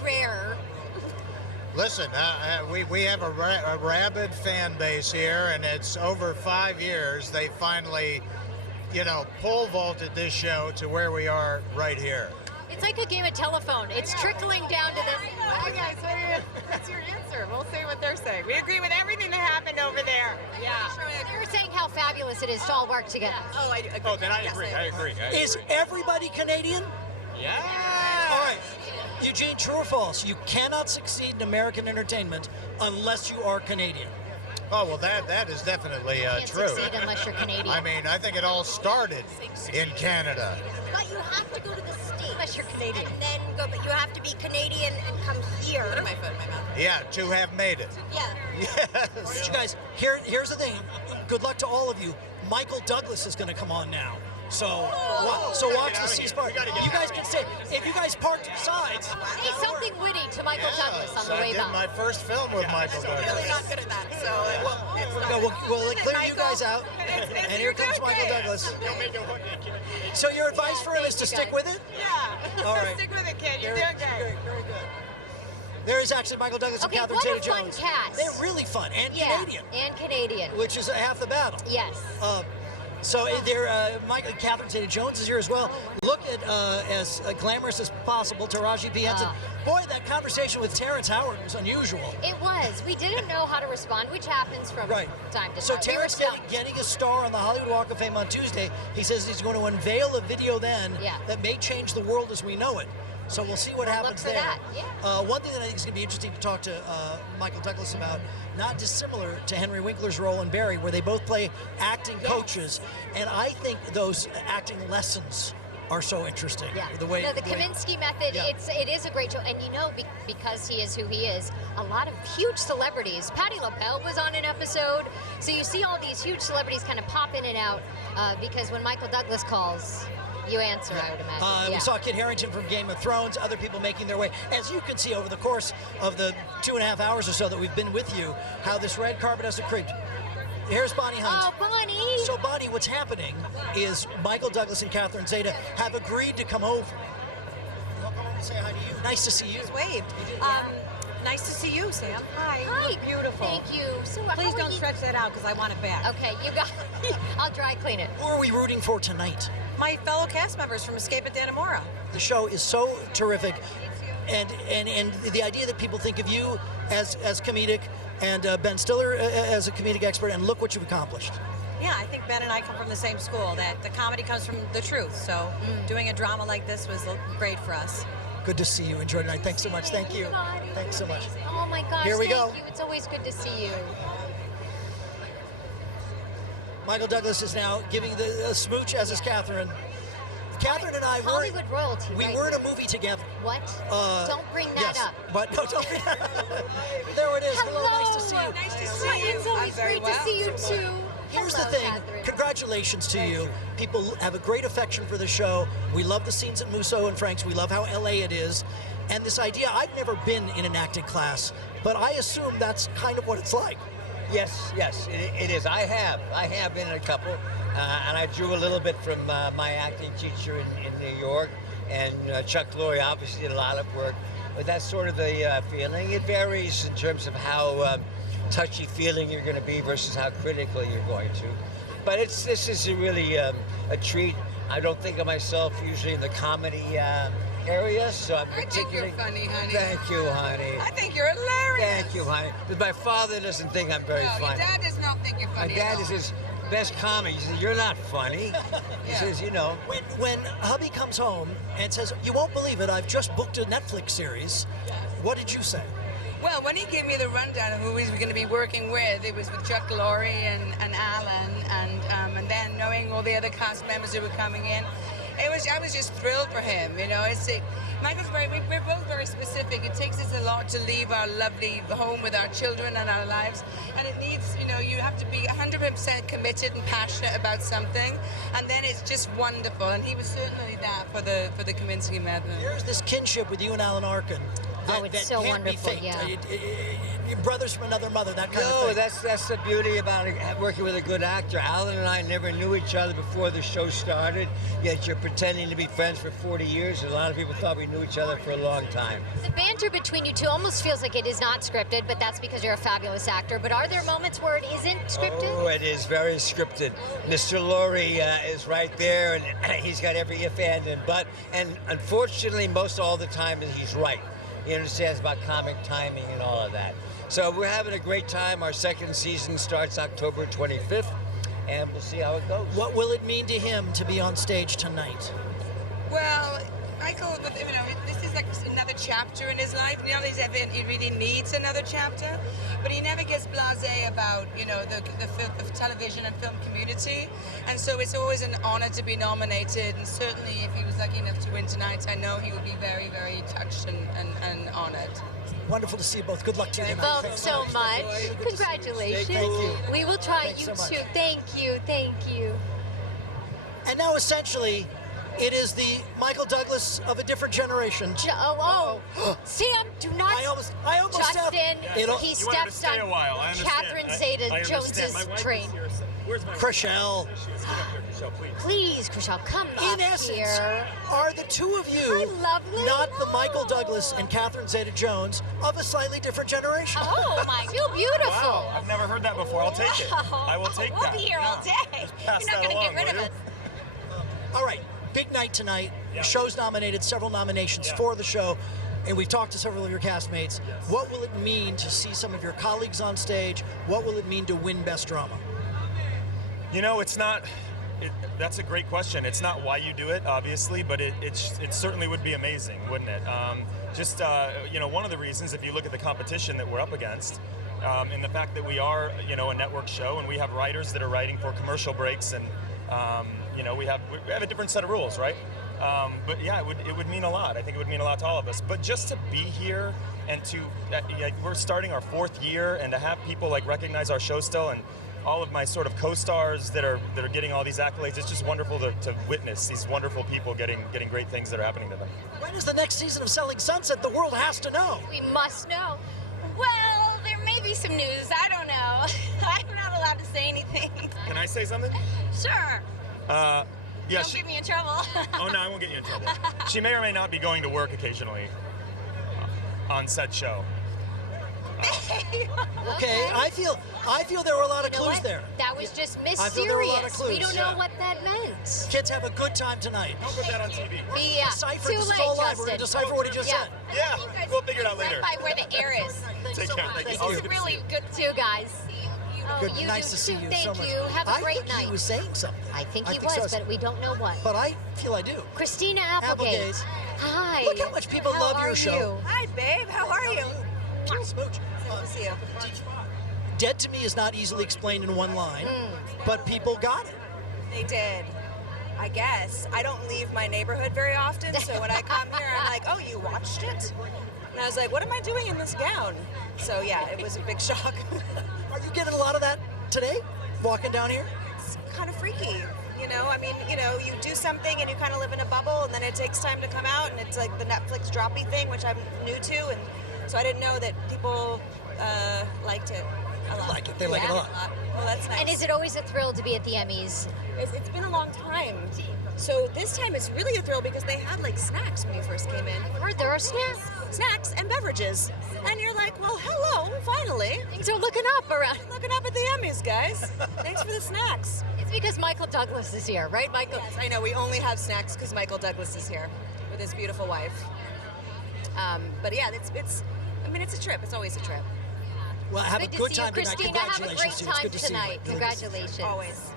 rare. Listen, we have a rabid fan base here, and it's over 5 years. They finally, you know, pole vaulted this show to where we are right here. It's like a game of telephone. It's trickling down to this. Hi guys, what's your answer? We'll say what they're saying. We agree with everything that happened over there. Yeah. They were saying how fabulous it is to all work together. Oh, I agree. Oh, then I agree. I agree. Is everybody Canadian? Yeah. All right. Eugene, true or false? You cannot succeed in American entertainment unless you are Canadian. Oh, well, that is definitely true. Succeed unless you're Canadian. I mean, I think it all started in Canada. But you have to go to the States unless you're Canadian. And then go, but you have to be Canadian and come here. Put my foot in my mouth. Yeah, to have made it. Yeah. Yes. All right, you guys, here's the thing. Good luck to all of you. Michael Douglas is going to come on now. So watch the Seas part. You guys can say, if you guys park to the sides. Say something witty to Michael Douglas on the way I did back. my first film with Michael Douglas. Really not good at that, so We'll clear you guys out. And here comes Michael Douglas. So your advice for him is to stick with it? Yeah. All right. Stick with it, kid. You're doing good. Very good. There is actually Michael Douglas and Catherine what a Zeta-Jones. fun cast. They're really fun and Canadian. And Canadian. Which is half the battle. Yes. So Catherine Zeta-Jones is here as well. Look at as glamorous as possible, Taraji P. Henson. Boy, that conversation with Terrence Howard was unusual. It was. We didn't know how to respond, which happens from time to time. So Terrence getting a star on the Hollywood Walk of Fame on Tuesday. He says he's going to unveil a video then that may change the world as we know it. So we'll see what happens there. That. Yeah. One thing that I think is going to be interesting to talk to Michael Douglas about, not dissimilar to Henry Winkler's role in Barry, where they both play acting coaches, and I think those acting lessons are so interesting. Yeah. The Kaminsky method, it is a great show. And you know, because he is who he is, a lot of huge celebrities. Patti LaBelle was on an episode. So you see all these huge celebrities kind of pop in and out because when Michael Douglas calls, you answer, I would imagine. We saw Kit Harington from Game of Thrones, other people making their way. As you can see over the course of the 2.5 hours or so that we've been with you, how this red carpet has creeped. Here's Bonnie Hunt. Oh, Bonnie! So, Bonnie, what's happening is Michael Douglas and Catherine Zeta have agreed to come over. I'll come over and say hi to you. Nice to see you. Just waved. Nice to see you, Sam. Hi. Hi. Beautiful. Thank you. So, please don't stretch that out because I want it back. Okay, you got I'll dry clean it. Who are we rooting for tonight? My fellow cast members from Escape at Dannemora. The show is so terrific, and the idea that people think of you as comedic and Ben Stiller as a comedic expert, and look what you've accomplished. Yeah, I think Ben and I come from the same school, that the comedy comes from the truth. So doing a drama like this was great for us. Good to see you. Enjoy tonight. Thanks so much. Thank you. Thanks so much. Oh my gosh. Here we go. Thank you. It's always good to see you. Michael Douglas is now giving a smooch, as is Catherine. Catherine and I Hollywood royalty. We right were in here. a movie together. What? Don't bring that yes, up. But no, don't bring that up. There it is. Hello. Nice to see you. Nice to see you. It's always great to see you too. Here's Hello, the thing. Catherine. Congratulations to you. People have a great affection for the show. We love the scenes at Musso and Frank's. We love how LA it is. And this idea, I've never been in an acting class, but I assume that's kind of what it's like. Yes, it is. I have been in a couple, and I drew a little bit from my acting teacher in New York, and Chuck Lorre obviously did a lot of work. But that's sort of the feeling. It varies in terms of how touchy-feeling you're going to be versus how critical you're going to. But this is really a treat. I don't think of myself usually in the comedy area, so I'm particularly. I think you're funny, honey. Thank you, honey. I think you're hilarious. Thank you, honey. But my father doesn't think I'm very funny. Your dad does not think you're My funny. dad at all. is his best comic. He says, "You're not funny." He says, "You know." When hubby comes home and says, "You won't believe it, I've just booked a Netflix series," what did you say? Well, when he gave me the rundown of movies we're going to be working with, it was with Chuck Lorre and Alan, and then knowing all the other cast members who were coming in, I was just thrilled for him. You know, we're both very specific. It takes us a lot to leave our lovely home with our children and our lives, and it needs, you have to be 100% committed and passionate about something, and then it's just wonderful. And he was certainly that for the Kaminsky Method. There's this kinship with you and Alan Arkin. It's so wonderful, yeah. You're brothers from another mother, that kind of No, thing. that's the beauty about working with a good actor. Alan and I never knew each other before the show started, yet you're pretending to be friends for 40 years, and a lot of people thought we knew each other for a long time. The banter between you two almost feels like it is not scripted, but that's because you're a fabulous actor. But are there moments where it isn't scripted? Oh, it is very scripted. Mr. Lorre is right there, and he's got every if, and but. And unfortunately, most all the time, he's right. He understands about comic timing and all of that. So we're having a great time. Our second season starts October 25th, and we'll see how it goes. What will it mean to him to be on stage tonight? Well, Michael, this is like another chapter in his life. He really needs another chapter, but he never gets blasé about, the television and film community. And so it's always an honor to be nominated. And certainly if he was lucky enough to win tonight, I know he would be very, very touched and honored. Wonderful to see you both. Good luck to you tonight. Both so much. Congratulations. Thank you. We will try Thanks you so much. too. Thank you. And now, essentially, it is the Michael Douglas of a different generation. Sam, do not. I almost Justin, It'll- he You steps on Catherine Zeta-Jones's train. Where's Chriselle? Please, Chriselle, come In up essence, here. are the two of you not the Michael Douglas and Catherine Zeta-Jones of a slightly different generation? Oh my, you're beautiful. Wow, I've never heard that before. I'll take it. I will take We'll that. be here all day. Just pass You're not that going to along, get rid will of you? us. All right, big night tonight. The show's nominated, several nominations for the show, and we've talked to several of your castmates. What will it mean to see some of your colleagues on stage? What will it mean to win Best Drama? It's not. That's a great question. It's not why you do it, obviously, but it certainly would be amazing, wouldn't it? One of the reasons, if you look at the competition that we're up against, and the fact that we are, a network show, and we have writers that are writing for commercial breaks, and we have a different set of rules, right? But yeah, it would mean a lot. I think it would mean a lot to all of us. But just to be here and to, we're starting our 4th year, and to have people recognize our show still, and all of my sort of co-stars that are getting all these accolades, it's just wonderful to witness these wonderful people getting great things that are happening to them. When is the next season of Selling Sunset? The world has to know. We must know. Well, there may be some news. I don't know. I'm not allowed to say anything. Can I say something? Sure. Yeah. Don't get me in trouble. Oh no, I won't get you in trouble. She may or may not be going to work occasionally on said show. Okay, I feel there were a lot of clues there. That was just I feel there were a lot of mysterious. clues. We don't know what that meant. Kids, have a good time tonight. Don't put that on TV. Yeah, Decipher, too this is late, all live. We're Justin. going to decipher what he just said. Yeah, we'll figure it out later. Right by where the air is. Take care. Thank you. This Always is good to really see you. good. Two guys. Oh, Good, you nice do to see too. you Thank so much. you. Have a great I think night. he was saying something. I think he think was, so. but we don't know what. But I feel I do. Christina Applegate. Applegate. Hi. Look how much people How love are your show. you? Hi, babe. How are you? Smooch. Good to see you. Dead to me is not easily explained in one line, but people got it. They did. I guess. I don't leave my neighborhood very often, so when I come here, I'm like, oh, you watched it? And I was like, what am I doing in this gown? So yeah, it was a big shock. Are you getting a lot of that today, walking down here? It's kind of freaky, you know? I mean, you know, you do something and you kind of live in a bubble, and then it takes time to come out, and it's like the Netflix droppy thing, which I'm new to, and so I didn't know that people liked it a lot. Like it, they like it a lot. Well, that's nice. And is it always a thrill to be at the Emmys? It's been a long time. So this time it's really a thrill because they had like snacks when you first came in. I've heard there are snacks. Snacks and beverages. And you're like, well, hello, finally. Things are looking up around. Looking up at the Emmys, guys. Thanks for the snacks. It's because Michael Douglas is here, right, Michael? Yes, I know. We only have snacks because Michael Douglas is here with his beautiful wife. But yeah, it's a trip. It's always a trip. Well, have a good time tonight. Christina, have a great Congratulations to you. It's time good to see you. tonight. Really Congratulations. Always.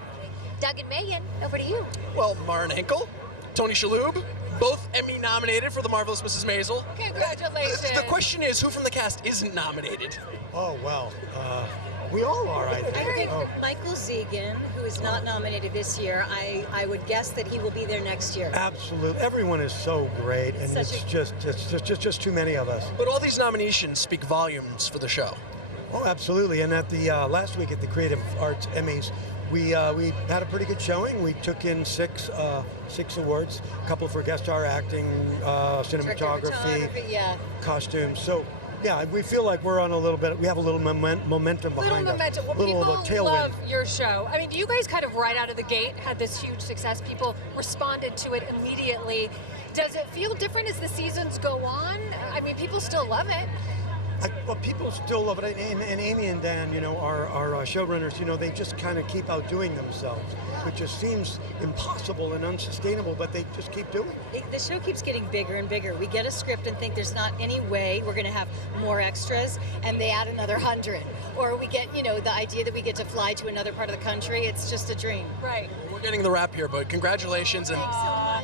Doug and Megan, over to you. Well, Maren Henkel, Tony Shalhoub, both Emmy nominated for The Marvelous Mrs. Maisel. Congratulations. The question is, who from the cast isn't nominated? Oh, well, we all are, I think. I think Michael Zegan, who is not nominated this year, I would guess that he will be there next year. Absolutely. Everyone is so great, and it's just too many of us. But all these nominations speak volumes for the show. Oh, absolutely. And at the last week at the Creative Arts Emmys, we had a pretty good showing. We took in six awards, a couple for guest star acting, cinematography, costumes. So, yeah, we feel like we're on a little bit. We have a little momentum behind us. Well, little people of a tailwind. love your show. I mean, you guys kind of right out of the gate had this huge success. People responded to it immediately. Does it feel different as the seasons go on? I mean, people still love it. Well, people still love it, and Amy and Dan, you know, our showrunners, you know, they just kind of keep outdoing themselves, which just seems impossible and unsustainable, but they just keep doing it. The show keeps getting bigger and bigger. We get a script and think there's not any way we're going to have more extras, and they add another 100. Or we get, you know, the idea that we get to fly to another part of the country. It's just a dream. Right. We're getting the wrap here, but congratulations and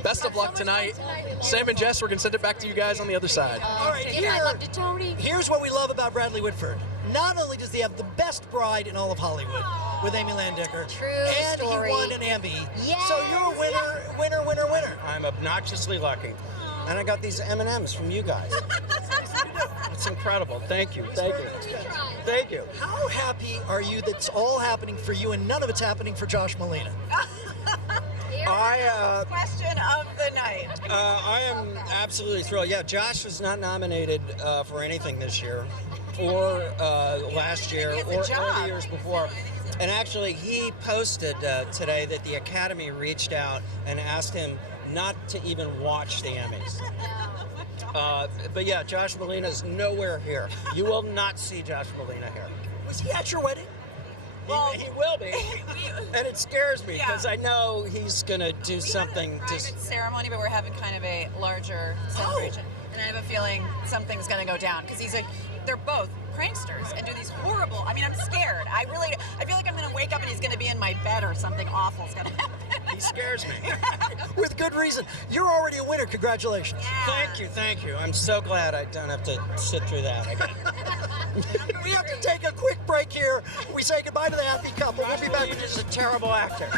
best of luck tonight. Sam and Jess, we're going to send it back to you guys on the other side. All right, here's what we love about Bradley Whitford. Not only does he have the best bride in all of Hollywood with Amy Landecker, and story. he won an Emmy. Yes. So you're a winner. I'm obnoxiously lucky. And I got these M&Ms from you guys. It's incredible. Thank you. Thank you. How happy are you that it's all happening for you and none of it's happening for Josh Malina? Question of the night. I am absolutely thrilled. Yeah, Josh was not nominated for anything this year, or last year, or the years before. And actually, he posted today that the Academy reached out and asked him not to even watch the Emmys. But yeah, Josh Malina's nowhere here. You will not see Josh Malina here. Was he at your wedding? He will be, and it scares me because I know he's going to do something. Private ceremony, but we're having kind of a larger celebration. And I have a feeling something's going to go down because they're both pranksters and do these horrible. I mean, I'm scared. I feel like I'm going to wake up and he's going to be in my bed or something awful's going to happen. He scares me. With good reason. You're already a winner. Congratulations. Yeah. Thank you. I'm so glad I don't have to sit through that again. We have to take a quick break here. We say goodbye to the happy couple. We'll be back. He's a terrible actor.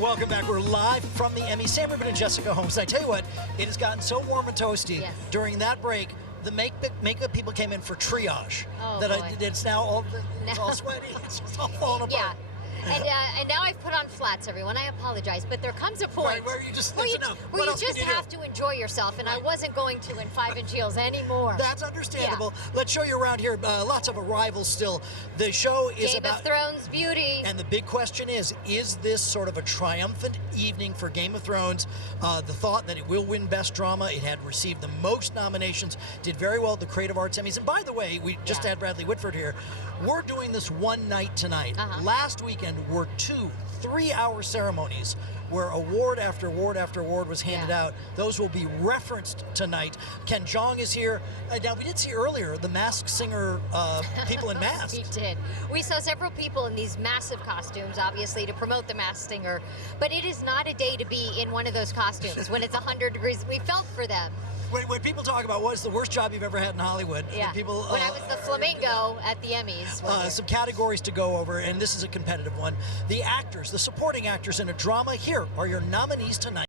Welcome back. We're live from the Emmy. Sam Rubin and Jessica Holmes. I tell you what, it has gotten so warm and toasty during that break. The makeup people came in for triage. Oh, that boy. it's now all it's all sweaty. It's just all falling apart. And now I've put on flats, everyone. I apologize, but there comes a point Right, where you just, where you, that's enough. where What you else can just you do? have to enjoy yourself, and I wasn't going to in 5-inch heels anymore. That's understandable. Let's show you around here. Lots of arrivals still. The show is Game about of Thrones beauty. And the big question is this sort of a triumphant evening for Game of Thrones? The thought that it will win Best Drama, it had received the most nominations, did very well at the Creative Arts Emmys. And by the way, we just had Bradley Whitford here. We're doing this one night tonight. Last weekend were 2 3-hour ceremonies where award after award after award was handed out. Those will be referenced tonight. Ken Jeong is here. Now, we did see earlier the Masked Singer people in masks. We did. We saw several people in these massive costumes, obviously, to promote the Masked Singer. But it is not a day to be in one of those costumes when it's 100 degrees. We felt for them. When people talk about what's the worst job you've ever had in Hollywood, people, when I was the flamingo at the Emmys. some categories to go over, and this is a competitive one. The actors, the supporting actors in a drama, here are your nominees tonight.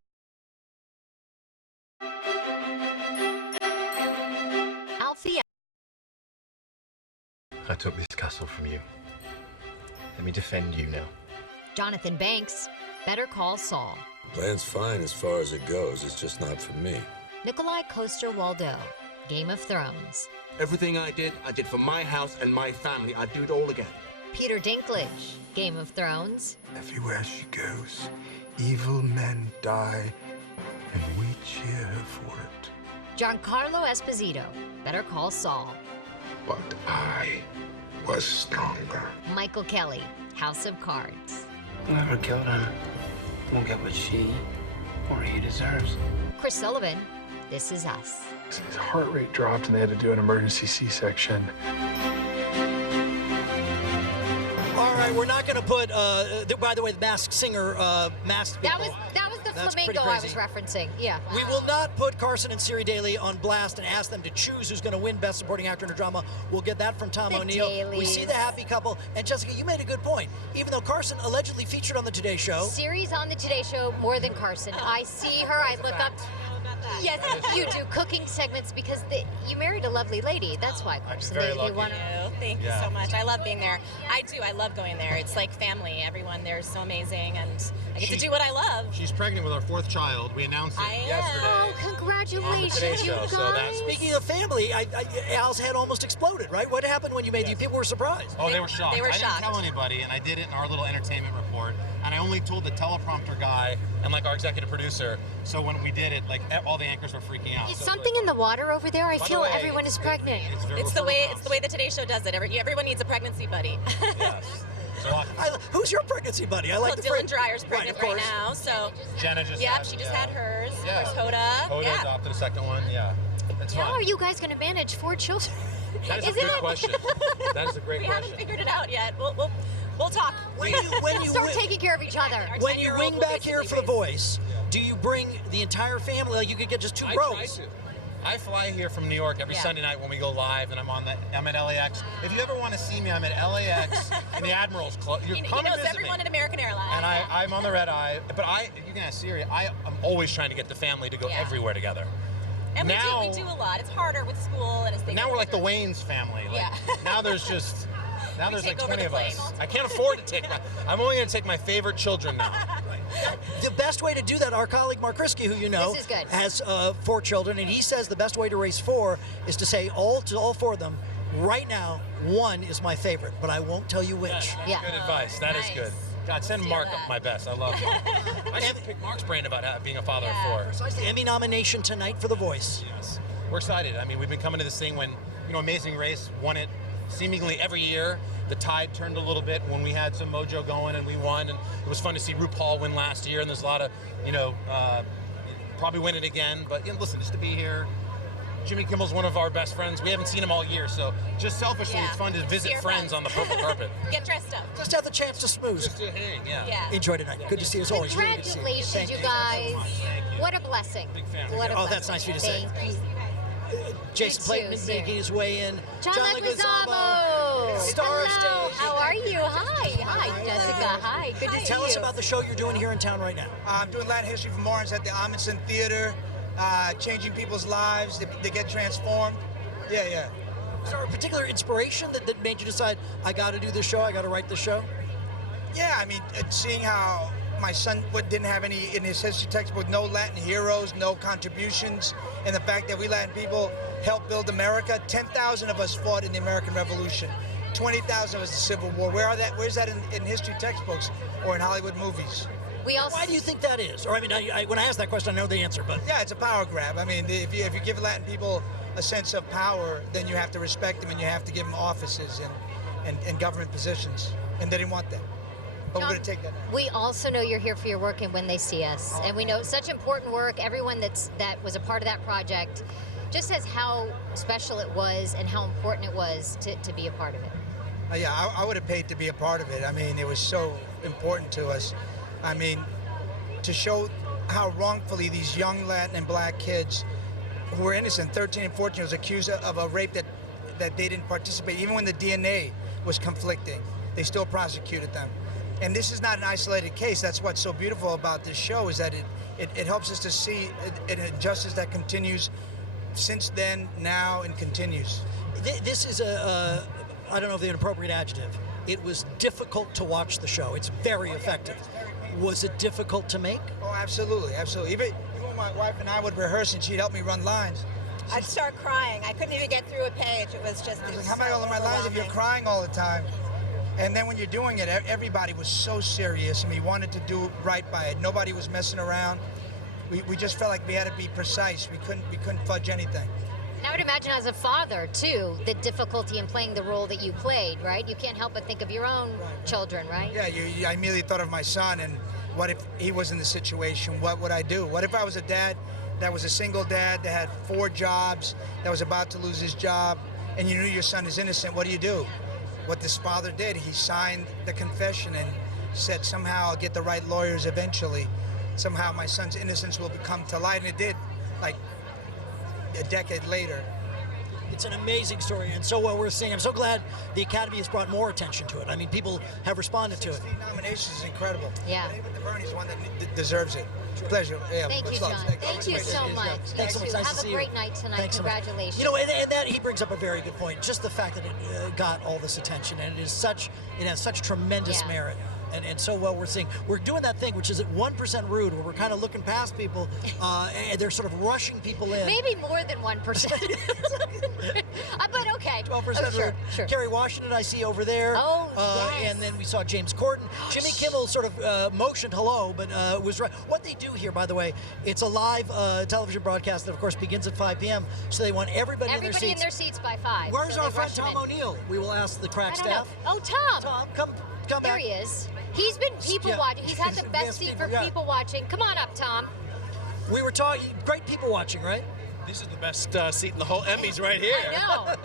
Alfie. I took this castle from you. Let me defend you now. Jonathan Banks, Better Call Saul. Plan's fine as far as it goes, it's just not for me. Nikolai Coster-Waldau, Game of Thrones. Everything I did for my house and my family. I'd do it all again. Peter Dinklage, Game of Thrones. Everywhere she goes, evil men die, and we cheer her for it. Giancarlo Esposito, Better Call Saul. But I was stronger. Michael Kelly, House of Cards. Whoever killed him won't get what she or he deserves. Chris Sullivan, This Is Us. His heart rate dropped and they had to do an emergency C-section. All right, we're not going to put, by the way, the Masked Singer masked people. That was the That's flamingo pretty I was crazy. referencing. Yeah. We will not put Carson and Siri Daly on blast and ask them to choose who's going to win Best Supporting Actor in a Drama. We'll get that from Tom The O'Neill. We Dalys. see the happy couple. And Jessica, you made a good point. Even though Carson allegedly featured on the Today Show. Siri's on the Today Show more than Carson. I see her, I look up. Yes, you do cooking segments because you married a lovely lady. That's why, Carson. They want to. Thank you so much. I love being there. I do. I love going there. It's like family. Everyone there is so amazing, and I get to do what I love. She's pregnant with our 4th child. We announced it yesterday. Oh, On the Today congratulations, you Show, guys. so that's Speaking of family, Al's head almost exploded, right? What happened when you made you? People were surprised. Oh, they were shocked. They were I shocked. didn't tell anybody, and I did it in our little entertainment report. And I only told the teleprompter guy and like our executive producer. So when we did it, like all the anchors were freaking out. Is So, something in the water over there? I By the feel way, everyone is pregnant. It's the way the Today Show does it. Everyone needs a pregnancy buddy. Who's your pregnancy buddy? I like well, the Dylan Dreyer's pregnant of right course. now, so Jenna just yeah, had- she just yeah. had hers. Yeah. There's Hoda. Hoda Yeah. adopted a second one. Yeah, it's How fun. are you guys going to manage 4 children? That is a Isn't good it? question. That is a great We question. haven't figured it out yet. We'll talk. When you Start win- taking care of each other. When you wing back here for The Voice, do you bring the entire family? Like you could get just 2 I bros. try to. I fly here from New York every Sunday night when we go live, and I'm at LAX. If you ever want to see me, I'm at LAX in the Admiral's Club. He Come knows and visit everyone me. at American Airlines. And I'm on the red eye, but you can ask Siri. I'm always trying to get the family to go everywhere together. And now, we do a lot. It's harder with school and as things. now we're like the Wayne's family. Like, now there's just. Now We there's like take over 20 the of plane us. I can't afford to take I'm only going to take my favorite children now. The best way to do that, our colleague Mark Risky, who you know, This is good. has 4 children, and he says the best way to raise 4 is to say to all 4 of them, right now, 1 is my favorite, but I won't tell you which. That's good advice. That is good. God, send Mark up my best. I love him. I should pick Mark's brain about being a father of 4. Precisely. Emmy nomination tonight for The Voice. Yes. We're excited. I mean, we've been coming to this thing when, Amazing Race won it seemingly every year. The tide turned a little bit when we had some mojo going and we won, and it was fun to see RuPaul win last year, and there's a lot of, probably win it again. But listen, just to be here, Jimmy Kimmel's one of our best friends. We haven't seen him all year, so just selfishly, it's fun to visit your friends on the purple carpet. Get dressed up. Just have the chance to smooze. Just to hang, yeah. Enjoy tonight. Good to see you as always. Really good to see you. Congratulations, you guys. What a blessing. What a Oh, blessing. that's nice of you to say. Thank you. Jason Clayton is making his way in. John Leguizamo. Star of Hello. stage. How are you? Hi, Jessica. Hi. Good to see Tell you. us about the show you're doing here in town right now. I'm doing Latin History for Morons at the Amundsen Theater, changing people's lives. They get transformed. Yeah. Is there a particular inspiration that made you decide, I got to do this show, I got to write this show? Yeah, I mean, seeing how my son didn't have any in his history textbook, no Latin heroes, no contributions, and the fact that we Latin people helped build America. 10,000 of us fought in the American Revolution. 20,000 was the Civil War. Where's that in history textbooks or in Hollywood movies? Why do you think that is? Or I mean, when I ask that question, I know the answer, but yeah, it's a power grab. I mean, if you give Latin people a sense of power, then you have to respect them and you have to give them offices and government positions, and they didn't want that. But John, we're going to take that now. We also know you're here for your work and When They See Us, and we know it's such important work. Everyone that was a part of that project just says how special it was and how important it was to be a part of it. Yeah, I would have paid to be a part of it. I mean, it was so important to us. I mean, to show how wrongfully these young Latin and black kids who were innocent, 13 and 14, was accused of a rape that they didn't participate. Even when the DNA was conflicting, they still prosecuted them. And this is not an isolated case. That's what's so beautiful about this show, is that it helps us to see an injustice that continues since then, now, and continues. This is I don't know if the appropriate adjective. It was difficult to watch the show. It's very effective. Was it difficult to make? Oh, absolutely, absolutely. Even when my wife and I would rehearse and she'd help me run lines. I'd start crying. I couldn't even get through a page. It was just. Like, how am I going to learn my lines if you're crying all the time? And then when you're doing it, everybody was so serious, and we wanted to do right by it. Nobody was messing around. We just felt like we had to be precise. We couldn't fudge anything. And I would imagine as a father, too, the difficulty in playing the role that you played, right? You can't help but think of your own children, right? Yeah, I immediately thought of my son, and what if he was in the situation? What would I do? What if I was a dad that was a single dad that had 4 jobs, that was about to lose his job, and you knew your son is innocent? What do? What this father did, he signed the confession and said, somehow I'll get the right lawyers eventually. Somehow my son's innocence will come to light, and it did, like a decade later. It's an amazing story, and so well worth seeing. I'm so glad the Academy has brought more attention to it. I mean, people have responded to it. 16 nominations is incredible. Yeah. But even the Bernie's one that deserves it. Pleasure. Yeah, Thank you, John. Thank you so much. Thanks so much. Nice to see you. Have a great night tonight. Thanks Congratulations. So much. You know, and that he brings up a very good point. Just the fact that it got all this attention, and it has such tremendous merit. And so well we're seeing. We're doing that thing, which is at 1% rude, where we're kind of looking past people, and they're sort of rushing people in. Maybe more than 1%. But okay. 12% rude. Sure. Kerry Washington, I see over there. Oh, yes. And then we saw James Corden. Jimmy Kimmel sort of motioned hello, but was right. What they do here, by the way, it's a live television broadcast that, of course, begins at 5 p.m. So they want everybody in their seats by 5. Where's so our friend Tom O'Neill? We will ask the crack staff. Oh, Tom. Tom, come There back. he is. He's been people watching. He's had the best seat for people watching. Come on up, Tom. We were talking, great people watching, right? This is the best seat in the whole Emmys right here. I know.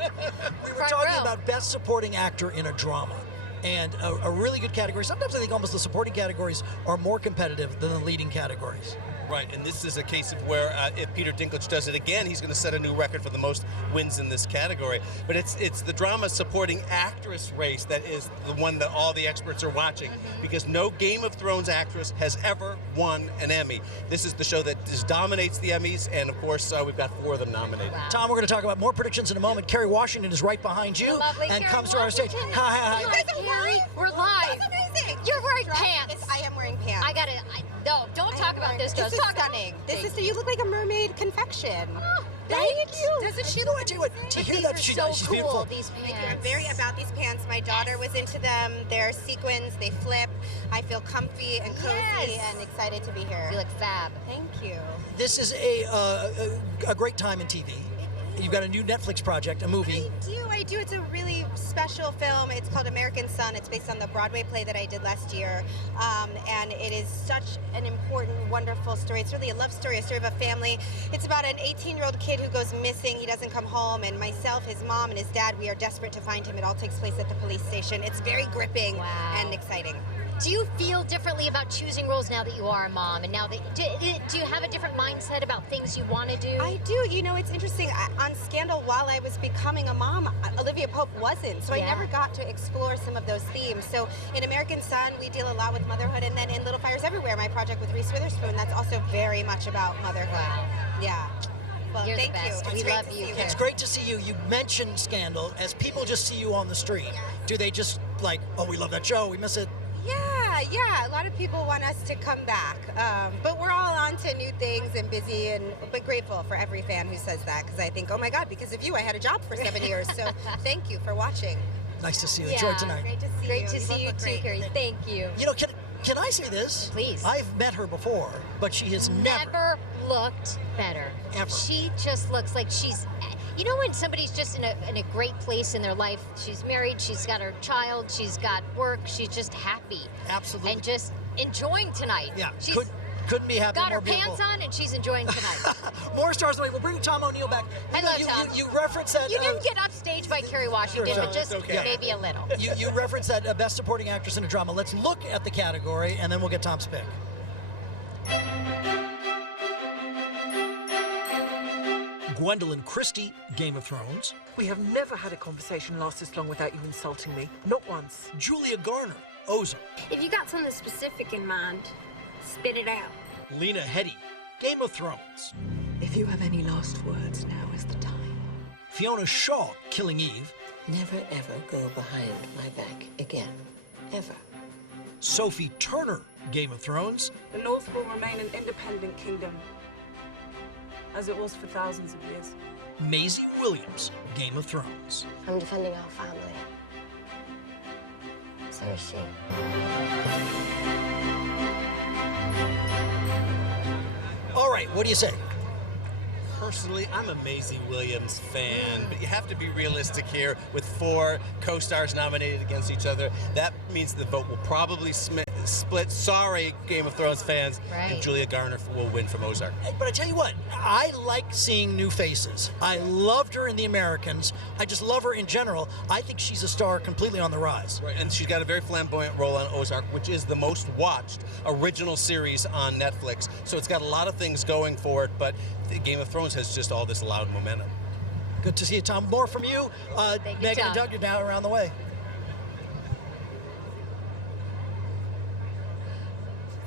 We were talking about Best Supporting Actor in a Drama. And a really good category. Sometimes I think almost the supporting categories are more competitive than the leading categories. Right, and this is a case of where if Peter Dinklage does it again, he's going to set a new record for the most wins in this category. But it's the drama supporting actress race that is the one that all the experts are watching, because no Game of Thrones actress has ever won an Emmy. This is the show that just dominates the Emmys, and of course we've got 4 of them nominated. Wow. Tom, we're going to talk about more predictions in a moment. Kerry Washington is right behind you and comes to our stage. Hi. You guys are live? We're live. That's amazing. You're wearing pants. I am wearing pants. No, don't talk about this. This Just is talk stunning. This is so you look like a mermaid confection. Oh, right? Doesn't she look like it? To hear that, she's beautiful. These pants. Thank you. I'm very about these pants. My daughter was into them. They're sequins. They flip. I feel comfy and cozy and excited to be here. You look fab. Thank you. This is a great time in TV. You've got a new Netflix project, a movie. I do. It's a really special film. It's called American Son. It's based on the Broadway play that I did last year. And it is such an important, wonderful story. It's really a love story, a story of a family. It's about an 18-year-old kid who goes missing. He doesn't come home. And myself, his mom, and his dad, we are desperate to find him. It all takes place at the police station. It's very gripping and exciting. Do you feel differently about choosing roles now that you are a mom, and now that do you have a different mindset about things you want to do? I do. You know, it's interesting. On Scandal, while I was becoming a mom, Olivia Pope wasn't, so I never got to explore some of those themes. So in American Son, we deal a lot with motherhood, and then in Little Fires Everywhere, my project with Reese Witherspoon, that's also very much about motherhood. Wow. Yeah. Well, You're thank the best. you. We love you. It's great to see you. You mentioned Scandal. As people just see you on the street, do they just like, oh, we love that show, we miss it? Yeah, Yeah. A lot of people want us to come back, but we're all on to new things and busy, but grateful for every fan who says that, because I think, oh my God, because of you, I had a job for 7 years. So thank you for watching. Nice to see you. Enjoy tonight. Great to see you. Great to see you too, Carrie. Thank you. You know, can I say this? Please. I've met her before, but she has never looked better. Ever. She just looks like she's. You know when somebody's just in a great place in their life, she's married, she's got her child, she's got work, she's just happy. Absolutely. And just enjoying tonight. Yeah, She's couldn't be happier. got her more beautiful. pants on and she's enjoying tonight. More stars away. We'll bring Tom O'Neill back. I love Tom. You referenced that. You didn't get upstaged by Kerry Washington, Sure, but just okay. maybe a little. You referenced that Best Supporting Actress in a Drama. Let's look at the category, and then we'll get Tom's pick. Gwendolyn Christie, Game of Thrones. We have never had a conversation last this long without you insulting me. Not once. Julia Garner, Ozark. If you got something specific in mind, spit it out. Lena Headey, Game of Thrones. If you have any last words, now is the time. Fiona Shaw, Killing Eve. Never ever go behind my back again. Ever. Sophie Turner, Game of Thrones. The North will remain an independent kingdom, as it was for thousands of years. Maisie Williams, Game of Thrones. I'm defending our family. So is she. All right, what do you say? Personally, I'm a Maisie Williams fan, but you have to be realistic here. With 4 co-stars nominated against each other, that means the vote will probably split. Sorry, Game of Thrones fans. Right. And Julia Garner will win from Ozark. But I tell you what, I like seeing new faces. I loved her in The Americans. I just love her in general. I think she's a star completely on the rise. Right, and she's got a very flamboyant role on Ozark, which is the most watched original series on Netflix. So it's got a lot of things going for it, but the Game of Thrones has just all this loud momentum. Good to see you, Tom. More from you. Megan and Doug, you're now around the way.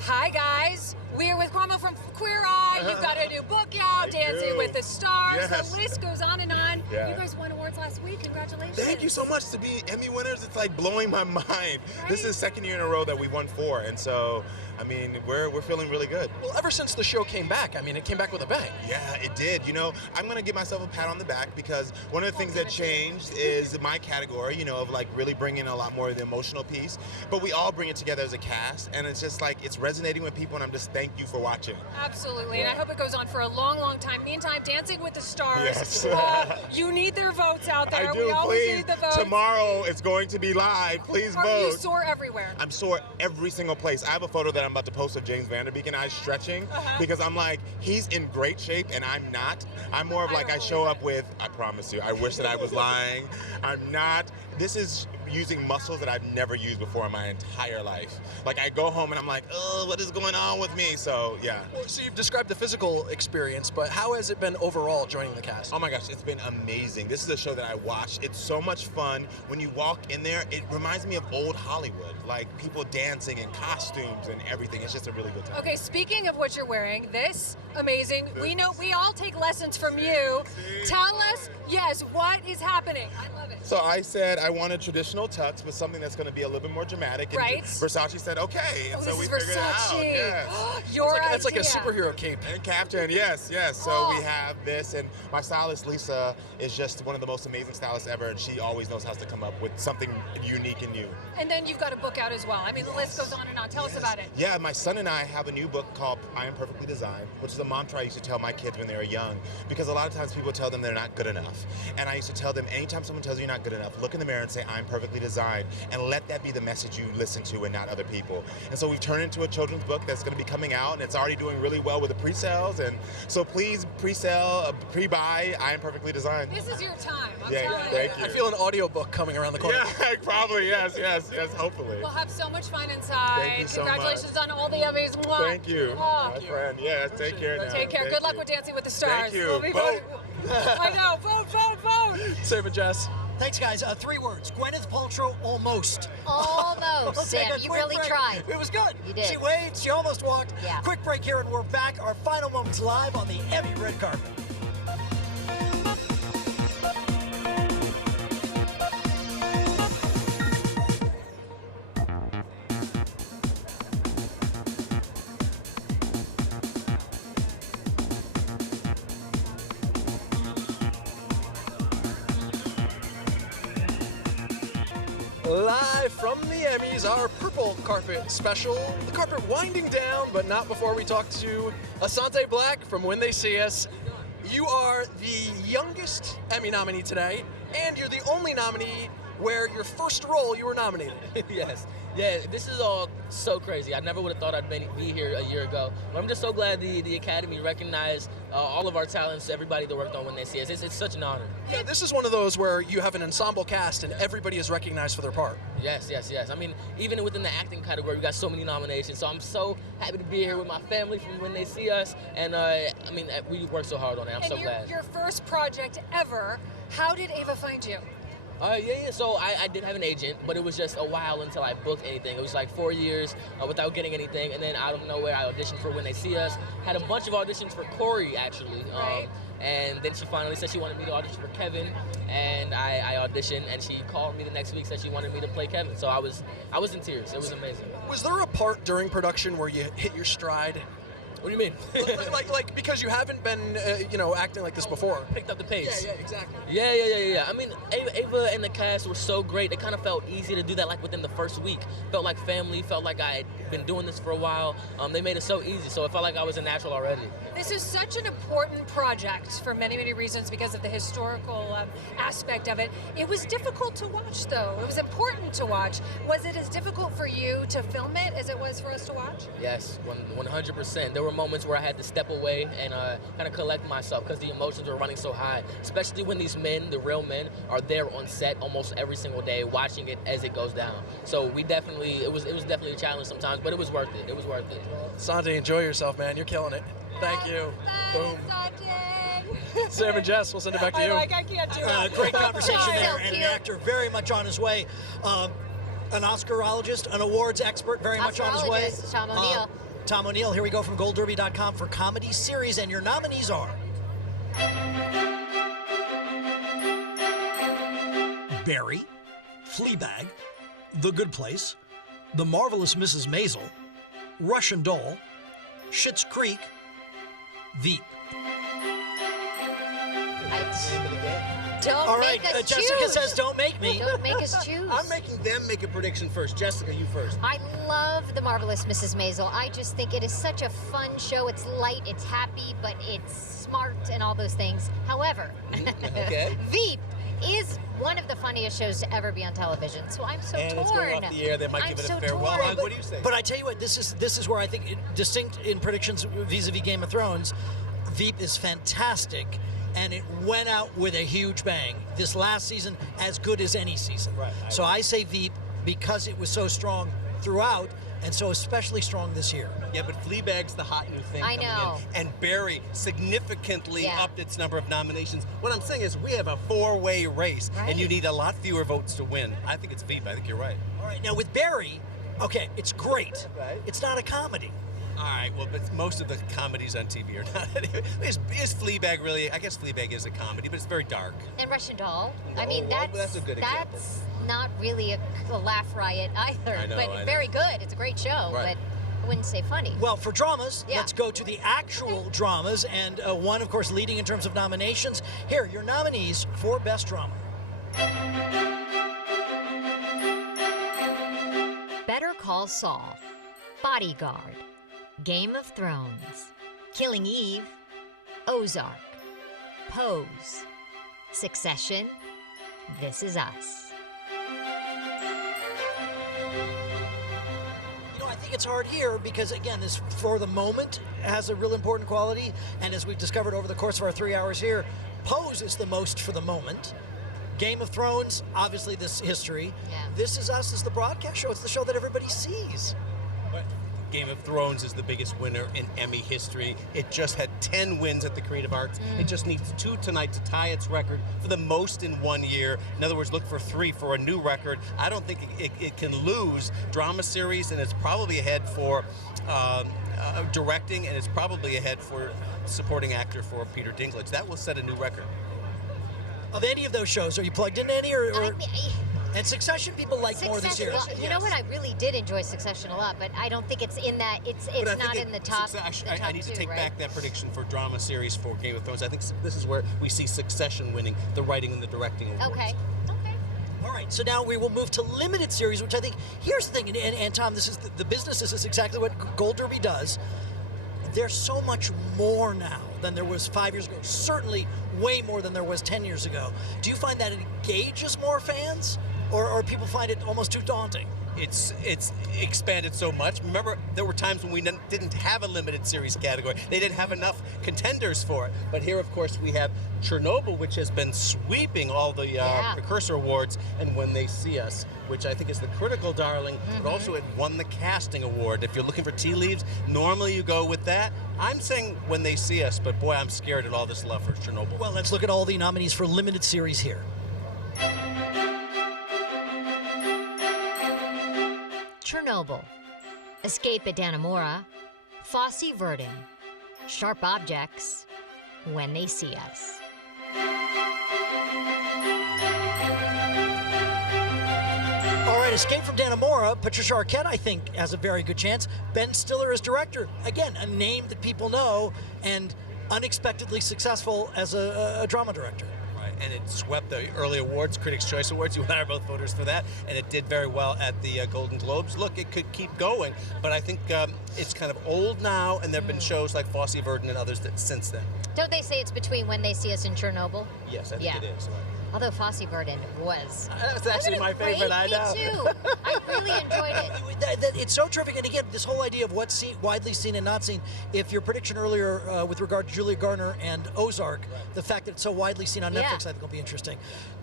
Hi, guys. We're with Cuomo from Queer Eye. You've got a new book out, Dancing with the Stars. Yes. The list goes on and on. Yeah. You guys won awards last week. Congratulations. Thank you so much to be Emmy winners. It's like blowing my mind. Right? This is the second year in a row that we won 4, and so I mean we're feeling really good. Well, ever since the show came back, I mean it came back with a bang. Yeah, it did. You know, I'm gonna give myself a pat on the back because one of the things that changed is my category. You know, of like really bringing a lot more of the emotional piece. But we all bring it together as a cast, and it's just like it's resonating with people, and I'm just thank you for watching. Absolutely, Yeah. and I hope it goes on for a long, long time. Meantime, Dancing with the Stars. Yes. You need their votes out there. I do. We always Please, need the votes. tomorrow it's going to be live. Please Are vote. you sore everywhere? I'm sore every single place. I have a photo that I'm about to post of James Vanderbeek and I stretching because I'm like, he's in great shape and I'm not. I'm more of like I show up with, I promise you, I wish that I was lying. I'm not. This is using muscles that I've never used before in my entire life. Like I go home and I'm like, oh, what is going on with me? So yeah. Well, so you've described the physical experience, but how has it been overall joining the cast? Oh my gosh, it's been amazing. This is a show that I watched. It's so much fun. When you walk in there, it reminds me of old Hollywood, like people dancing in costumes and everything. It's just a really good time. Okay, speaking of what you're wearing, this amazing. We know we all take lessons from you. Tell us, yes, what is happening? I love it. So I said I wanted traditional tux, but something that's going to be a little bit more dramatic. And Right. Versace said, okay. And Oh, so this we is figured it out. Versace. Yes. Your That's like a idea. superhero cape. And captain, yes. So Oh. we have this, and my stylist Lisa is just one of the most amazing stylists ever, and she always knows how to come up with something unique and new. And then you've got a book out as well. I mean, the list goes on and on. Tell us about it. Yeah, my son and I have a new book called I Am Perfectly Designed, which is a mantra I used to tell my kids when they were young, because a lot of times people tell them they're not good enough. And I used to tell them, anytime someone tells you you're not good enough, look in the mirror and say, I'm perfectly designed, and let that be the message you listen to and not other people. And so we've turned it into a children's book that's going to be coming out, and it's already doing really well with the pre-sales, and so please pre-sale, pre-buy I Am Perfectly Designed. This is your time. I'm Yeah, telling thank you. I feel an audiobook coming around the corner. Yeah, probably, yes, hopefully. We'll have so much fun inside. Thank you so Congratulations on all the Emmys. Mwah. Thank you, Oh. my friend. Yes, take care now. Take care. Thank Good luck you. with Dancing with the Stars. Thank you. We'll be Vote. I know. Vote. Serving Jess. Thanks, guys. 3 words. Gwyneth Paltrow, almost. Almost, We'll take Sam. a You quick really break. tried. It was good. You did. She waved. She almost walked. Yeah. Quick break here, and we're back. Our final moments live on the Emmy red carpet. Live from the Emmys, our purple carpet special. The carpet winding down, but not before we talk to Asante Black from When They See Us. You are the youngest Emmy nominee today, and you're the only nominee where your first role you were nominated. Yes. Yeah, this is all so crazy. I never would have thought I'd be here a year ago. But I'm just so glad the Academy recognized all of our talents, everybody that worked on When They See Us. It's such an honor. Yeah, this is one of those where you have an ensemble cast and everybody is recognized for their part. Yes. I mean, even within the acting category, we got so many nominations. So I'm so happy to be here with my family from When They See Us. And I mean, we worked so hard on it. I'm so glad. Your first project ever. How did Ava find you? So I did have an agent, but it was just a while until I booked anything. It was like 4 years without getting anything, and then out of nowhere, I auditioned for When They See Us. Had a bunch of auditions for Corey, actually. Right. And then she finally said she wanted me to audition for Kevin, and I auditioned, and she called me the next week, said she wanted me to play Kevin. So I was in tears. It was amazing. Was there a part during production where you hit your stride? What do you mean? like because you haven't been, acting like this before. Picked up the pace. Yeah, exactly. Yeah. I mean, Ava and the cast were so great. It kind of felt easy to do that, like within the first week. Felt like family. Felt like I had been doing this for a while. They made it so easy, so it felt like I was a natural already. This is such an important project for many, many reasons because of the historical aspect of it. It was difficult to watch, though. It was important to watch. Was it as difficult for you to film it as it was for us to watch? Yes, 100%. There were moments where I had to step away and kind of collect myself because the emotions were running so high, especially when these men, the real men, are there on set almost every single day watching it as it goes down. So it was definitely a challenge sometimes, but it was worth it. It was worth it. Sanjay, enjoy yourself, man. You're killing it. Thank you. Boom. Sam and Jess, we'll send it back to you. I can't do it. Great conversation there, and an actor very much on his way. An Oscarologist, an awards expert, very much on his way. Tom O'Neill. Tom O'Neill, here we go from GoldDerby.com for comedy series, and your nominees are Barry, Fleabag, The Good Place, The Marvelous Mrs. Maisel, Russian Doll, Schitt's Creek, Veep. Don't make us Jessica choose. says don't make me. Don't make us choose. I'm making them make a prediction first. Jessica, you first. I love The Marvelous Mrs. Maisel. I just think it is such a fun show. It's light, it's happy, but it's smart and all those things. However, Okay. Veep is one of the funniest shows to ever be on television. So I'm so And torn. it's going off the air. They might give it a farewell. torn. What do you say? But I tell you what, this is where I think distinct in predictions vis-a-vis Game of Thrones. Veep is fantastic, and it went out with a huge bang. This last season, as good as any season. Right. So I say Veep because it was so strong throughout, and so especially strong this year. Yeah, but Fleabag's the hot new thing. I coming know. in. And Barry significantly Yeah. upped its number of nominations. What I'm saying is we have a four-way race, Right. and you need a lot fewer votes to win. I think it's Veep. I think you're right. All right, now with Barry, okay, it's great. Right. It's not a comedy. All right, well, but most of the comedies on TV are not. Is Fleabag really? I guess Fleabag is a comedy, but it's very dark. And Russian Doll. I Oh, mean, well, that's a good example. not really a laugh riot either. I know, but I know. very good. It's a great show, Right. but I wouldn't say funny. Well, for dramas, Yeah. let's go to the actual dramas, and one, of course, leading in terms of nominations. Here, your nominees for Best Drama. Better Call Saul, Bodyguard, Game of Thrones, Killing Eve, Ozark, Pose, Succession, This Is Us. I think it's hard here because, again, this for the moment has a real important quality, and as we've discovered over the course of our 3 hours here, Pose is the most for the moment. Game of Thrones, obviously this history. Yeah. This Is Us is the broadcast show. It's the show that everybody sees. But Game of Thrones is the biggest winner in Emmy history. It just had 10 wins at the Creative Arts. It just needs 2 tonight to tie its record for the most in 1 year. In other words, look for 3 for a new record. I don't think it can lose drama series, and it's probably ahead for directing, and it's probably ahead for supporting actor for Peter Dinklage. That will set a new record. Of any of those shows, are you plugged into any? And Succession, people like more this year. Well, you know what? I really did enjoy Succession a lot, but I don't think it's in that. It's But I not think in the top. I need to take right? back that prediction for drama series for Game of Thrones. I think this is where we see Succession winning the writing and the directing awards. Okay. All right, so now we will move to limited series, which I think, here's the thing, and Tom, this is the business, this is exactly what Gold Derby does. There's so much more now than there was 5 years ago, certainly way more than there was 10 years ago. Do you find that it engages more fans, or people find it almost too daunting? It's expanded so much. Remember, there were times when we didn't have a limited series category. They didn't have enough contenders for it. But here, of course, we have Chernobyl, which has been sweeping all the precursor awards, and When They See Us, which I think is the critical darling, but also it won the casting award. If you're looking for tea leaves, normally you go with that. I'm saying When They See Us, but boy, I'm scared at all this love for Chernobyl. Well, let's look at all the nominees for limited series here. Chernobyl, Escape at Dannemora, Fosse Verdon, Sharp Objects, When They See Us. All right, Escape from Dannemora, Patricia Arquette, I think, has a very good chance. Ben Stiller as director. Again, a name that people know, and unexpectedly successful as a drama director. And it swept the early awards, Critics' Choice Awards. You and I are both voters for that, and it did very well at the Golden Globes. Look, it could keep going, but I think it's kind of old now, and there have been shows like Fosse Verdon and others since then. Don't they say it's between When They See Us and Chernobyl? Yes, I think it is. Although Fosse Verdon was. That's actually my favorite, I know. Me too. I really enjoyed it. It's so terrific. And again, this whole idea of what's widely seen and not seen. If your prediction earlier with regard to Julia Garner and Ozark, the fact that it's so widely seen on Netflix, I think will be interesting.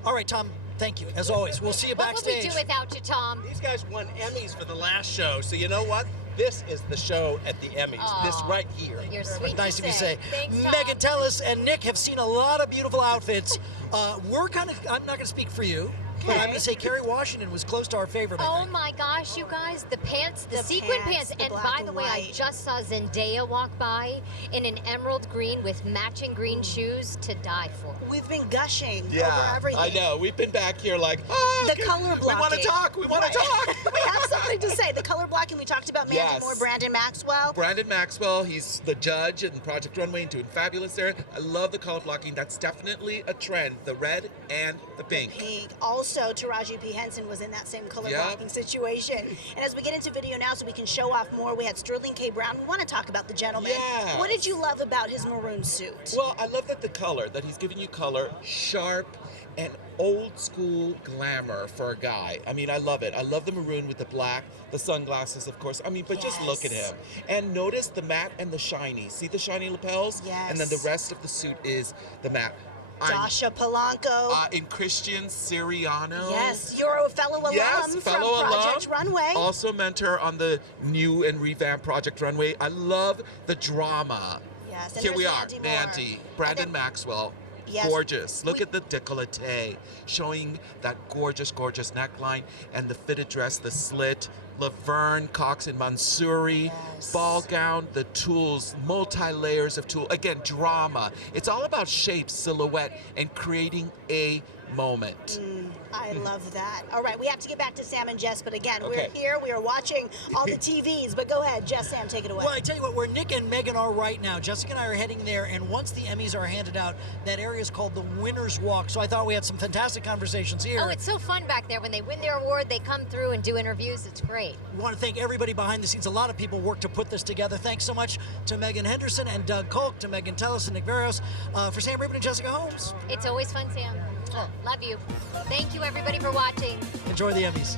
All right, Tom, thank you. As always, we'll see you backstage. What would we do without you, Tom? These guys won Emmys for the last show, so you know what? This is the show at the Emmys. This right here. You're sweet. Nice of you to say. Thanks, Tom. Megan Tellis and Nick have seen a lot of beautiful outfits. We're kind of, I'm not going to speak for you, but I'm going to say Kerry Washington was close to our favorite. Oh my gosh, you guys, the pants, the sequin pants. And by the way, I just saw Zendaya walk by in an emerald green with matching green shoes to die for. We've been gushing over Yeah, everything. I know. We've been back here like, The color blocking. we want to talk. We want to talk. We have something to say. The color blocking. We talked about Mandy Moore, Brandon Maxwell. Brandon Maxwell, he's the judge in Project Runway and doing fabulous there. I love the color blocking. That's definitely a trend. The red and the pink. Also, Taraji P. Henson was in that same color blocking situation. And as we get into video now, so we can show off more, we had Sterling K. Brown. We want to talk about the gentleman. Yes. What did you love about his maroon suit? Well, I love that the color, that he's giving you color, sharp, and old school glamour for a guy. I mean, I love it. I love the maroon with the black, the sunglasses, of course. I mean, but just look at him. And notice the matte and the shiny. See the shiny lapels? Yes. And then the rest of the suit is the matte. Dasha Polanco. In Christian Siriano. Yes, you're a fellow alum from Project Runway. Also mentor on the new and revamped Project Runway. I love the drama. Yes, and here we are, Mandy Moore. Mandy, Brandon Maxwell. Yes. Gorgeous. Look at the décolleté, showing that gorgeous, gorgeous neckline and the fitted dress, the slit. Laverne Cox and Mansouri, ball gown, the tools, multi-layers of tulle. Again, drama. It's all about shape, silhouette, and creating a moment. I love that. All right, we have to get back to Sam and Jess, but again, Okay. we're here, we are watching all the TVs, but go ahead, Jess, Sam, take it away. Well, I tell you what, where Nick and Megan are right now, Jessica and I are heading there, and once the Emmys are handed out, that area is called the Winner's Walk. So I thought we had some fantastic conversations here. Oh, it's so fun back there. When they win their award, they come through and do interviews. It's great. We want to thank everybody behind the scenes. A lot of people worked to put this together. Thanks so much to Megan Henderson and Doug Kolk, to Megan Tellis and Nick Veros, for Sam Rubin and Jessica Holmes. It's always fun, Sam. Love you. Thank you, everybody, for watching. Enjoy the Emmys.